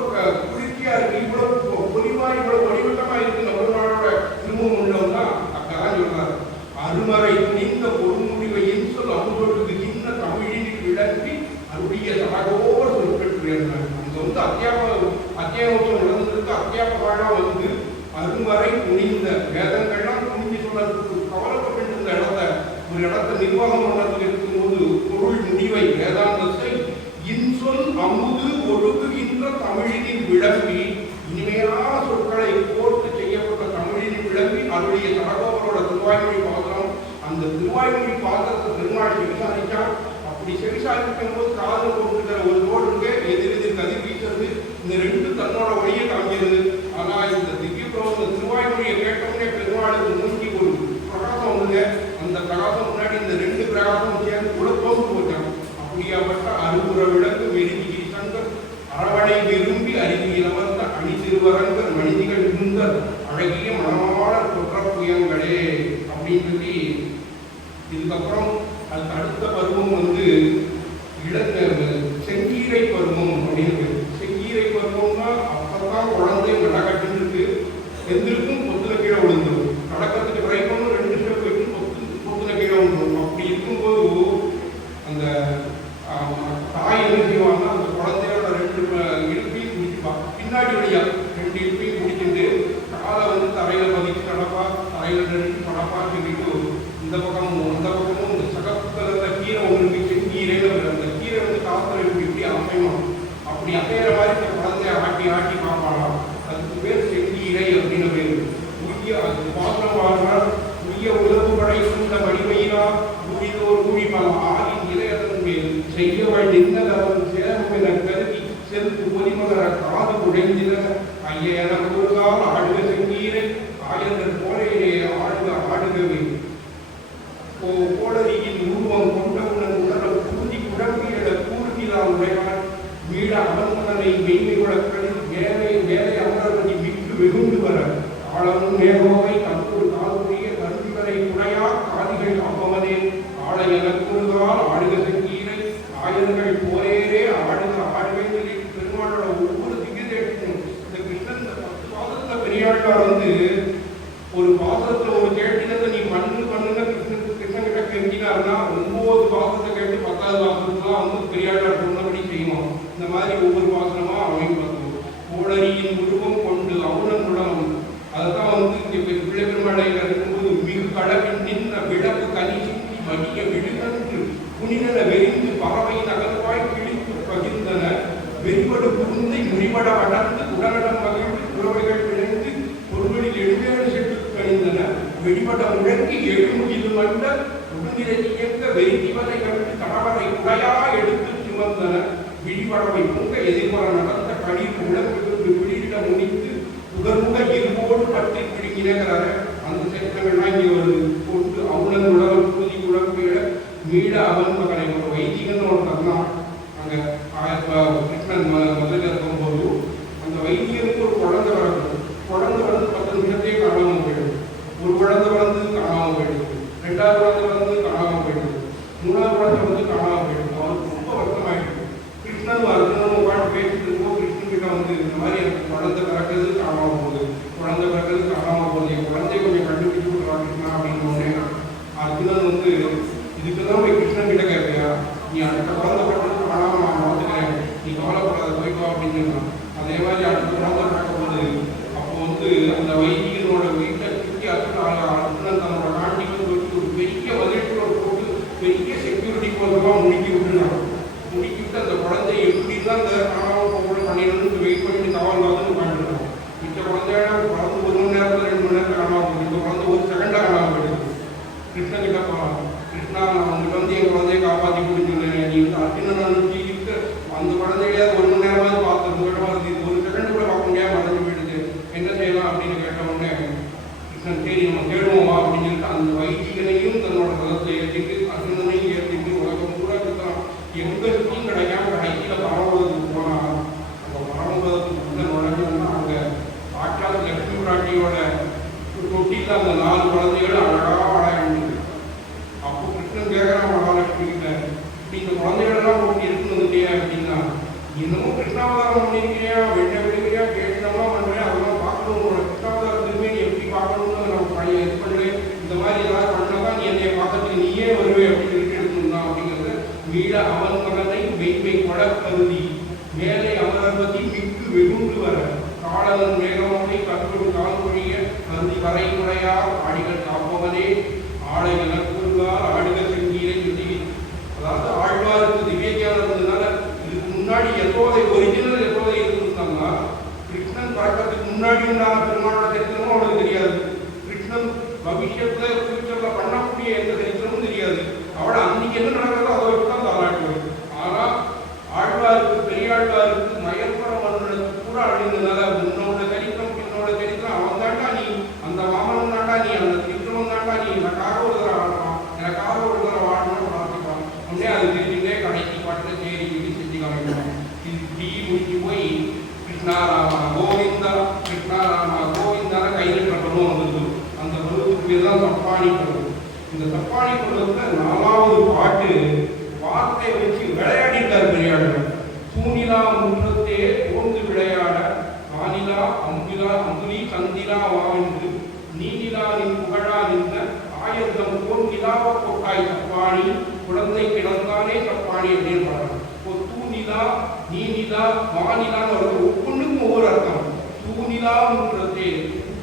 குளிர்ச்சியா இருக்கு, இவ்வளவு பொலிவா இவ்வளவு வடிவட்டமா இருக்கு நம்மளோட திருமூலமண்டலம் தான். அக்கதான் சொல்றாரு. அருமறை துணிந்த ஒரு முடிவையின் சொல் அவங்களுக்கு இன்ன தமிழினில் விளங்கி அருடைய சடகோடு குறிப்பிட்டிருந்தாங்க. அங்க வந்து அத்தியாவசம் நடந்திருக்கு. அத்தியாபகாரா வந்து அருமறை துணிந்த வேதங்கள்லாம் துணிஞ்சு சொல்றதுக்கு கவலைப்பட்டு இருந்த ஒரு இடத்தை நிர்வாகம் பண்றதுக்கு இருக்கும்போது பொருள் முடிவை வேதாந்தத்தை இன்சொல் அமுது ஒழுகுகின்ற தமிழினில் விளம்பி இனிமையான சொற்களை கோர்த்து செய்யப்பட்ட தமிழினில் விளம்பி அவருடைய சடகோவரோட திருவாய்மொழி பாத்திரம், அந்த திருவாய்மொழி பாத்திரத்தை பெருமாள் செவிசாரிச்சான். அப்படி செவிசாரிக்கும் போது காதல் கொண்டிருக்கிற ஒரு ரோடு இருக்கு, எதிரெதிர் கதிர் வீசுறது, இந்த ரெண்டு தன்னோட வழியை காமிக்கிறது. ஆனா இந்த திவ்ய பிரபந்த திருவாய்மொழியை கேட்டோம்னே பெருமாளுக்கு மூஞ்சி ஒரு பிரகாசம் வந்துங்க. அந்த பிரகாசம் முன்னாடி இந்த ரெண்டு பிரகாசம் சேர்ந்து கூட தோன்று போச்சாங்க. அப்படியாப்பட்ட அருகுற விளக்கு வெறுதி சங்கம் அரவணை விரும்பி அறிவு இளவந்த அணி திருவரங்கர் மனிதிகள் இருந்த அழகிய மனமான குற்றப்புயங்களே அப்படின்னு சொல்லி, இதுக்கப்புறம் அதுக்கு அடுத்த பருவம் வந்து செங்கீரை பருவம் அப்படின்னு. செங்கீரை பருவம்னா அப்பதான் குழந்தை நடக்கட்டுன்னு இருக்கு, எந்திருக்கும் பொத்துல கீழே விழுந்துடும், நடக்கிறதுக்கு ட்ரை பண்ணும், 2 ஸ்டெப் வைக்கும் பொத்துல கீழே விழுந்துடும். அப்படி இருக்கும்போது அந்த தாய் என்ன செய்வாங்கன்னா அந்த குழந்தையோட 2 இடுப்பையும் பிடிச்சிப்பான், பின்னாடி வழியா 2 இடுப்பையும் பிடிச்சிட்டு காலை வந்து தரையில பதிச்சு நடப்பா, தரையில நின்று படப்பா சொல்லிட்டு இந்த பக்கமும் அந்த பக்கமும் இந்த சகப்புல கீரை ஒன்று செங்கீரைன்னு அந்த கீரை வந்து காத்துல இப்படி அமையணும். அப்படி அசைகிற மாதிரி இந்த குழந்தைய ஆட்டி ஆட்டி பார்ப்பாங்களாம். அதுக்கு பேர் செங்கீரை அப்படின்னு பேரு. அது பாத்திரம் வாழ்வார் உரிய உழவு படை சூண்ட வடிவையினா ஊழிதோர் ஊழிப்பாங்க ஆகி நிலையதன் மேல் செய்யவள் நின்னதவன் சேரம் என கருதி செலுத்து பொலிமகர காது குழைந்தின ஐயன கூறுகால் ஆடுக செங்கீரை ஆயர்கள் போலையிலே ஆடுக ஆடுகவே கோடரியின் உருவம் கொண்டவுடன் உடல் கூதி குழம்பியிட கூறுகிறார் உடையான் மீள அவன்முதனை மெய்மை உலக்களில் வேலை வேலை அமரவதி மிக்கு வெகுண்டு வர ஆளமும் மேகோவை தற்போது காதுடைய கருவிகளை குறையா காதிகள் அப்பவனே ஆளை என கூறுகால் ஆடுக நிறுத்தினாருன்னா 9 பாசத்தை கேட்டு 10வது பாசத்துலாம் வந்து பெரியாழ்வார் சொன்னபடி செய்யணும். இந்த மாதிரி ஒவ்வொரு பாசனமா அமையும் பார்த்தோம். கோடரியின் உருவம் கொண்டு அவுணன் உடலம், அதுதான் வந்து இங்கே பிள்ளை பெருமாளையில் இருக்கும்போது மிகு கடலின் நின்ற விளக்கு கனி சுற்றி மடிய விழுகன்று புனிதன வெறிந்து பறவை நகர்வாய் கிழித்து பகிர்ந்தன வெறிபடு குருந்தை முடிவட அடர்ந்து உடலிடம் மகிழ்ந்து புறவைகள் விளைந்து பொருள்களில் எழுவேறு செட்டு கணிந்தன வெடிபட முழங்கி எழுமுகில் மண்ட உடுநிலை இயக்க வெறிதிவரை கண்டு கணவரை குறையா எடுத்து சுமந்தன விழிவடவை பொங்க எதிர்வர நடந்த கடிர் உலகிலிருந்து விழியிட முடித்து உடல்முக இருபோடு பற்றி பிடிங்கிறாரு. அந்த சட்டங்கள்லாம் இங்கே வருது. போட்டு அவுணன் உலகம் புதி உலகில மீட அவன் மகனை ஒரு வைத்திகன்னு ஒரு தந்தான் அங்கே கிருஷ்ணன் முதல்ல இருக்கும்போது அந்த வைத்தியனுக்கு ஒரு குழந்தை வரணும். குழந்தை வந்து 10 நிமிஷத்தையே காணாமல் போயிடுது. ஒரு குழந்தை வந்து காணாமல் போயிடுது, 2வது குழந்தை வந்து காணாமல் போயிடுது, 3வது குழந்தை வந்து காணாமல் போயிடுது. அவருக்கு ரொம்ப வருத்தமாயிடுது. கிருஷ்ணன் அர்ஜுனன் உட்காந்து பேசிட்டு இருக்கோம். கிருஷ்ணன் கிட்ட வந்து இந்த மாதிரி எனக்கு குழந்தை பிறக்கிறது காணாமல் போகுது, குழந்தை பிறக்கிறது காணாமல் போகுது, என் குழந்தைய கொஞ்சம் கண்டுபிடிச்சு விட்டுறாங்க அப்படின்னு ஒன்னே அர்ஜுனன் வந்து இதுக்குதான் போய் கிருஷ்ணன் கிட்ட கேட்பியா, நீ அடுத்த குழந்தை பிறக்கிறது காணாமல் நான் பார்த்துக்கிறேன், நீ கவலைப்படாத போய்ப்பா அப்படின்னு சொன்னான். அதே மாதிரி அடுத்த குழந்தை பிறக்கும்போது அப்போ வந்து அந்த வைத்தியனோட வீட்டை சுற்றி அர்ஜுனன் தன்னோட நாட்டிக்கு போயிட்டு ஒரு பெரிய மதிப்போட போட்டு பெரிய செக்யூரிட்டி போதெல்லாம் முடுக்கி விட்டுருந்தாங்க. முடுக்கி விட்டு அந்த குழந்தை எப்படி தான் அந்த காணாமல் போக பண்ணிடணும்னு வெயிட் பண்ணிட்டு காவல்காதுன்னு உட்காந்துருக்கோம். இந்த குழந்தைய குழந்தை 1 மணி நேரத்தில் 2 மணி நேரத்தில் காணாமல் போகுது, இந்த குழந்தை 1 செகண்டாக காணாமல் போயிடுது. கிருஷ்ணன் கிட்ட போகலாம், கிருஷ்ணா நான் உங்கள்கிட்ட வந்து என் குழந்தைய காப்பாற்றி கொடுத்துருந்தேன், நீ வந்து அர்ஜுனன் அனுப்பிச்சு அந்த குழந்தைய 1 மணி நேரமாவது பார்த்து 1 செகண்ட் கூட பார்க்க முடியாம மறைஞ்சு போயிடுது, என்ன செய்யலாம் அப்படின்னு கேட்ட உடனே கிருஷ்ணன் சரி நம்ம கேடுவோம் அப்படின்னு சொல்லிட்டு அந்த வைத்திகனையும் தன்னோட ரதத்தை ஏற்றிட்டு அர்ஜுனனையும் ஏற்றிட்டு உலகம் பூரா இருக்கலாம் எங்க சுற்றியும் கிடைக்காம கடைசியில் பரமபதத்துக்கு போனால் அந்த பரமபதத்துக்கு உள்ள நுழைஞ்சோம்னா அங்கே சாட்சாத் லட்சுமி பிராட்டியோட தொட்டியில் அந்த 4 குழந்தைகள் அழகாக ஆடாயிடுது. அப்போ கிருஷ்ணன் கேட்குறான் மகாலட்சுமி கிட்ட, இப்படி இந்த குழந்தைகளெல்லாம் போட்டு இருக்குன்னு இல்லையா அப்படின்னா, இன்னமும் கிருஷ்ணாவதாரம் பண்ணியிருக்கிறியா, வெட்ட விடுக்கிறியா, கேட்டெல்லாம் பண்ணுறேன், அதெல்லாம் பார்க்கணும், உன்னோட கிருஷ்ணாவதார திரும்பி நீ எப்படி பார்க்கணும்னு நான் பழைய இது பண்ணுறேன், இந்த மாதிரி ஏதாவது பண்ணாதான் நீ என்னை பார்க்கறதுக்கு நீயே வருவே அப்படின்னு சொல்லிட்டு எடுத்துருந்தான். அப்படிங்கிறது மீள அவன் மகனை மெய்மை கொடப்பருதி மேலே அமரபதி மிக்கு வெகுண்டு வர காலவன் மேகமனை கற்று கால் பொழிய கருதி வரை முறையார் ஆடிகள் காப்பவனே ஆடை இலக்குறுகார் ஆடுக செங்கீரை சுற்றி. அதாவது ஆழ்வாருக்கு திவ்யஞானம் இருந்ததுனால இதுக்கு முன்னாடி யசோதை ஒரிஜினல் யசோதை இருந்திருந்தாங்கன்னா கிருஷ்ணன் பறக்கிறதுக்கு முன்னாடி உண்டான பெருமாளோட சரித்திரமும் அவளுக்கு தெரியாது. கிருஷ்ணன் பவிஷ்யத்துல ஃபியூச்சர்ல பண்ணக்கூடிய எந்த சரித்திரமும் தெரியாது. அவளை அன்னைக்கு என்ன நடக்கிறதோ அதை வச்சு தான் தாராட்டுவாள். ஆனால் ஆழ்வாருக்கு பெரியாழ்வாருக்கு மயற்பர மன்னனுக்கு கூட அழிந்ததுனால உன்னோட சரித்திரம் பின்னோட சரித்திரம் அவன் தாண்டா நீ, அந்த வாமனன் தாண்டா நீ, அந்த சித்திரவன் தாண்டா நீ, எனக்காக ஒரு தடவை ஆடலாம், எனக்காக ஒரு தடவை வாழணும்னு பிரார்த்திப்பான். உடனே அது தெரிஞ்சுட்டே கடைசி பாட்டில் சரி இப்படி செஞ்சு காமிக்கலாம். இது இப்படி முடிச்சு போய் கிருஷ்ணாராமா கோவிந்தா கிருஷ்ணாராமா கோவிந்தான கையில் கட்டணும் வந்தது. அந்த பருவத்துக்கு பேர் தான் தப்பாணி பருவம். இந்த தப்பாணி பருவத்தில் 4வது பாட்டு வார்த்தை வச்சு விளையாடிட்டார் பெரியாழ்வார். சூனிலா முற்றத்தே ஓர்ந்து விளையாட வானிலா அம்பிலா அம்புலி சந்திலா வாவென்று நீனிலா நின் புகழா நின்ற ஆயத்தம் போல் நிலாவ கொட்டாய் தப்பாணி குழந்தை கிடந்தானே தப்பாணி அப்படின்னு பாடுறாங்க. தூநிலா நீனிலா வானிலான்னு வருது. ஒவ்வொன்றுக்கும் ஒவ்வொரு அர்த்தம். தூநிலா முற்றத்தே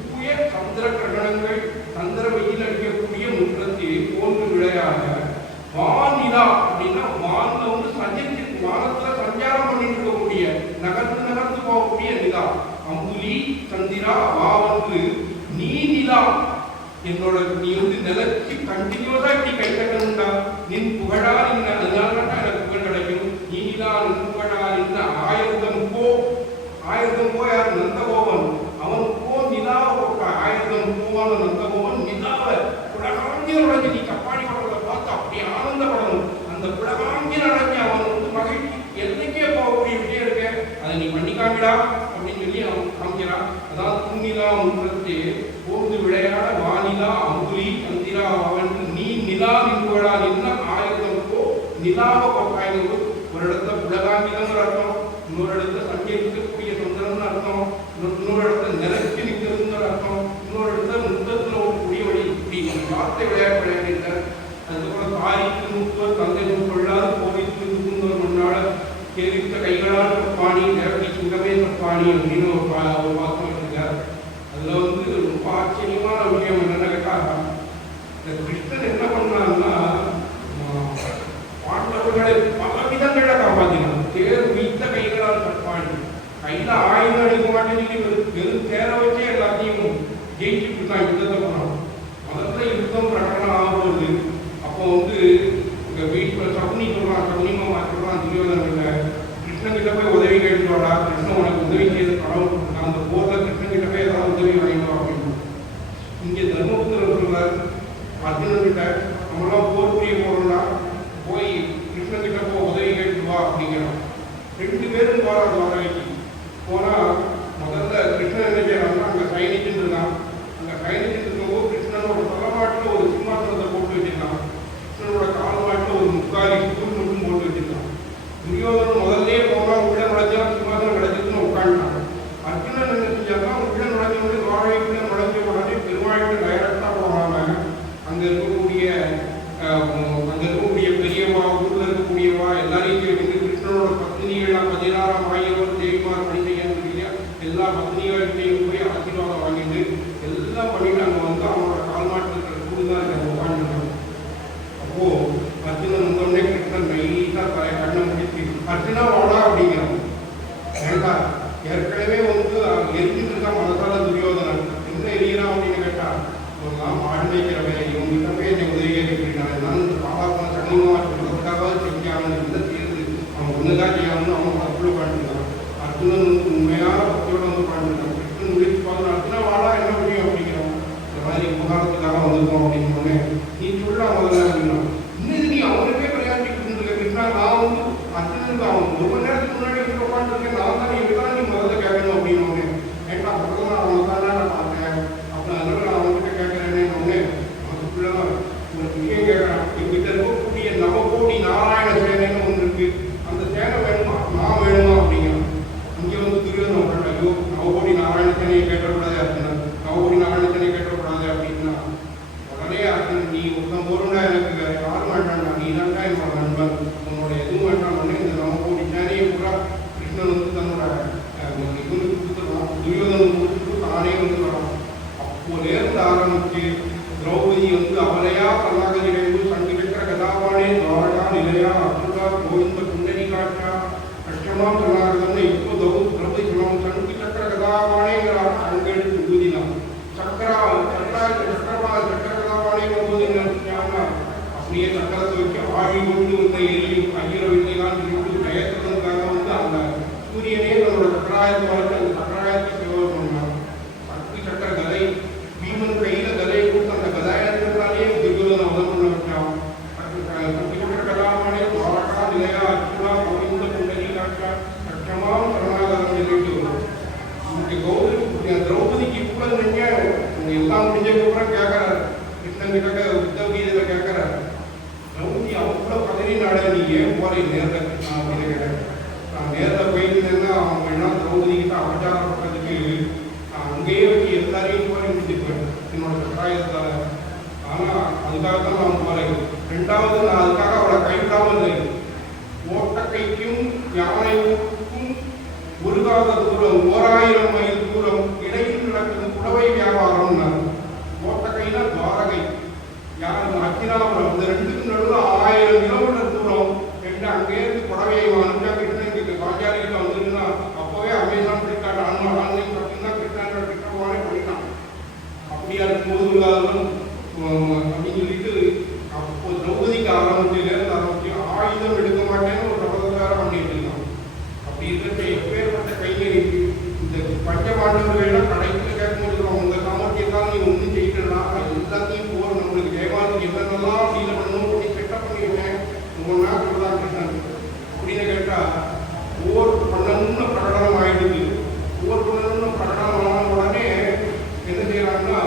தூய சந்திர கிரகணங்கள் சந்திர வெயில் அடிக்கக்கூடிய முற்றத்தே போன்று விளையாட வானிலா அப்படின்னா வான்ல வந்து சஞ்சரிச்சு வானத்துல சஞ்சாரம் பண்ணிட்டு இருக்கக்கூடிய நகர்ந்து போகக்கூடிய நிலா. அம்புலி சந்திரா வாவன்று நீ நிலா என்னோட நீ வந்து நிலச்சி கண்டினியூஸா இப்படி கை தட்டணும்டா. நின் புகழா நின்ன அதனால எனக்கு புகழ் கிடைக்கும். நீ நிலா நின் புகழா நின்ன ஆயிரத்தம் போ யார் நந்தகோபன் அவன் போ நிலாவை போட்டா ஆயிரத்தம் போவான நந்தகோபன் நிலாவை புலகாங்கி உடஞ்சி நீ தப்பாணி படத்தை பார்த்து அப்படி ஆனந்தப்படணும். அந்த புலகாங்கி அடைஞ்சி அவன் வந்து மகிழ்ச்சி எல்லைக்கே போகக்கூடிய விஷயம் இருக்க அதை நீ பண்ணிக்காமிடா அப்படின்னு சொல்லி அவன் காமிக்கிறான். அதான் தூணிலா முற்றத்தே போர்ந்து விளையாட வானிலா அம்புலி சந்திரா அவன் நீ நிலா நின்றுவடா நின்ன ஆயிரத்தம் போ நிலாவை கொட்டாய்ந்து. ஒரு இடத்துல புலகாங்கிதம்னு அர்த்தம், இன்னொரு இடத்துல சஞ்சரிக்கக்கூடிய சுந்தரம்னு அர்த்தம், இன்னொரு இடத்துல நிலைச்சு நிற்கிறதுங்கிற அர்த்தம், இன்னொரு இடத்துல முத்தத்தில் ஒரு குடிய வழி இப்படி வார்த்தை விளையாட்டு விளையாடிட்டார். அதுக்கப்புறம் அப்புறம் தாரிக்கு மூத்தவர் தந்தையும் கொள்ளாது கோவிலுக்கு தூங்குவர் முன்னால தெரிவித்த கைகளால் தப்பாணி நேரடி சுங்கமே தப்பாணி அப்படின்னு ஒரு வாக்கம் இருக்கார். அதுல வந்து ரொம்ப ஆச்சரியமான விஷயம் என்னன்னு கேட்டா, இந்த கிருஷ்ணன் என்ன பண்ணான்னா பாண்டவர்களை பல விதங்களை காப்பாற்றினான். தேர் வைத்த கைகளால் தப்பாணி, கையில ஆயுதம் அடிக்க மாட்டேன்னு வெறும் தேர வச்சே எல்லாத்தையும் ஜெயிச்சுட்டு தான் யுத்தத்தை போனான். முதல்ல யுத்தம் பிரகடனம் ஆகும்போது அப்போ வந்து இங்க வீட்டில் சகுனி சொல்றான், சகுனிமா சொல்றான் துரியோதன கிருஷ்ணன் கிட்ட போய் உதவி கேட்டு வாடா, கிருஷ்ணன் உனக்கு உதவி செய்து கடவுள் கொடுத்தான், அந்த போர்ல கிருஷ்ணன் கிட்ட போய் ஏதாவது உதவி வாங்கிடும் அப்படின்னு. இங்க தர்மபுத்திரர் சொல்றார் அர்ஜுனன் கிட்ட, நம்மளாம் போர் புரிய போறோம்னா போய் கிருஷ்ணன் கிட்ட போ உதவி கேட்டு வா அப்படிங்கிறான். 2 பேரும் போறாங்க உதவிக்கு. போனா முதல்ல கிருஷ்ணன் என்ன செய்யறாங்கன்னா அங்க சைனிச்சுன்னு இருக்கான். அங்க சைனிச்சுன்னு இருக்கும்போது கிருஷ்ணனோட தலைமாட்டில் ஒரு சிம்மாசனத்தை போட்டு வச்சிருக்கான். கிருஷ்ணனோட கால் மாட்டில் ஒரு முக்காலி ஸ்கூல் மட்டும் போட்டு வச்சிருக்கான். துரியோதனன் முதல்ல போனா உள்ள நுழைஞ்சா சிம்மாசனம் கிடைச்சிருக்குன்னு உட்காந்துட்டான். அர்ஜுனன் என்ன செஞ்சாங்கன்னா உள்ள நுழைஞ்ச வாழைக்குள்ள நுழைஞ்ச உடனே பெருமாளுக்கு டைரக்டா போகாம அங்க இருக்கக்கூடிய பெரியவா, ஊர்ல இருக்கக்கூடியவா எல்லாரையும் வந்து கிருஷ்ணனோட பத்னிகள்லாம் 16 ஆயிரம் தேவிமார் பண்ணிட்டீங்க எல்லா பத்னிகள்கிட்டையும் போய் ஆசீர்வாதம் வாங்கிட்டு எல்லாம் பண்ணிட்டு அங்க வந்து அவனோட கால்மாட்டில் இருக்கிற கூடுதான் உட்காந்துருக்காங்க. அப்போ அர்ஜுனன் வந்தோடனே கிருஷ்ணன் நைட்டா கண்ணை முடிச்சு அர்ஜுனா வாடா அப்படிங்கிறான். ஏண்டா ஏற்கனவே வந்து எரிஞ்சுட்டு இருக்கான் மனசால துரியோதனன், என்ன எரியிறான் அப்படின்னு கேட்டா மாடு மேய்க்கிற வேலை இவங்கிட்ட போய் என்னை உதவி கேட்கிறான். நான் பாபா சனிமா சொல்றதுக்காக செஞ்சாங்கன்னு இல்லை தீர்ந்து அவன் ஒண்ணுதான் செய்யணும்னு அவன் பத்துல உட்காந்துருக்கான். அர்ஜுனன் வந்து உண்மையான பக்தியோட வந்து உட்காந்துருக்கான். கிருஷ்ணன் முடிச்சு பார்த்து அர்ஜுனா வாடா என்ன முடியும் அப்படிங்கிறான். இந்த மாதிரி உபகாரத்துக்காக வந்திருக்கோம் அப்படின்னு நீ சொல்ல முதல்ல அப்படின்னா இன்னும் நீ அவனுக்கே பிரயாணிக்கிட்டு இருக்க கிருஷ்ணா, நான் வந்து அர்ஜுனனுக்கு அவன் 1 மணி நேரத்துக்கு முன்னாடி உட்காந்துருக்கேன், நான் தான் இப்பதான் நீ முதல்ல கேட்கணும் அப்படின்னு ஏன்னா பக்கத்துல அவன் தான் நான் பார்த்தேன் அப்ப அதனால நான் அவன்கிட்ட கேட்கிறேன்னு அதுக்குள்ளதான் ஒரு விஷயம் கேட்கறான். எங்கிட்ட இருக்கக்கூடிய நவகோடி நாராயண சேனைன்னு ஒன்று இருக்கு, அந்த சேனை வேணுமா, நான் வேணுமா அப்படிங்கிறான். இங்க வந்து துரியோதனன் ஐயோ நவகோடி நாராயண சேனையை கேட்டக்கூடாது அப்படின்னா, நவகோடி நாராயண சேனையை கேட்டக்கூடாது அப்படின்னா உடனே அர்ஜுனன் நீ ஒருத்தன் போறோம்னா எனக்கு வேற யாரும் வேண்டாம்டா, நீ தான்டா என்னோட நண்பன், உன்னோட எதுவும் வேண்டாம். இந்த நவகோடி சேனையை கூட கிருஷ்ணன் வந்து தன்னோட இவனுக்கு கொடுத்துருவான், துரியோதனன் கொடுத்துட்டு தானே வந்து வரான். அப்போ நேர்ந்து ஆரம்பிச்சு திரௌபதி வந்து அவளையா கல்லாகரிடைந்து சங்கு சக்கர கதாபானே துவாரகா நிலையா அசுரா கோவிந்த குண்டனி காட்டா கஷ்டமா கல்லாகதன்னு இப்போ திரௌபதி சொல்லணும். சங்கு சக்கர கதாபானேங்கிறார், அங்க எடுத்து ஊதினான். சக்கர கதாபானே ஊதினா அப்படியே சக்கரத்தை வச்சு ஆழி கொண்டு வந்த எரியும் ஐயரவில்லைதான் சொல்லிட்டு பயத்துறதுக்காக வந்து அந்த சூரியனே தன்னோட சக்கராயத்தை வளர்த்து அந்த சக்கராயத்தை சேவை பண்ணார். சக்தி சக்கர கதை பீமன் கையில கதையை கொடுத்து அந்த கதாயத்தினாலே துரியோதனை உதவி பண்ண வச்சான். சக்தி சக்கர கதாபானே துவாரகா நிலையா அச்சுரா கோவிந்த குண்டனி காட்டா கஷ்டமாம் சரணாகரம் சொல்லிட்டு திரௌபதிக்கு கூட நீங்க எல்லாம் முடிஞ்சதுக்கப்புறம் கேட்கிறார் கிருஷ்ணன் கிட்ட உத்தவகீதையில கேட்கிறார், திரௌபதி அவ்வளவு பதறினால நீ ஏன் போற நேர்ல கிருஷ்ணா அப்படின்னு கேட்டேன். நான் நேரில் போயிருந்தேன்னா அவங்க என்ன திரௌபதி கிட்ட அபச்சாரப்பட்டதுக்கு அங்கேயே வச்சு எல்லாரையும் போய் முடிச்சுக்குவேன் என்னோட கட்டாயத்தால. ஆனா அதுக்காக தான் நான் போறேன். 2வது நான் அதுக்காக அவளை கைவிடாமல் இல்லை. ஓட்டக்கைக்கும் யானைக்கும் ஒருகாத தூரம் 1000 மைல் தூரம் இடையில் நடக்குது புடவை வியாபாரம். ஓட்டக்கைனா துவாரகை, அக்கிராபுரம், இந்த 2க்கும் நடுவில் 1000 கிலோமீட்டர் தூரம் என்று அங்கே இருந்து புடவையை அனுப்பிச்சா கிருஷ்ணனுக்கு பாஞ்சாலிக்கு வந்துருந்தா அப்பவே அமேசான் பிடிக்காட்ட ஆன்லைன் பார்த்தீங்கன்னா கிருஷ்ணன் கிருஷ்ணவானே பண்ணிட்டான். அப்படியா இருக்கும்போது அப்படின்னு சொல்லிட்டு அப்போ திரௌபதிக்கு ஆரம்பிச்சு ஆயுதம் எடுக்க மாட்டேன்னு ஒரு பிரபலத்தார பண்ணிட்டு இருக்கான். அப்படி இருக்க எப்பேற்பட்ட கைங்கறி இந்த பஞ்சபாண்டவர்கள்லாம் கடைசியில் கேட்கும்போது உங்க சாமர்த்தியத்தால் நீ ஒன்றும் செய்யலன்னா எல்லாத்தையும் போர் நம்மளுக்கு ஜெயமானுக்கு என்னென்னலாம் டீல பண்ணணும் பண்ணி செட்டப் பண்ணிவிட்டேன் உங்க சொல்றான் கிருஷ்ணன் அப்படின்னு கேட்டா போர் பண்ணணும்னு பிரகடனம் ஆயிடுது. போர் பண்ணணும்னு பிரகடனம் ஆன உடனே என்ன செய்யறாங்கன்னா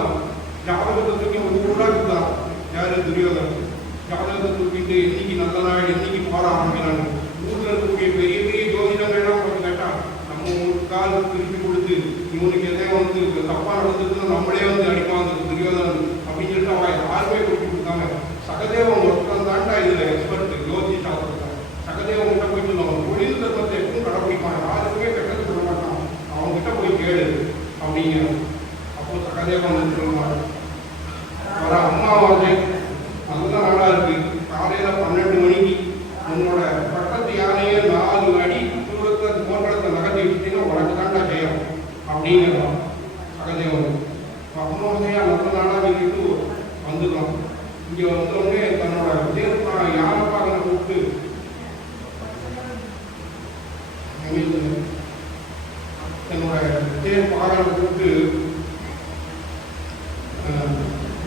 ஜாதகத்தை தூக்கி ஒரு உருவாக்குதான் யாரு துரியோதனன். ஜாதகத்தை தூக்கிட்டு என்னைக்கு நல்ல நாள் என்னைக்கு போற ஆரம்பிக்கிறாங்க. ஊர்ல இருக்கக்கூடிய பெரிய பெரிய ஜோதிடங்கள்லாம் போய் கேட்டா நம்ம ஒரு கால் திருப்பி கொடுத்து இவனுக்கு எதையும் வந்து தப்பா நடந்ததுன்னு நம்மளே வந்து அடிப்பாங்க துரியோதனன் அப்படின்னு சொல்லிட்டு அவன் யாருமே கொடுத்து கொடுத்தாங்க. சகதேவன் ஒருத்தன் தான் அப்படிங்கிறோம். அப்போ சகதேவன் வந்து சொல்லுவாங்க, வர அமாவாசை நல்ல நாளாக இருக்கு, காலையில் 12 மணிக்கு உன்னோட பக்கத்து யானையை 4 அடி தூரத்தை போன்றத்தை நகர்த்தி வச்சுட்டீங்கன்னா உனக்கு தாண்டா செய்யும் அப்படிங்கிறோம் சகதேவன். அமாவாசையா நல்ல நாளாக சொல்லிட்டு வந்துடும். இங்கே வந்தோடனே தன்னோட யானை பாகனை கூப்பிட்டு என்னோட தேர் பாகனை கூப்பிட்டு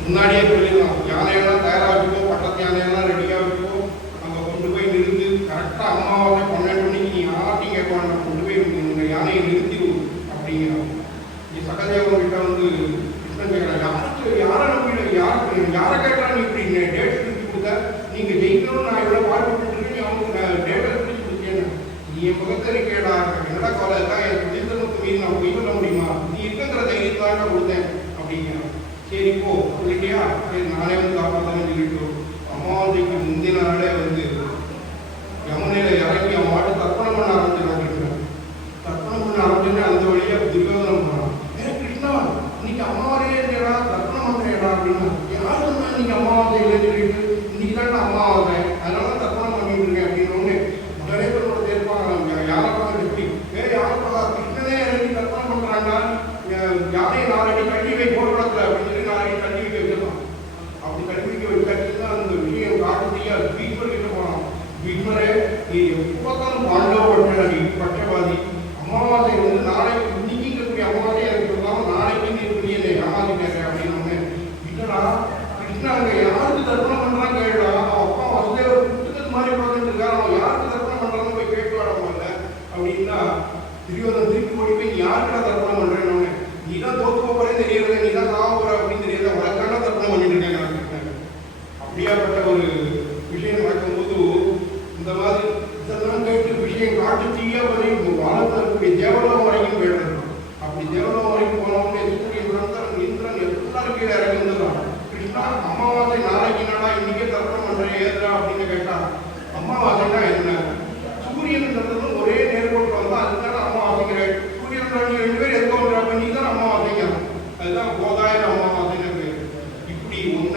முன்னாடியே சொல்லிடலாம், யானையெல்லாம் தயாராக வச்சுக்கோ, பக்கத்து யானையெல்லாம் ரெடியாக வச்சுக்கோ, அங்கே கொண்டு போய் நிறுத்து. கரெக்டாக அமாவாசை 12 மணிக்கு நீ யார்ட்டையும் கேட்க வேண்டாம், கொண்டு போய் இந்த யானையை நிறுத்திடும் அப்படிங்கிறோம். இங்கே சகதேவன் கிட்ட வந்து கிருஷ்ணன் கேட்குறான், யாரை நம்பி யாரை கேட்கலாம், நீ இப்படி டேட் பிடிச்சி கொடுத்த, நீங்கள் ஜெயிக்கணும்னு நான் எவ்வளோ பாடுபட்டுருக்கேன், நீ அவனுக்கு டேட்டை பிடிச்சி கொடுத்தேன்னு நீ என் பக்கத்தில் கேடா, என்னடா கவலை தான் என் சுதந்திரத்துக்கு மீறி நான் போய் சொல்ல முடியுமா, நீ இருக்கிற தைரியத்தாங்க கொடுத்தேன் அப்படிங்கிறான். சரி போ சொல்லிட்டியா, சரி நானே வந்து காப்பாற்றேன்னு சொல்லிட்டு அமாவாசைக்கு முந்தின நாளே வந்து யமுனையில் இறங்கி அவன் மாட்டு தர்ப்பணம் பண்ண ஆரம்பிச்சிருக்கான். தர்ப்பணம் பண்ண ஆரம்பிச்சோன்னே அந்த வழியாக துரியோதனம் போனான். கிருஷ்ணா இன்னைக்கு அமாவாசையே இல்லையடா, தர்ப்பணம் பண்ணுறேடா அப்படின்னா, யார் சொன்னா இன்னைக்கு அமாவாசை இல்லைன்னு சொல்லிட்டு, இன்னைக்கு தான் அமாவாசை அதனால தர்ப்பணம் பண்ணிட்டு இருக்கேன் அப்படின்னு உடனே பேரோட தேர்ப்பாங்க. யாரப்பா எப்படி யாரப்பா கிருஷ்ணனே இறங்கி தர்ப்பணம் பண்ணுறாங்க, யாரையும் 4 அடி கட்டி வை போடுறதுல அப்படின்னு சொல்லி 4 அடி கட்டி வைக்க வச்சிடலாம். அப்படி கட்டி வைக்க வச்சாச்சுன்னா அந்த விஷயம் காட்டுறதையா பீஷ்மர் கிட்ட போனான். பீஷ்மரே நீ எப்போதான் பாண்டவ பட்சவாதி, அமாவாசை வந்து நாளைக்கு இன்னைக்கு இருக்கக்கூடிய அமாவாசை எனக்கு சொல்லாமல் நாளைக்கு இருக்கக்கூடிய என்னை ஏமாத்திட்டேன் அப்படின்னு. இல்லடா கிருஷ்ணா அங்கே யாருக்கு தர்ப்பணம் பண்ணுறான்னு கேட்டா, அவன் அப்பா வசுதேவர் புத்தகத்து மாதிரி பார்த்துட்டு இருக்கான், அவன் யாருக்கு தர்ப்பணம் பண்ணுறான்னு போய் கேட்டு வரமால அப்படின்னா துரியோதனன் திருப்பி ஓடி போய் யாருக்கா தர்ப்பணம் பண்ணுறேன்னு, நீ தான் தோற்று போகிறே தெரியல, நீ தான் சாக போகிற அப்படின்னு தெரியல, உனக்கான தர்ப்பணம் பண்ணிட்டு இருக்கேன். அப்படியாப்பட்ட ஒரு விஷயம் நடக்கும்போது இந்த மாதிரி இதெல்லாம் கேட்டு விஷயம் காட்டு தீயா வரை வாழ்ந்து இருக்கக்கூடிய தேவலோகம் வரைக்கும் போயிடுறது. அப்படி தேவலோகம் வரைக்கும் போனவங்க சூரியன் சந்திரன் இந்திரன் எல்லாரும் கீழே இறங்கி வந்துடுறான். கிருஷ்ணா அமாவாசை நாளைக்கு நாடா இன்னைக்கே தர்ப்பணம் பண்ணுறேன் ஏதுரா அப்படின்னு கேட்டா, அமாவாசைனா என்ன, சூரியன் ஒரே நேர்கோட்டில் வந்தால் அதுக்கான அமாவாசைங்கிற, சூரியன் 2 பேர் எதுக்கு வந்துடுறாங்க, நீ தான் அமாவாசைங்க, அதுதான் கோதாயன அமாவாசைன்னு பேர். இப்படி 1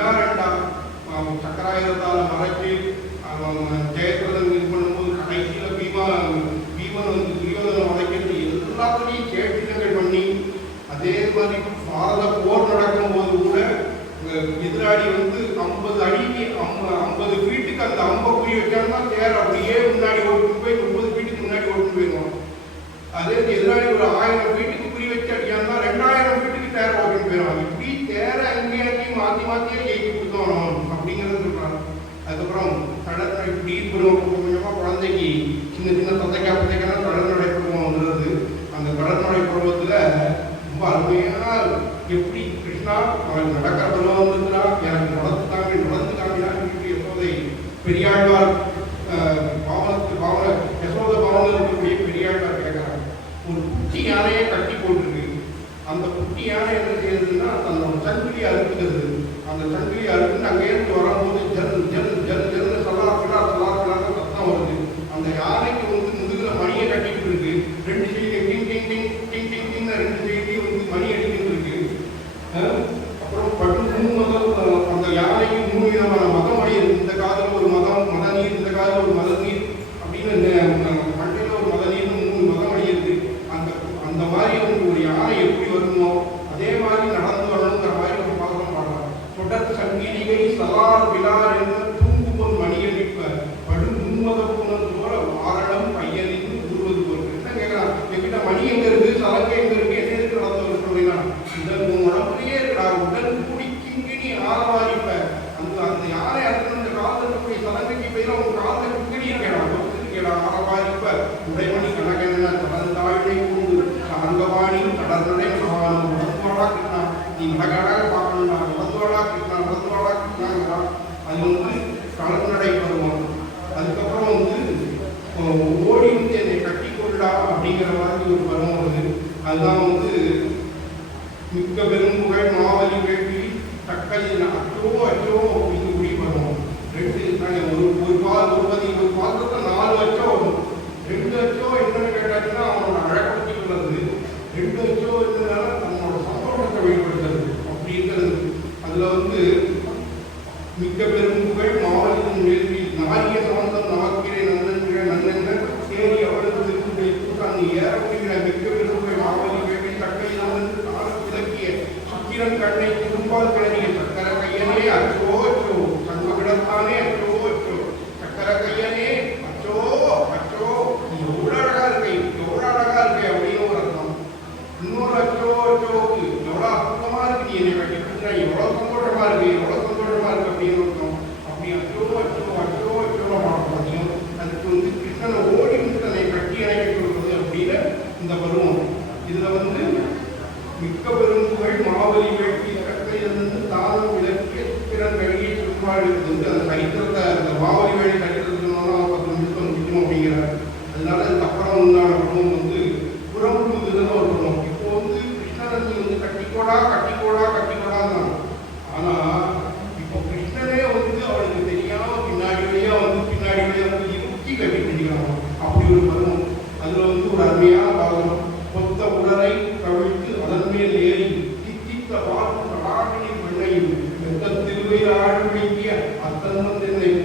2 சக்கராயுதத்தால் மறைச்சு ஜெயத்ரதன் இது பண்ணும்போது கடைசியில் பீமன் வந்து துரியோதனை வளைக்கிறது எல்லாத்துலேயும் கேட்டுகள் பண்ணி, அதே மாதிரி பாரத போர் நடக்கும்போது கூட எதிராளி வந்து 50 அடிக்கு 50 ஃபீட்டுக்கு அந்த அம்பை குறி வச்சாங்கன்னா தேர் அப்படியே முன்னாடி ஓட்டு போய் 30 ஃபீட்டுக்கு முன்னாடி ஓட்டு போயிடுவோம். அதே எதிராளி ஒரு 1000 ஃபீட்டுக்கு குறி வச்சு அடிக்காங்கன்னா 2000 ஃபீட்டுக்கு தேரை ஓட்டு போயிடுவாங்க. இப்படி தேரை அங்கேயும் மாற்றியே ஜெயிச்சு கொடுத்தோம் அப்படிங்கிறது சொல்கிறாங்க. அதுக்கப்புறம் கடற்கரை இப்படி கொஞ்சமாக குழந்தைக்கு சின்ன தந்தைக்கெல்லாம் கடற்கரை பருவம் வந்துடுது. அந்த கடற்கரை பருவத்தில் ரொம்ப அருமையாக எப்படி கிருஷ்ணா அவனுக்கு நடக்கிற பருவம் வந்துருக்குறா, எனக்கு நடந்துட்டாங்கன்னு யசோதை பெரியாழ்வார் யசோத பாவனில் இருக்கக்கூடிய பெரியாழ்வார் கேட்குறாங்க. ஒரு குட்டி யானையை கட்டி போட்டுருக்கு. அந்த குட்டி யானை என்ன செய்யுதுன்னா தன்னோட சங்கிலி அறுக்குது. அந்த சங்கிலி அறுக்குன்னு அங்கேயிருந்து வரும்போது ஜல் சல்லார் சத்தம் வருது. அந்த யானைக்கு வந்து முதுகில் மணியை கட்டிட்டு இருக்கு. 2 சைடு டிங் டிங் டிங் டிங் டிங் டிங் 2 சைட்லையும் வந்து மணி அடிக்கிட்டு இருக்கு. அப்புறம் பட்டு 3 மதம், அந்த யானைக்கு 3 விதமான மதம் மணி இருக்கு. இந்த காதில் ஒரு மத நீர், இந்த காதில் ஒரு மத நீர் அப்படின்னு மண்டையில் ஒரு மத நீர், 3 மத மணி இருக்கு. அந்த மாதிரி வந்து ஒரு யானை எப்படி வருமோ அதே மாதிரி நடந்து வரணுங்கிற மாதிரி நம்ம பார்க்கலாம் பாடலாம். தொடர் சங்கிலிகை சலார் விழார் என்ற தூங்குபொன் மணியடிப்ப படு முன்மத புனல் போல வாரணம் பையனின் உருவது போல். என்ன கேட்கலாம், என்கிட்ட மணி எங்க இருக்கு, சலங்கை எங்க இருக்கு, என்ன இருக்கு நடந்து வரும் அப்படின்னா, உடல் உடம்புலயே இருக்கா, உடல் குடிக்கிங்கு நீ ஆரவாரிப்ப. அந்த யானை அடுத்து அந்த காலத்துல போய் சலங்கைக்கு போய் உங்க காலத்தை குக்கினி இருக்கா ஆரவாரிப்ப உடைமணி கணக்கென்ன தளந்தாழ்மை கூண்டு அங்கவாணி கடற்கரை மகானும் நடந்துவாடா கிருஷ்ணா, நீ நடக்காடாக பார்க்கணும்னா நடந்துவாடா கிருஷ்ணாங்கிறா. அது வந்து கலநடை பருவம். அதுக்கப்புறம் வந்து ஓடி வந்து என்னை கட்டி கொள்ளா அப்படிங்கிற மாதிரி ஒரு பருவம் வருது. அதுதான் வந்து மிக்க பெரும்புகழ் மாவலி வேட்டி தக்கையில் அச்சோ அப்படிங்கக்கூடிய பருவம். 2 ஒரு பாத்திரத்தை 4 அச்சோ வரும். 2 அச்சோ என்னன்னு கேட்டாச்சுன்னா அவனோட அழகப்படுத்தி உள்ளது. 2 அச்சோ இருந்ததுனால தன்னோட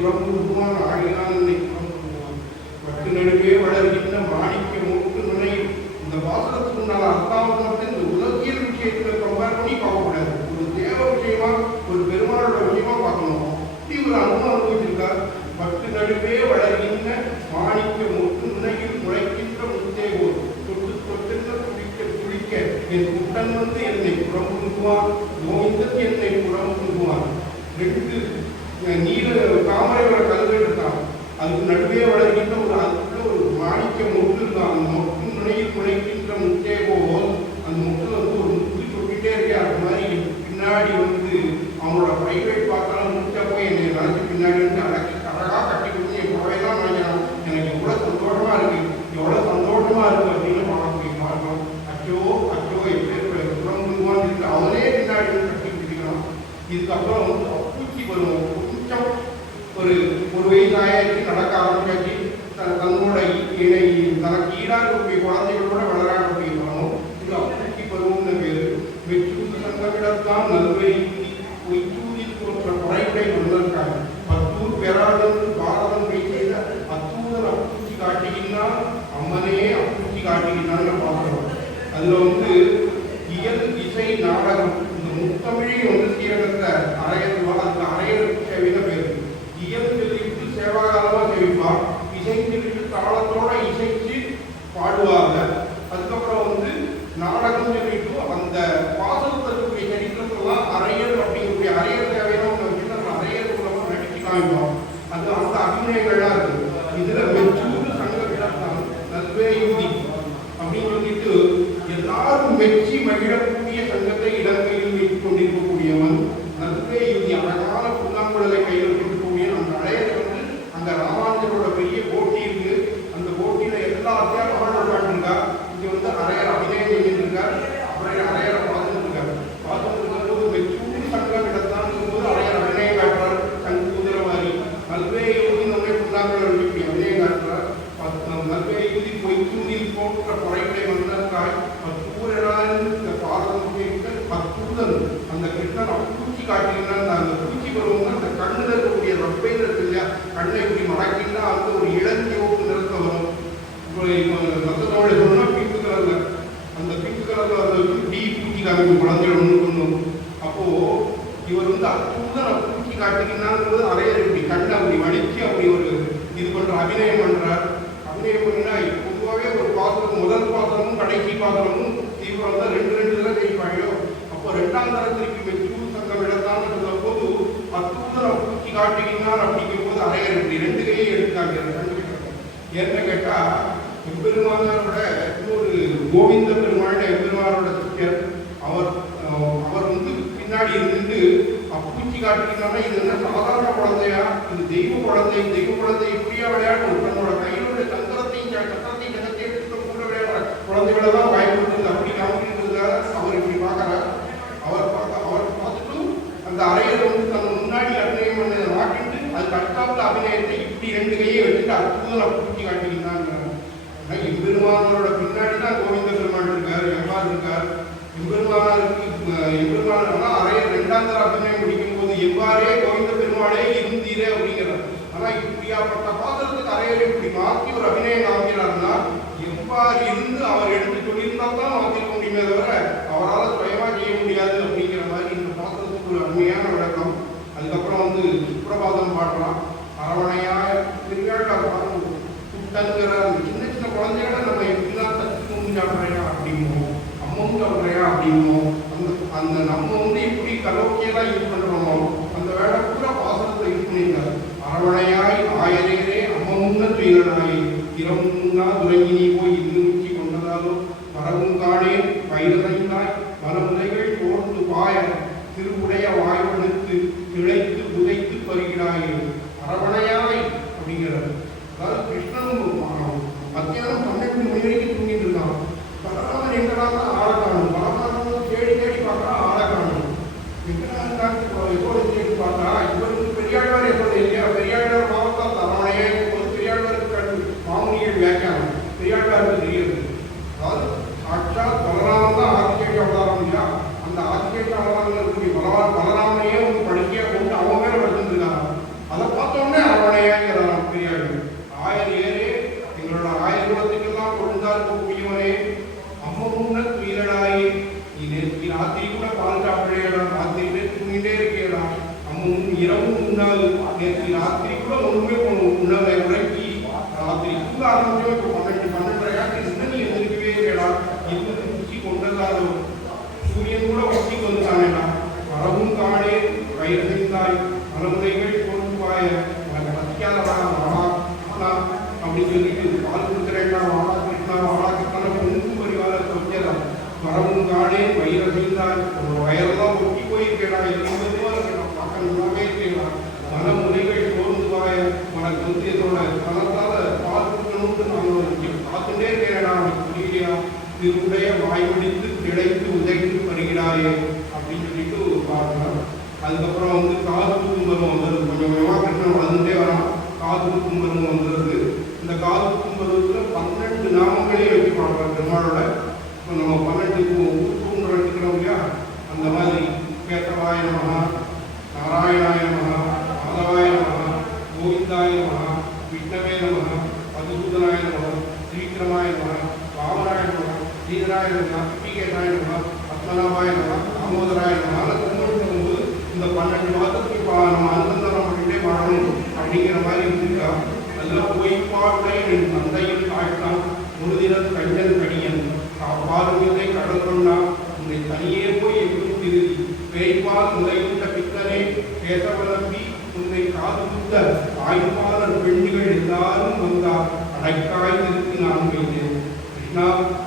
புறம்புகுவான் ஆகினான் என்னை புறம்புகுவான் பட்டு நடுவே வளர்கின்ற மாணிக்க மூட்டு நுழையும். இந்த வாசகத்துக்கு உண்டான அர்த்தாவதத்தை இந்த உலகியல் விஷயத்துல கம்பேர் பண்ணி பார்க்கக்கூடாது. ஒரு தேவ விஷயமா ஒரு பெருமாளோட விஷயமா பார்க்கணும். இப்படி ஒரு அனுபவம் அனுபவிச்சிருக்கார். பட்டு நடுவே வளர்கின்ற மாணிக்க மூட்டு நுழையில் முளைக்கின்ற முத்தே போல் தொட்டு தொட்டுன்னு குளிக்க என் குட்டன் வந்து என்னை புறம்புகுவான், கோவிந்தன் என்னை புறம்புகுவான். ரெண்டு நீல தாமரை வர கல்கள் இருக்கான், அதுக்கு நடுவே வளர்கின்ற அதுக்குள்ள ஒரு மாணிக்க முட்டு இருக்கான். அந்த மொட்டு நுழையில் முளைக்கின்ற முட்டே போல் அந்த முட்டில் வந்து ஒரு முட்டு சொல்லிட்டே இருக்கேன். அது மாதிரி பின்னாடி வந்து அவங்களோட பிரைவேட் பார்த்தாலும் முட்டை போய் என்னை நினைச்சு பின்னாடி வந்து அழகா கட்டி கொடுத்து என் புடவைதான் நினைக்கிறான். எனக்கு எவ்வளவு சந்தோஷமா இருக்கு, எவ்வளவு சந்தோஷமா இருக்கு அப்படின்னு பார்க்கலாம். அச்சோ அச்சோ எப்படி புறம்புவான் இருக்கு, அவனே பின்னாடி வந்து கட்டி பிடிக்கிறான். இதுக்கப்புறம் வந்து பூச்சி வரும். கொஞ்சம் ஒரு வயசு ஆயாச்சு, நடக்க ஆரம்பிச்சாச்சு. தன்னோட இணை தனக்கு ஈடாகக்கூடிய குழந்தைகளோட வளராடக்கூடிய பருவம் இது அப்பூச்சி பருவம்னு பேரு. வெச்சூதி சங்கமிடத்தான் நல்வை பொய்ச்சூதில் தோற்ற குறைவுடை வந்திருக்காங்க. பத்தூர் பெறாதன் பாரதம் வைத்த அத்தூதர் அப்பூச்சி காட்டுகின்றான், அம்மனே அப்பூச்சி காட்டுகின்றான்னு பார்க்கிறோம். அதுல வந்து இயல் இசை நாடகம் இந்த முத்தமிழை வந்து சீரகத்தை அரையதுவா, அதுக்கு அரையல் சேவைன்னு பேரு. இயல் சொல்லிட்டு சேவாகாலமா சேவிப்பார், இசை சொல்லிட்டு தாளத்தோட இசைச்சு பாடுவாங்க. அதுக்கப்புறம் வந்து நாடகம் சொல்லிட்டு அந்த பாசனத்தில் இருக்கக்கூடிய சரித்திரத்தெல்லாம் அரையல் அப்படிங்கக்கூடிய அரையல் தேவையான அரையல் மூலமா நடிச்சு காமிப்போம். அது அந்த அபிநயங்கள்லாம் இருக்கு. இதுல மெச்சூர் சங்க விடத்தான் நல்வே யூதி அப்படின்னு சொல்லிட்டு எல்லாரும் மெச்சி மகிழக்கூடிய சங்கத்தை இலங்கையில் வைத்துக் கொண்டிருக்கக்கூடியவன் நல்வே யூதி. அழகான புல்லாங்குழலை கையில் இருக்கக்கூடிய அந்த அழையத்தை வந்து அந்த ராமானுஜரோட பெரிய போட்டி இருக்கு. அந்த போட்டியில எல்லா அத்தியாபகங்களும் காட்டிருக்கா. இங்க வந்து அரையர் அபிநயம் செஞ்சிருக்கார், அப்புறம் அரையரை பார்த்துட்டு இருக்காரு. பார்த்துட்டு இருக்கும்போது மெச்சூர் சங்கம் இடத்தான் போது அரையர் அபிநயம் காட்டுறார். சங்கு குதிரவாரி நல்வே யூதி நம்மை புல்லாங்குழல் இப்படி அபிநயம் காட்டுறார். நல்வே யூதி பொய்ச்சூதில் போன்ற குறைகளை வந்தால் பத்தூரான பாரதம் பத்தூதன் அந்த கிருஷ்ணன் பூச்சி காட்டுகின்றான். அந்த பூச்சி பருவம் அந்த கண்ணில் இருக்கக்கூடிய ரப்பையில் இருக்கு இல்லையா, கண்ணை இப்படி மடக்கின்றா அந்த ஒரு இளஞ்சிவப்பு நிறத்தை வரும். மற்றதோட சொன்னா பிங்க் கலர்ல, அந்த பிங்க் கலர்ல அதை வச்சு டி பூச்சி காமிக்கும் குழந்தைகள் ஒன்று பண்ணும். அப்போ இவர் வந்து அத்தூதன் பூச்சி காட்டுகின்றான் அரையர் இப்படி கண்ணை அப்படி வடிச்சு அப்படி ஒரு இது பண்ற அபிநயம் பண்றார். அபிநயம் பண்ணினா பொதுவாகவே ஒரு பாத்திரம் முதல் பாத்திரமும் கடைசி பாத்திரமும் தீவிரம் தான் ரெண்டு தான் ஜெயிப்பாங்களோ. அப்போ ரெண்டாம் தரத்திற்கு மெச்சூர் சங்கம் இடத்தான் சொல்லும் போது அத்தூதன் பூச்சி காட்டுகின்றான் அப்படிங்கும் போது அரையர் இப்படி ரெண்டு கையை எடுத்தாங்க. என்ன கேட்டா எம்பெருமானோட இன்னொரு கோவிந்த பெருமாள் எம்பெருமானோட சிஷ்யர் அவர் வந்து பின்னாடி இருந்துட்டு அப்பூச்சி காட்டுகின்றனா இது என்ன சாதாரண குழந்தையா, இது தெய்வ குழந்தை. தெய்வ குழந்தை இப்படியா விளையாடும், தன்னோட கையிலுடைய சக்கரத்தையும் ஜகத்தை எடுத்து கூட விளையாடுற குழந்தைகளை தான் பயன்படுத்துது அப்படி காமிக்கிறதுக்காக அவர் இப்படி பார்க்கிறார். அவர் பார்த்துட்டு அந்த அறையில் வந்து தன் முன்னாடி அபிநயம் பண்ணதை மாட்டிட்டு அதுக்கு அடுத்தாப்புல அபிநயத்தை இப்படி ரெண்டு கையை வச்சுட்டு அற்புதம் அப்பூச்சி காட்டுகின்றாங்க. எம்பெருமானோட பின்னாடி தான் கோவிந்த பெருமாள் இருக்கார், எவ்வாறு இருக்கார். எம்பெருமானா அரையர் ரெண்டாம் தர அபிநயம் முடிக்கும் போது எவ்வாறே கோவிந்த பெருமாளே இருந்தீரே அப்படிங்கிறார். ஆனா இப்படியாப்பட்ட பாத்திரத்துக்கு அரையரை இப்படி மாற்றி ஒரு அபிநயம் காமிக்கிறார்னா எவ்வாறு இருந்து அவர் எடுத்து சொல்லியிருந்தால் தான் மாற்றிருக்க முடியுமே தவிர அவரால் சுயமா செய்ய முடியாது அப்படிங்கிற மாதிரி இந்த பாத்திரத்துக்கு ஒரு அருமையான விளக்கம். அதுக்கப்புறம் வந்து சுப்பிரபாதம் பாடலாம். அரவணையாய் திருவிழாக்கார குட்டங்கிற அந்த சின்ன சின்ன குழந்தைகளை நம்ம எப்படிலாம் தச்சு சாப்பிட்றையா அப்படிமோ, அம்மவும் சாப்பிட்றையா அப்படிமோ, அந்த நம்ம வந்து எப்படி கலோக்கியெல்லாம் யூஸ் பண்ணுறோமோ அந்த வேலை பூரா பாசனத்தை யூஸ் பண்ணியிருக்காரு. அரவணையாய் ஆயரே அம்மமுன்ன துயிலனாய் திறமுன்னா துறங்கினி போய் இன்னுச்சி கொண்டதாலும் மரமும் காணே பயிரதைந்தாய் மனமுறைகள் தோர்ந்து பாய திருவுடைய வாய்வனுக்கு திளைத்து புதைத்து பருகிறாயே. அரவணையாய் அப்படிங்கிறார். அதாவது கிருஷ்ணனும் மத்தியானம் 12 மணி வரைக்கும் தூங்கிட்டு இருக்கான். பலராமன் எங்கடாக ஆளை காணும், பலராமன் தேடி பார்க்கலாம் ஆளை காணும். எங்கடா எப்போது தேடி பார்த்தா இவருக்கு பெரியாழ்வார் எப்போது இல்லையா, பெரியாழ்வார் மாவட்டம் அரவணையே போது பெரியாழ்வாருக்கு மாமுனிகள் வியாக்கியானம். பெரியாழ்வார் நாள் நேற்று ராத்திரி கூட ஒன்றுமே உணவை உறக்கி ராத்திரி தூங்க ஆரம்பிச்சோம். இப்போ 12:30 இன்னும் நீ எந்திரிக்கவே இல்லைடா, இன்னும் குச்சி கொண்டதாதோ, சூரியன் கூட ஒட்டி வந்துட்டானேடா, வரவும் காணே வயிறுந்தாய் மலமுறைகள் தோன்றுவாய உனக்கு பசிக்காதடா வாடா அப்படின்னு சொல்லிட்டு பால் கொடுக்குறேன்டா வாடா கிருஷ்ணா வாடா கிருஷ்ணா ஒன்றும் பரிவாரத்தை வச்சதா, வரவும் காணே வயிறந்தாய் வயரெல்லாம் ஒட்டி போயிருக்கேடா, எல்லாம் பார்க்க நல்லாவே இருக்கேடா, மலமுறைகள் தோன்றுவாய உனக்கு வந்து என்னோட பணத்தால பால் கொடுக்கணும்னு நான் பார்த்துட்டே இருக்கேடா, உனக்கு புரியலையா, திருடைய வாய் பிடித்து கிடைத்து உதைத்து வருகிறாயே அப்படின்னு சொல்லிட்டு பார்க்கலாம். அதுக்கப்புறம் வந்து காது கும்பரம் வந்துடுது, கொஞ்சம் கொஞ்சமாக கிருஷ்ணன் வளர்ந்துட்டே வரான். காது கும்பரம் வந்துடுது. இந்த காது கும்பரத்தில் 12 நாமங்களே வச்சு பாடுறாங்க பெருமாளோட. இப்போ நம்ம 12 ஊர் எடுத்துக்கிறோம் இல்லையா, அந்த மாதிரி கேசவாய நமஹ, நாராயணாய நமஹ, மாதவாய நமஹ, கோவிந்தாய நமஹ, விஷ்ணவே நமஹ, மதுசூதனாய நமஹ, ஸ்ரீகிரமாய நமஹ, வாமனாய நமஹ, ஸ்ரீதராய நமஹ, ஸ்ரீகேசாய நமஹ, பத்மநாபாய நமஹ, தாமோதராய நமஹ கும்பிடும்போது இந்த 12 மாதத்துக்கு நம்ம அனுசந்தானம் பண்ணிட்டே பாடணும் அப்படிங்கிற மாதிரி இருந்திருக்கா. அதில் பொய்ப்பாவுடைய என் தந்தையின் காட்டான் ஒரு தினம் கஞ்சன் கடியன் காப்பாருமில்லை கடல் கொண்டா உன்னை தனியே போய் எங்கும் திருதி பேய்ப்பால் முளையுண்ட பித்தனே பேசவலம்பி உன்னை காது குத்த ஆய்ப்பாளர் பெண்கள் எல்லாரும் வந்தார் அடைக்காய் நிறுத்தி நான் வைத்தேன். கிருஷ்ணா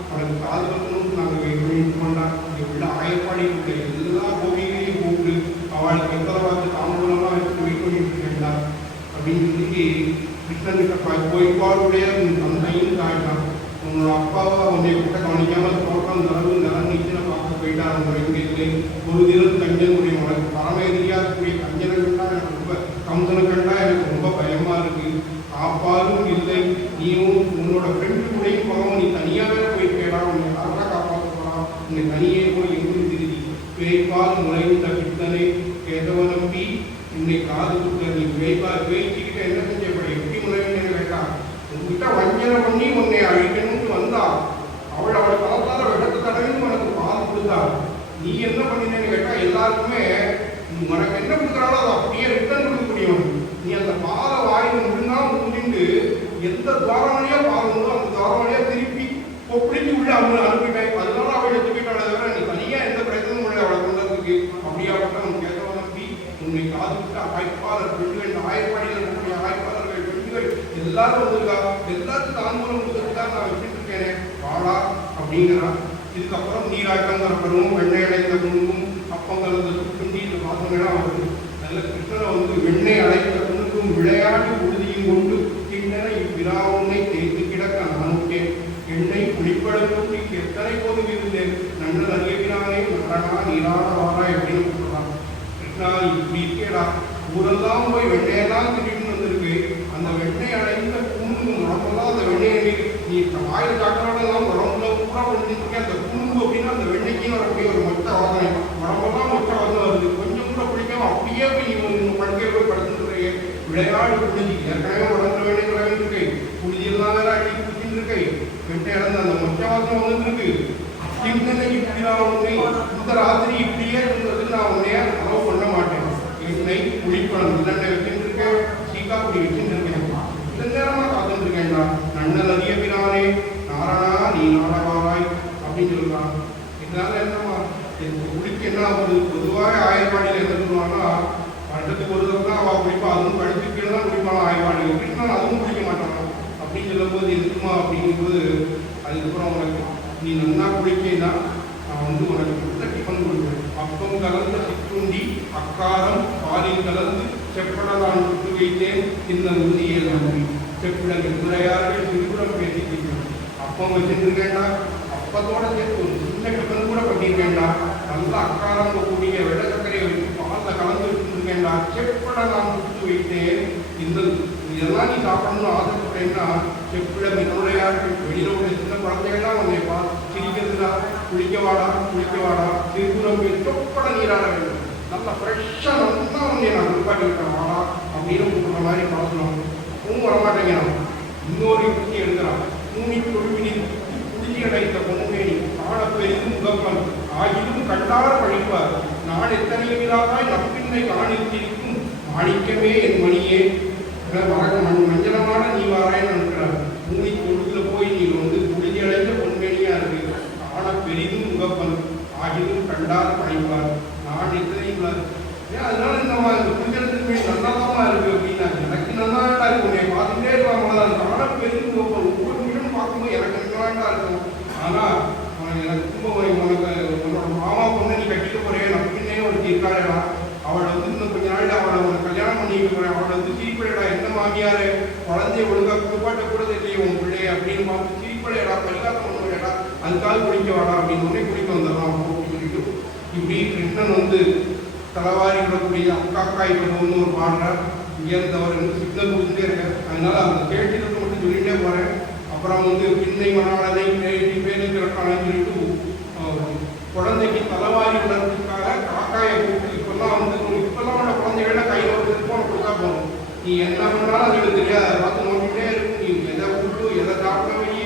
அவனுக்கு காது வைக்கணும்னு நாங்கள் வைத்து கொண்டார். இங்கே உள்ள ஆயப்பாடிகளுடைய எல்லா கோவிலையும் கூப்பிட்டு அவளுக்கு எத்தனை தாம்பூலமாக வச்சு வைக்கொண்டிட்டு இருந்தார் அப்படின்னு சொல்லி கிருஷ்ணன்கிட்ட போய்ப்பாருடைய உன் தந்தையும் தாய்தான், உன்னோட அப்பாவை உன்னை கிட்ட கவனிக்காமல் தோட்டம் நிலவு நிலநீச்சனை பார்க்க போயிட்டார். அந்த வெங்கத்திலே ஒரு தினம் கஞ்சனுடைய உனக்கு பரமேதிரியாக்கூடிய கஞ்சனை கண்டா எனக்கு ரொம்ப கம்சனை கண்டா எனக்கு ரொம்ப பயமா இருக்கு. காப்பாலும் இல்லை, நீயும் உன்னோட ஃப்ரெண்டு கூடயும் போகாம நீ தனியாகவே போயிருக்கேடா, உன்னை யாரா காப்பாற்ற போறா, உன்னை தனியே போய் எங்கும் திருதி பேய்ப்பால் முளைந்த பித்தனை கேதவனம்பி உன்னை காது கொடுத்த நீ பேய்ச்சிக்கிட்ட என்ன செஞ்சப்பட எப்படி முளைவின்னு கேட்டா, உங்ககிட்ட வஞ்சனை பண்ணி உன்னை அழிக்கணும்னு வந்தா, அவளோட பலத்தால வெள்ளத்தை தடவைன்னு உனக்கு பால் கொடுத்தா, நீ என்ன பண்ணினேன்னு கேட்டா எல்லாருக்குமே உனக்கு என்ன கொடுக்குறாளோ அதை அப்படியே ரிட்டர்ன் கொடுக்கக்கூடியவன். நீ அந்த பாலை வாயில் முழுங்கா முடிந்து எந்த துவாரம் வழியா பால் உண்டோ அந்த துவாரம் வழியா திருப்பி கொப்பிடிச்சு உள்ள அவங்க அனுப்பிட்டேன். அதனால அவளை எடுத்துக்கிட்டாளே தவிர நீ தனியா எந்த பிரச்சனையும் உள்ள அவளை கொண்டதுக்கு அப்படியாப்பட்ட உன் கேட்டவன் நம்பி உன்னை காது விட்டு ஆய்ப்பாளர் பெண்கள் ஆயப்பாடியில் இருக்கக்கூடிய ஆய்ப்பாளர்கள் பெண்கள் எல்லாரும் வந்திருக்கா, எல்லாருக்கும் தாம்பூலம் கொடுத்துருக்கா, நான் வச்சுட்டு இருக்கேன் வாடா அப்படிங்கிறான். இதுக்கப்புறம் நீராட்டங்கிற பருவம், வெண்ணெய் அடைந்த குணுக்கும் அப்பம் கலந்த சுக்குண்டி இந்த பாசங்கள்லாம் வருது. நல்ல கிருஷ்ணனை வந்து வெண்ணெய் அடைந்த குணுக்கும் விளையாட்டு உறுதியும் கொண்டு கிண்ணனை இவ்விராவுன்னை தேய்த்து கிடக்க நானுட்டேன் எண்ணெய் குளிப்படக்கூட்டி எத்தனை போது இருந்தேன் நன்னல் அறியவினானே மரணா நீராட வாரா எப்படின்னு சொல்றான். கிருஷ்ணா இப்படி இருக்கேடா, ஊரெல்லாம் போய் வெண்ணையெல்லாம் திடீர்னு வந்திருக்கு, அந்த வெண்ணெய் அடைந்த குணுங்கு உடம்பெல்லாம் அந்த வெண்ணெய் நீ ஆயிரம் சாக்கரோடலாம் உடம்புல பூரா பண்ணிருக்கேன். அந்த குணுங்கு அப்படின்னா அந்த வெண்ணெய்க்கும் வரக்கூடிய ஒரு மொத்த வாசனை, உடம்பெல்லாம் மொத்த வாசனை வருது. கொஞ்சம் கூட பிடிக்காம அப்படியே போய் படுக்கையை போய் படுத்துட்டு விளையாடு குடிஞ்சி ஏற்கனவே உடம்புல வெண்ணெய் விளையாண்டு குடிஞ்செல்லாம் வேற அடி குடிச்சுட்டு இருக்கை வெட்டை இறந்து அந்த மொத்த வாசனை வந்துருக்கு. இன்னும் இப்படிதான் உண்மை இந்த ராத்திரி இப்படியே இருந்ததுக்கு நான் உன்னைய அளவு பண்ண மாட்டேன். என்னை குளிப்பணம் இல்லைன்ன வச்சுட்டு இருக்கேன், சீக்கா குடி வச்சுட்டு இருக்கேன், இந்த நேரமா காத்துட்டு இருக்கேன்டா. நன்னல் அறியவினானே நாரணா நீ நாடகாராய் அப்படின்னு சொல்றான். இதனால என்னமா குடிக்கு என்ன ஆகுது, பொதுவாக ஆயப்பாடியில் என்ன சொல்லுவாங்கன்னா வருடத்துக்கு ஒரு தடவை தான் அவள் குடிப்பா, அதுவும் கழுத்துக்கு தான் குடிப்பான் ஆயப்பாடியில். கிருஷ்ணன் அதுவும் குடிக்க மாட்டான் அப்படின்னு சொல்லும்போது எதுக்குமா அப்படிங்கும்போது அதுக்கப்புறம் உனக்கு நீ நல்லா குடிக்கா நான் வந்து உனக்கு கொடுத்த டிஃபன் கொடுப்பேன். அப்பம் கலந்த சிற்றுண்டி அக்காரம் பாலில் கலந்து செப்பட நான் விட்டு வைத்தேன் இந்த உறுதியை நன்றி செப்பிடல் முறையார்கள் திருக்குறம் பேசிக்கிறேன். அப்பம் வச்சுருக்கேன்டா, அப்பத்தோட சேர்த்து ஒரு சின்ன டிஃபன் கூட பண்ணியிருக்கேன்டா, நல்லா அக்காரம் கூடிய வெள்ளை சர்க்கரையை வச்சு பாலில் கலந்து வச்சுருக்கேன்டா, செப்பட நான் விட்டு வைத்தேன். இந்த இதெல்லாம் நீ சாப்பிடணும்னு ஆசைப்பட்டேன்னா செப்பிட மின்னுடையார்கள் வெளியில உள்ள சின்ன குழந்தைகள்லாம் உன்னை சிரிக்கிறதுனா குளிக்கவாடா திருக்குறம் சொப்பட நீராட வேண்டும், நல்லா ஃப்ரெஷ்ஷாக நல்லா உன்னை நான் குளிப்பாட்டி விட்டேன் வாடா அப்படின்னு சொல்ற மாதிரி பார்க்கணும். பூவும் வரமாட்டேங்கிறான். இன்னொரு யுக்தி எடுக்கிறான். பூமி தொழுவினில் குடிச்சி அடைத்த பொன்மேனி காண பெரிதும் முகப்பன் ஆகிலும் கண்டார பழிப்பார் நான் எத்தனை விழாவாய் நப்பின்னை காணித்திருக்கும் மாணிக்கமே என் மணியே மஞ்சளமான நீ வாராயன்னு இருக்கிறார். பூமி கொழுதுல போய் நீ வந்து குளிதி அடைந்த பொன்மேனியா இருக்கு. ஆன பெரிதும் முகப்பன் ஆகிலும் கண்டார் படைப்பார். நான் இத்தனை அதனால இந்த புரிஞ்சதுமே நல்லாதான் இருக்கு அப்படின்னா எனக்கு நல்லா இருக்கும். உன்னை பார்த்துட்டே இருப்பாங்க. ஆன பெரிதும் முகப்பன் ஒவ்வொரு நிமிடம் பார்க்கும்போது எனக்கு நல்லாண்டா இருக்கும். ஆனா எனக்கு ரொம்ப உனக்கு உன்னோட மாமா பொண்ணு நீ கட்டிக்க போறேன் அப்படின்னே ஒரு இருக்காளா. அவளை வந்து இன்னும் கொஞ்ச நாள் அவளை உனக்கு கல்யாணம் பண்ணிக்க போறேன். அவளை வந்து சிரிப்படையடா, என்ன மாமியாரு குழந்தைய ஒழுங்கா குளிப்பாட்ட கூட இல்லையே உன் பிள்ளை அப்படின்னு பார்த்து சிரிப்படையடா, பரிகாரம் பண்ணுவடா, அதுக்காக குடிக்க வாடா அப்படின்னு உடனே குடிக்க வந்துடலாம் அப்படின்னு சொல்லிட்டு இப்படி கிருஷ்ணன் வந்து தலைவாரி விடக்கூடிய அக்காக்காய் பருவம்னு ஒரு பாடுறார். உயர்ந்தவர் என்று சிக்னல் கொடுத்துட்டே இருக்கார். அதனால அந்த கேட்டிருக்க மட்டும் சொல்லிட்டே போறேன். அப்புறம் வந்து பின்னை மணாளனை பேருக்கானு சொல்லிட்டு குழந்தைக்கு தலைவாரி விடுறதுக்காக காக்காயை கூப்பிட்டு இப்பெல்லாம் உள்ள குழந்தைகள கையில் ஒரு திருப்போன கொடுத்தா போகணும். நீ என்ன பண்ணாலும் அதுக்கு தெரியாது. அதை பார்த்து நோக்கிட்டே இருக்கும். நீ எதை கூட்டு எதை சாப்பிட வை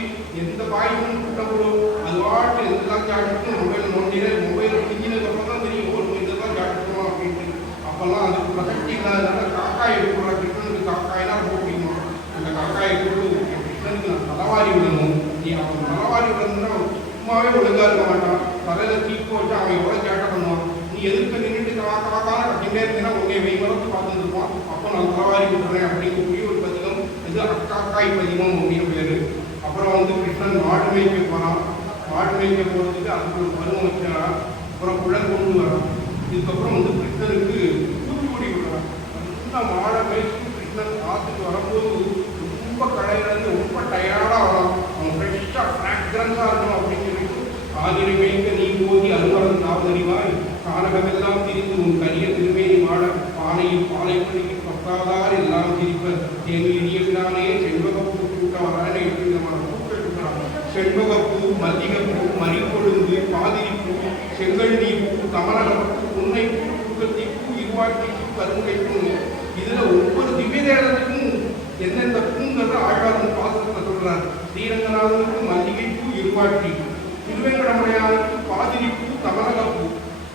எந்த பாயும் கூட்ட போடும் அது வாட்டு எதெல்லாம் சாப்பிட்டு மொபைல் நோண்டினே மொபைல் முடிஞ்சினதுக்கு அப்புறம் தான் தெரியும் ஒரு இதெல்லாம் சாப்பிட்டுக்கணும் அப்படின்ட்டு. அப்பெல்லாம் அதுக்கு பிரசக்தி இல்லாததுனால காக்காயை கூடுற கிருஷ்ணனுக்கு காக்காயெல்லாம் ரொம்ப பிடிக்கும். அந்த காக்காயை கூட்டு கிருஷ்ணனுக்கு நான் தலைவாரி விடணும். நீ அவன் தலைவாரி விடணும்னா சும்மாவே ஒழுங்கா இருக்க மாட்டான். தலையில தீக்கு வச்சு அவன் எவ்வளோ சேட்டை பண்ணுவான். நீ எதிர்த்து நின்றுட்டு காக்கான கட்டிகிட்டே இருந்தீங்கன்னா உன்னை வெய் மரத்து பார்த்துட்டு இருப்பான். அப்போ நான் தலைவாரி விட்டுறேன் அப்படிங்கக்கூடிய ஒரு பதிகம். இது அக்காக்காய் பதிகம் அப்படின்னு பேரு. அப்புறம் வந்து கிருஷ்ணன் மாடு மேய்க்க போறான். மாடு மேய்க்க போறதுக்கு அதுக்கு ஒரு பருவம் வச்சான். அப்புறம் குழல் கொண்டு வரான். இதுக்கப்புறம் வந்து கிருஷ்ணனுக்கு தூத்துக்குடி விடுறான். நல்லா மாடை மேய்ச்சி கிருஷ்ணன் ஆற்றுக்கு வரும்போது ரொம்ப கடையிலேருந்து ரொம்ப டயர்டாக வரான். அவன் ஃப்ரெஷ்ஷாக ஃப்ராக்ரன்ஸாக இருக்கணும் அப்படின்னு சொல்லிட்டு ஆதிரை மேய்க்க நீ போதி அலுவலன் நாவதறிவாய் கானகமெல்லாம் திரிந்து உன் கரிய திருமேனி வாழ பானையில் பாலை பணிக்கு பத்தாதார் எல்லாம் திரிப்பர் என் இனியவினானே செண்பகப்பூ கூட்ட வரானே எப்படி நம்ம பூக்கள் கூட்டுறான். செண்பகப்பூ, மல்லிகைப்பூ, மறிக்கொழுந்து, பாதிரிப்பூ, செங்கல்நீ பூ, கமலகப்பூ, உன்னைப்பூ, பூக்கத்திப்பூ, இருவாட்டிப்பூ, கருங்கைப்பூ. இதுல ஒவ்வொரு திவ்யதேசத்துக்கும் எந்தெந்த பூங்கிறத ஆழ்வார் பாத்திரத்தை சொல்றார். ஸ்ரீரங்கநாதனுக்கு மல்லிகைப்பூ, இருவாட்டி, திருவேங்கடமுடையானுக்கு பாதிரிப்பூ, கமலகப்பூ,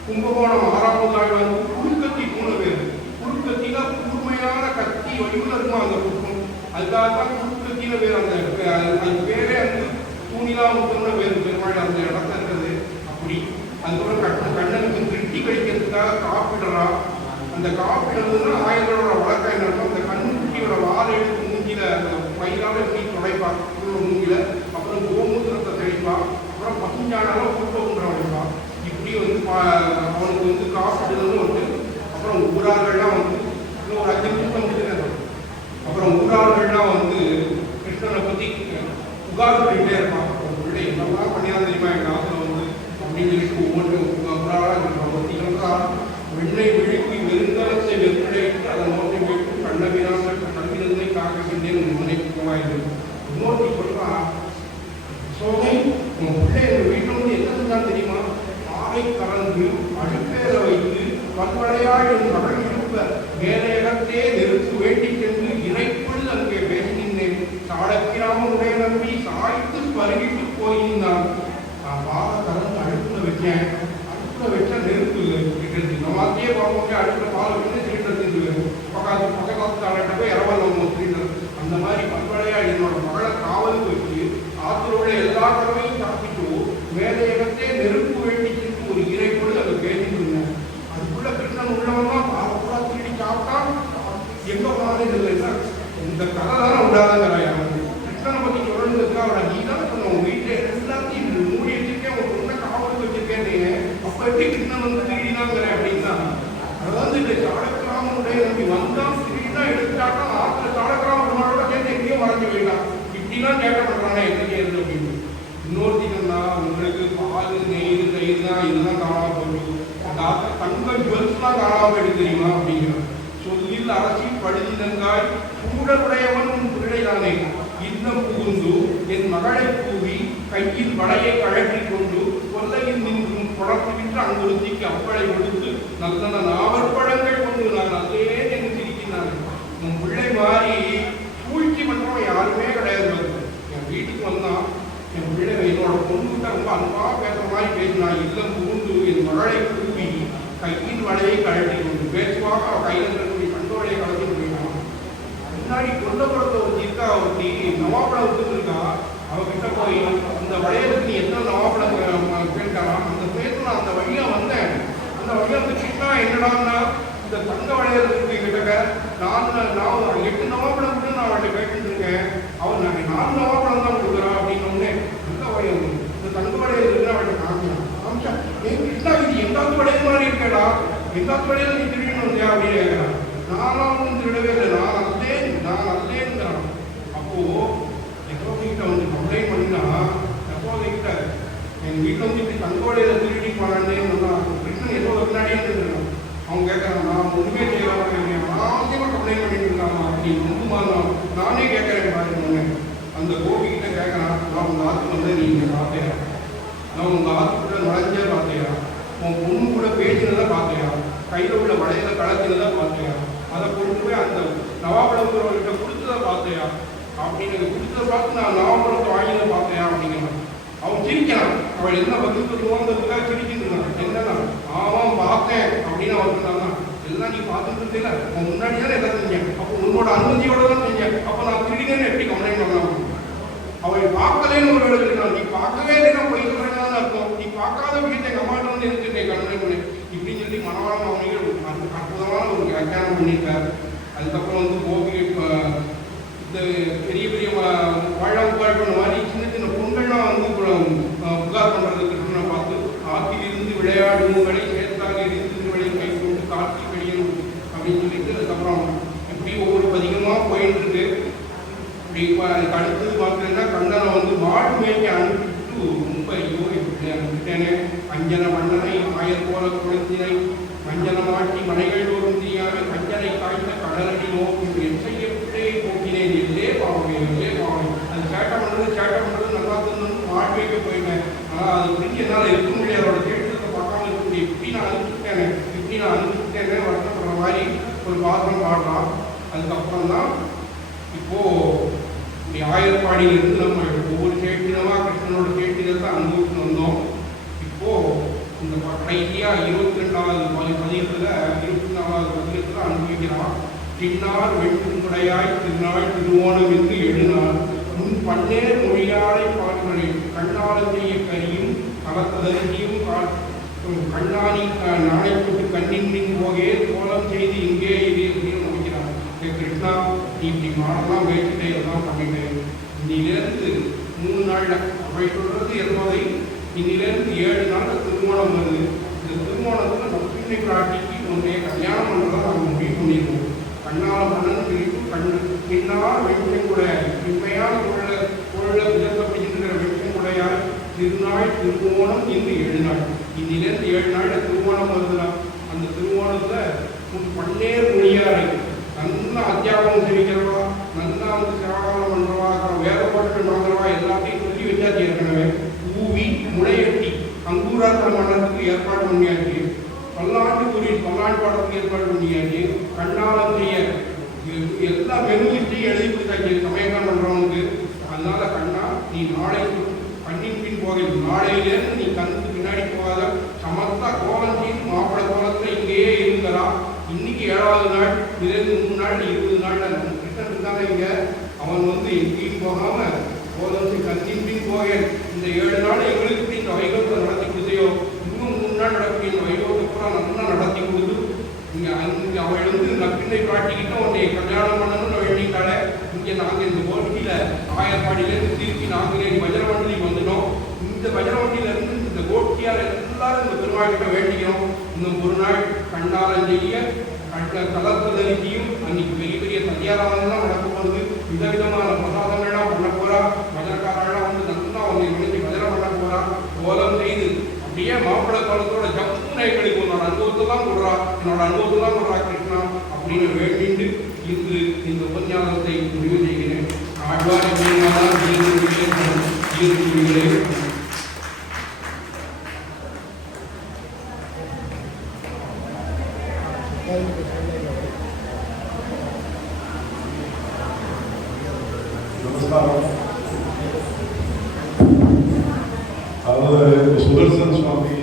கும்பகோணம் ஆறாவது ஆழ்வாருக்கு புழுக்கத்தி பூனை பேர். புழுக்கத்தினா கூர்மையான கத்தி வடிவில் இருக்கும் அந்த புழுக்கம். அதுக்காகத்தான் புழுக்கத்தின பேர். அந்த அது பேரே வந்து தூணிலாமுத்தம்னு பேர் பெருமாள் அந்த இடத்துல இருக்கிறது. அப்படி அதுக்கப்புறம் கண்ணனுக்கு திருட்டி கழிக்கிறதுக்காக காப்பிடுறா. அந்த காப்பிடுறதுன்னா ஆயிரங்களோட வழக்கம் என்ன இருக்கும். அந்த கண்ணுக்குட்டியோட வாழை எடுத்து மூங்கில அந்த பயிரால எப்படி துடைப்பா மூங்கில. அப்புறம் கோமூத்திரத்தை தெளிப்பான். அப்புறம் பசுஞ்சானால கூட்டம்ன்ற வைப்பான். இப்படி வந்து அவனுக்கு வந்து காப்பிடுறதுன்னு ஒன்று. அப்புறம் ஊரார்கள்லாம் வந்து இன்னும் ஒரு 5 நிமிஷம் வந்துட்டு அப்புறம் ஊரார்கள்லாம் வந்து கிருஷ்ணனை பற்றி புகார் பண்ணிகிட்டே இருப்பான். பிள்ளை என்னெல்லாம் பண்ணியா தெரியுமா எங்கள் ஆசில் வந்து அப்படின்னு சொல்லிட்டு ஒவ்வொன்றும் ஊராளாக பற்றி சொல்கிறான். வெள்ளை விழிக்கு வெறுந்தளத்தை வெற்றிடைத்து அதை நோக்கி வைத்து கண்ணவினான கண்ணிலிருந்தை காக்கின்றேன் முன்னைக்குமாயிரு. இன்னொரு சொல்கிறான், சோகை உன் பிள்ளை எங்கள் வீட்டில் வந்து என்ன செஞ்சாலும் தெரியுமா? ஆரை கறந்து அடுப்பேற வைத்து பல்வளையாள் என் மகள் இருப்ப வேலையகத்தே நெருப்பு வேண்டி சென்று இறைப்பொழுது அங்கே பேசினேன். சாடக்கிராம உடைய நம்பி சாய்த்து பருகிட்டு போயிருந்தான். நான் பாலை கறந்து அடுப்புல வச்சேன். அடுப்புல வச்சா நெருப்பு இருக்கிறது. நம்மத்தையே பார்ப்போம். அடுப்புல பாலை வச்சு சிலிண்டர் தின்னு பக்கத்து தாழ்கிட்ட போய் இரவல் சிலிண்டர். அந்த மாதிரி பல்வளையாள் என்னோட மகளை காவலுக்கு வச்சு ஆற்றோட எல்லா கடமையும் சாப்பிட்டு வேலையகத்தே நெருப்பு வேண்டி சென்று ஒரு இறைப்பொழுது அதை பேசிட்டு இருந்தேன். அதுக்குள்ள கிருஷ்ணன் உள்ளவன் பாலப்பூரா திருடி சாப்பிட்டான். எங்க போனாலும் இல்லைன்னா இந்த கதை தானே உண்டாதாங்க. கிருஷ்ணனை பத்தி சொல்றதுக்கு அவனை நீ தானே சொன்ன உன் வீட்டுல எல்லாத்தையும் மூடி வச்சிருக்கேன், ஒரு பொண்ணை காவலுக்கு வச்சிருக்கேன். அப்ப எப்படி கிருஷ்ணன் வந்து திருடினாங்கிறேன் அப்படின்னா அதாவது இந்த சாடக்கிராமனுடைய நம்பி வந்தான் திருடினா எடுத்துட்டாட்டா ஆத்துல சாடக்கிராம பெருமாளோட சேர்ந்து எங்கேயோ மறைஞ்சு போயிட்டான். இப்படிலாம் கேட்க பண்றானே என்ன செய்யறது அப்படின்னு. இன்னொருத்தினா உங்களுக்கு பால் நெய் தயிர் தான் இதெல்லாம் காணாம போயிடும். தங்க ஜுவல்ஸ்லாம் காணாம போயிடு தெரியுமா அப்படிங்கிறான். சொல்லில் அரசி பழுதினங்காய் கூடவுடையவன் உன் பிள்ளைதானே இன்னும் புகுந்து என் மகளை கூவி கையில் வளையை கழற்றி கொண்டு கொல்லையில் நின்றும் குழப்பிவிட்டு அங்குறுத்திக்கு அப்பளை கொடுத்து நல்ல நாவற்பழங்கள் கொண்டு நான் நல்லே என்று சிரிக்கிறான். உன் பிள்ளை மாதிரி சூழ்ச்சி பண்றவன் யாருமே கிடையாது. என் வீட்டுக்கு வந்தான். என் பிள்ளை என்னோட பொண்ணுகிட்ட ரொம்ப அன்பா பேசுற மாதிரி பேசினான். இல்லம் புகுந்து என் மகளை கூவி கையின் வளையை கழட்டி கொண்டு பேசுவாக அவள் கையில் இருக்கக்கூடிய கண்டோடைய முன்னாடி கொல்லப்புறத்தை ஒருத்தி இருக்கா, ஒருத்தி நவாப்பழம் விட்டுருக்கா. அவகிட்ட போய் இந்த வளையலுக்கு நீ எத்தனை நவாப்பழம் கேட்கலாம். அந்த பேருக்கு நான் அந்த வழியா வந்தேன். அந்த வழியா வந்து கிருஷ்ணா என்னடான்னா இந்த தங்க வளையல் இருக்கு கிட்டக்க நான் 8 நவாப்பழம் கூட நான் அவள்கிட்ட கேட்டுட்டு இருக்கேன். அவன் நான் 4 நவாப்பழம் தான் கொடுக்குறான் அப்படின்னு தங்க வளையல் இந்த தங்க வளையல் இருக்கு அவள்கிட்ட காமிச்சா ஏன் கிருஷ்ணா இது எங்காவது வளையல் மாதிரி இருக்கேடா, எங்காவது வளையல் நீ திருடின்னு வந்தியா அப்படின்னு கேட்கிறான். நானும் ஒன்றும் திருடவே இல்லை, நான் அல்லேங்கிறான். அப்போ யசோதைகிட்ட வந்து கம்ப்ளைண்ட் பண்ணினா யசோதைகிட்ட என் வீட்டில் வந்து இப்படி தங்கோடையில திருடி போனான்னு சொன்னா கிருஷ்ணன் யசோதை பின்னாடியே இருந்துருக்கான். அவங்க கேட்கறான், நான் ஒன்றுமே செய்யலாம், ஆசியமா கம்ப்ளைண்ட் பண்ணிட்டு இருக்காமா நீ ரொம்ப மாதம் நானே கேட்கறேன் பாருங்க. அந்த கோபிகிட்ட கேட்கறான், நான் உங்க ஆத்துக்கு வந்து நீ இங்கே பார்த்தையா, நான் உங்க ஆத்துக்குள்ள நுழைஞ்சே பார்த்தையா, உன் பொண்ணு கூட பேசினதை பார்த்தையா, கையில் உள்ள வளையல கலத்தினதை பார்த்தையா, அதை கொண்டு போய் அந்த நவாப்பழத்துக்கிட்ட கொடுத்ததை பார்த்தையா அப்படின்னு கொடுத்ததை பார்த்து நான் நவாப்பழத்தை வாங்கினதை பார்த்தையா அப்படிங்கிறான். அவன் சிரிக்கிறான். அவள் என்ன பதில் சொல்லுவாங்கிறதுக்காக சிரிச்சுட்டு இருந்தான். என்னன்னா ஆமாம் பார்த்தேன் அப்படின்னு அவன் சொன்னான். எல்லாம் நீ பார்த்துட்டு இருந்தீங்களா, அவன் முன்னாடி தான் எல்லாம் செஞ்சேன், அப்போ உன்னோட அனுமதியோட தான் செஞ்சேன், அப்போ நான் திருடினேன்னு எப்படி கம்ப்ளைண்ட் பண்ணலாம். அவள் பார்க்கலேன்னு ஒரு வேலை இருக்கான். நீ பார்க்கவே இல்லைன்னா போய் சொல்றேன்னு அர்த்தம். நீ பார்க்காத விஷயத்தை எங்கள் அம்மாட்ட வந்து இருக்கு கம்ப்ளைண்ட் பண்ணு இப்படின்னு சொல்லி மனவாளம் அவனிகள் அற்புதமான ஒரு வியாக்கியானம் பண்ணியிருக்காரு. அதுக்கப்புறம் வந்து கோபி இந்த பெரிய பெரிய வாழாம் புகார் பண்ண மாதிரி சின்ன சின்ன பொண்கள்லாம் வந்து புகார் பண்ணுறதுக்கு கிருஷ்ணனை பார்த்து ஆற்றில் இருந்து விளையாடும் உங்களை சேர்த்தாக இருந்து விளை கை கொண்டு காற்றில் வெளியணும் அப்படின்னு சொல்லிட்டு அதுக்கப்புறம் இப்படி ஒவ்வொரு பதிகமாக போயிட்டு இருக்கு. இப்படி அதுக்கு அடுத்தது பார்த்தீங்கன்னா கண்ணனை வந்து மாடு மேய்க்க அனுப்பிட்டு ரொம்ப ஐயோ இப்படி அனுப்பிட்டேனே, அஞ்சன மன்னனை ஆயர் போல குழந்தினை மஞ்சன மாட்டி மனைகள் தோறும் தீயாவே கஞ்சனை காய்ந்த கடலடி நோக்கி என் செய்ய பிள்ளையை போக்கினேன் எல்லே பாவமே அது சேட்டை பண்ணுறது நல்லா தந்து மாடு வைக்க போயிட்டேன். ஆனால் அது புரிஞ்சு என்னால் இருக்க முடியாது. அதோட கேட்டத்தை பார்க்காம இருக்க முடியும். இப்படி நான் அனுப்பிச்சுட்டேனே வருத்தப்படுற மாதிரி ஒரு பாத்திரம் பாடலாம். அதுக்கப்புறம் தான் இப்போது இப்படி ஆயர்பாடியிலிருந்து நம்ம ஒவ்வொரு கேட்டினமாக கிருஷ்ணனோட கேட்டினத்தை அனுபவித்து வந்தோம். இப்போது இந்த கடைசியாக 22வது பதியத்தில் 24வது பதியத்தில் அனுபவிக்கிறான். தின்னார் வெண்குடையாய் திருநாள் திருவோணம் என்று எழுநாள் முன் பன்னேர் மொழியாரை பார்க்கிறேன் கண்ணால் செய்ய கரியும் கலத்ததறியும் கண்ணாணி நாளைப்பட்டு கண்ணின் போகே கோலம் செய்து இங்கே இதே அப்படின்னு முடிக்கிறான். கிருஷ்ணா நீ இப்படி மாடலாம் முயற்சிட்டே எல்லாம் பண்ணிட்டேன். இன்னிலேருந்து 3 நாள் அவை சொல்றது என்பதை இன்னிலேருந்து 7 நாள் திருமணம் வருது. இந்த திருமணத்தில் நப்பிண்ணை பிராட்டிக்கு உன்னைய கல்யாணம் பண்ணுறதை நாங்கள் முடிவு பண்ணிடுவோம். கண்ணால் மன்னன் பிரிப்பு பின்னால் வெண்பெண் கூட உண்மையான பொருளை விதக்கப்படுகின்ற வெண்பெண் கூடையால் திருநாள் திருவோணம் இன்று 7 நாள். இன்னிலேருந்து 7 நாளில் திருவோணம் வருதுலாம். அந்த திருவோணத்தில் பன்னேர் மொழியாரை நல்லா அத்தியாபனம் தெரிவிக்கிறவா, நல்லா வந்து சேவாகனம் பண்ணுறவா, வேத பாட்டுகள் வாங்குறவா எல்லாத்தையும் சொல்லி வச்சாச்சு. ஏற்கனவே ஊவி முளையட்டி அங்கூராத்திரம் மன்னத்துக்கு ஏற்பாடு பண்ணியாச்சு. பல்லாண்டு பாடத்துக்கு ஏற்பாடு பண்ணியாச்சு. கண்ணாலம் செய்ய எல்லா மெனுலிஸ்டையும் எழுதி கொடுத்தாச்சு சமயக்கம் பண்ணுறவனுக்கு. அதனால கண்ணா நீ நாளை கண்ணின் பின் போக நாளையிலேருந்து நீ கண்ணுக்கு பின்னாடி போகாத சமத்தா கோலம் செய்து மாப்பிள கோலத்தில் இங்கேயே இருந்தரா. இன்னைக்கு 7வது நாள், இதுலேருந்து 3 நாள் 20 நாள் கிருஷ்ணன் இருந்தாங்க இங்க. அவன் வந்து எங்கேயும் போகாம கோலம் கண்ணின் பின் போக இந்த 7 நாள் எங்களுக்கு இந்த வைகோத்தை நடத்தி கொடுத்தையோ இன்னும் 3 நாள் நடக்கூடிய இந்த வைகோத்தை பூரா நல்லா நடத்தி கொடுத்து இங்கே அவள் வந்து நப்பிண்ணை காட்டிக்கிட்ட உன்னை கல்யாணம் பண்ணணும்னு வேண்டிட்டாலே. இங்கே நாங்கள் இந்த கோஷ்டியில் ஆயர்பாடியிலேருந்து திருப்பி நாங்களே வஜ்ரவண்டி வந்துட்டோம். இந்த வஜ்ரவண்டியிலேருந்து இந்த கோஷ்டியால் எல்லாரும் இந்த பெருமாள்கிட்ட வேண்டிக்கிறோம். இன்னும் 1 நாள் கண்ணாலம் செய்ய கலத்ததரிசியும் அன்னைக்கு பெரிய பெரிய சத்தியாராதனெல்லாம் நடக்க போகுது. விதவிதமான பிரசாதங்கள்லாம் பண்ண போகிறா. வஜ்ரக்காரெல்லாம் வந்து நல்லா உன்னை நினைச்சு வஜ்ரம் பண்ண போகிறா. கோலம் செய்து அப்படியே மாப்பிள கோலத்தோட ஜப்புனை கிடைக்கும். என்னோட அனுபவத்தெல்லாம் கொடுறா கிருஷ்ணா அப்படின்னு வேண்டிட்டு இன்று இந்த உபன்யாசத்தை முடிவு செய்கிறேன். ஆழ்வார் நமஸ்காரம். அவர் சுதர்சன் சுவாமி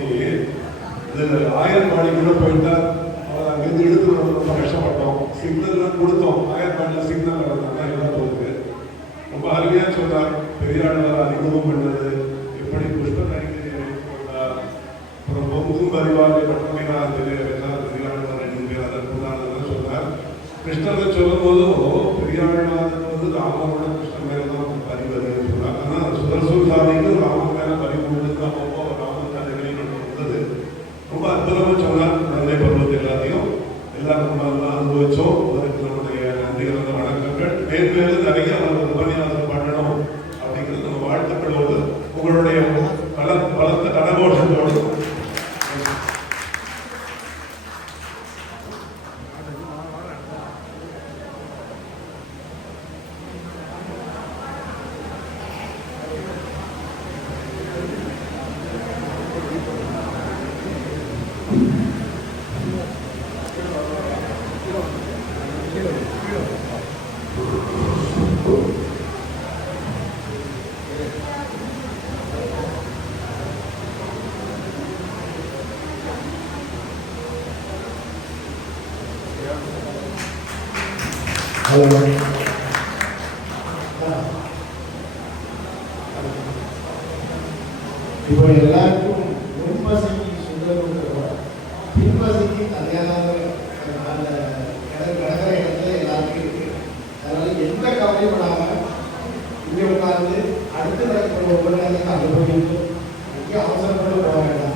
ஆயர்பாடி கூட போயிட்டார். அவர் அங்கே அங்கேருந்து எடுத்து வந்து ரொம்ப கஷ்டப்பட்டோம். சிக்னல்லாம் கொடுத்தோம், ஆயர்பாடில் சிக்னல் நடந்தாங்க, எல்லாம் போகுது. ரொம்ப அருமையாக சொன்னார். பெரியாளர் அறிமுகம் பண்ணது, எப்படி புஷ்ப நடிகை கொண்டார், அப்புறம் பொங்கும் அறிவாரை பட்டமைதான் பெரியாளர் அதற்கு சொன்னார். கிருஷ்ணரை சொல்லும் போதும் பெரியாளர் வந்து ராமனோட கிருஷ்ணன் மேல தான் அறிவது சொன்னார். ஆனால் சுதர்சூதாரிக்கு ராமன் மேல பறிவுண்டு அப்போ ராமன் கதைகளில் வந்தது. ரொம்ப அற்புதமாக சொன்னார். நல்ல பருவத்தை எல்லாத்தையும் எல்லாரும் ரொம்ப அனுபவிச்சோம். அதற்கு நம்முடைய நன்றி கலந்த வணக்கங்கள். மேற்மேலும் நிறைய அவர் உபன்யாசம் பண்ணணும் அப்படிங்கிறது நம்ம வாழ்த்துக்களோடு உங்களுடைய பலத்த கனகோஷத்தோடு இப்போ எல்லாருக்கும் முன்பசிக்கு சுந்தரம் பின்பசிக்கு கல்யாணம் அந்த கிடக்கிற இடத்துல எல்லாருக்கும் இருக்கு. அதனால எந்த கவலையும் படாமல் இங்கே உட்கார்ந்து அடுத்து நடக்கிற உபநியாசத்தை அனுபவித்து இங்கே அவசரப்பட்டு போக வேண்டாம்.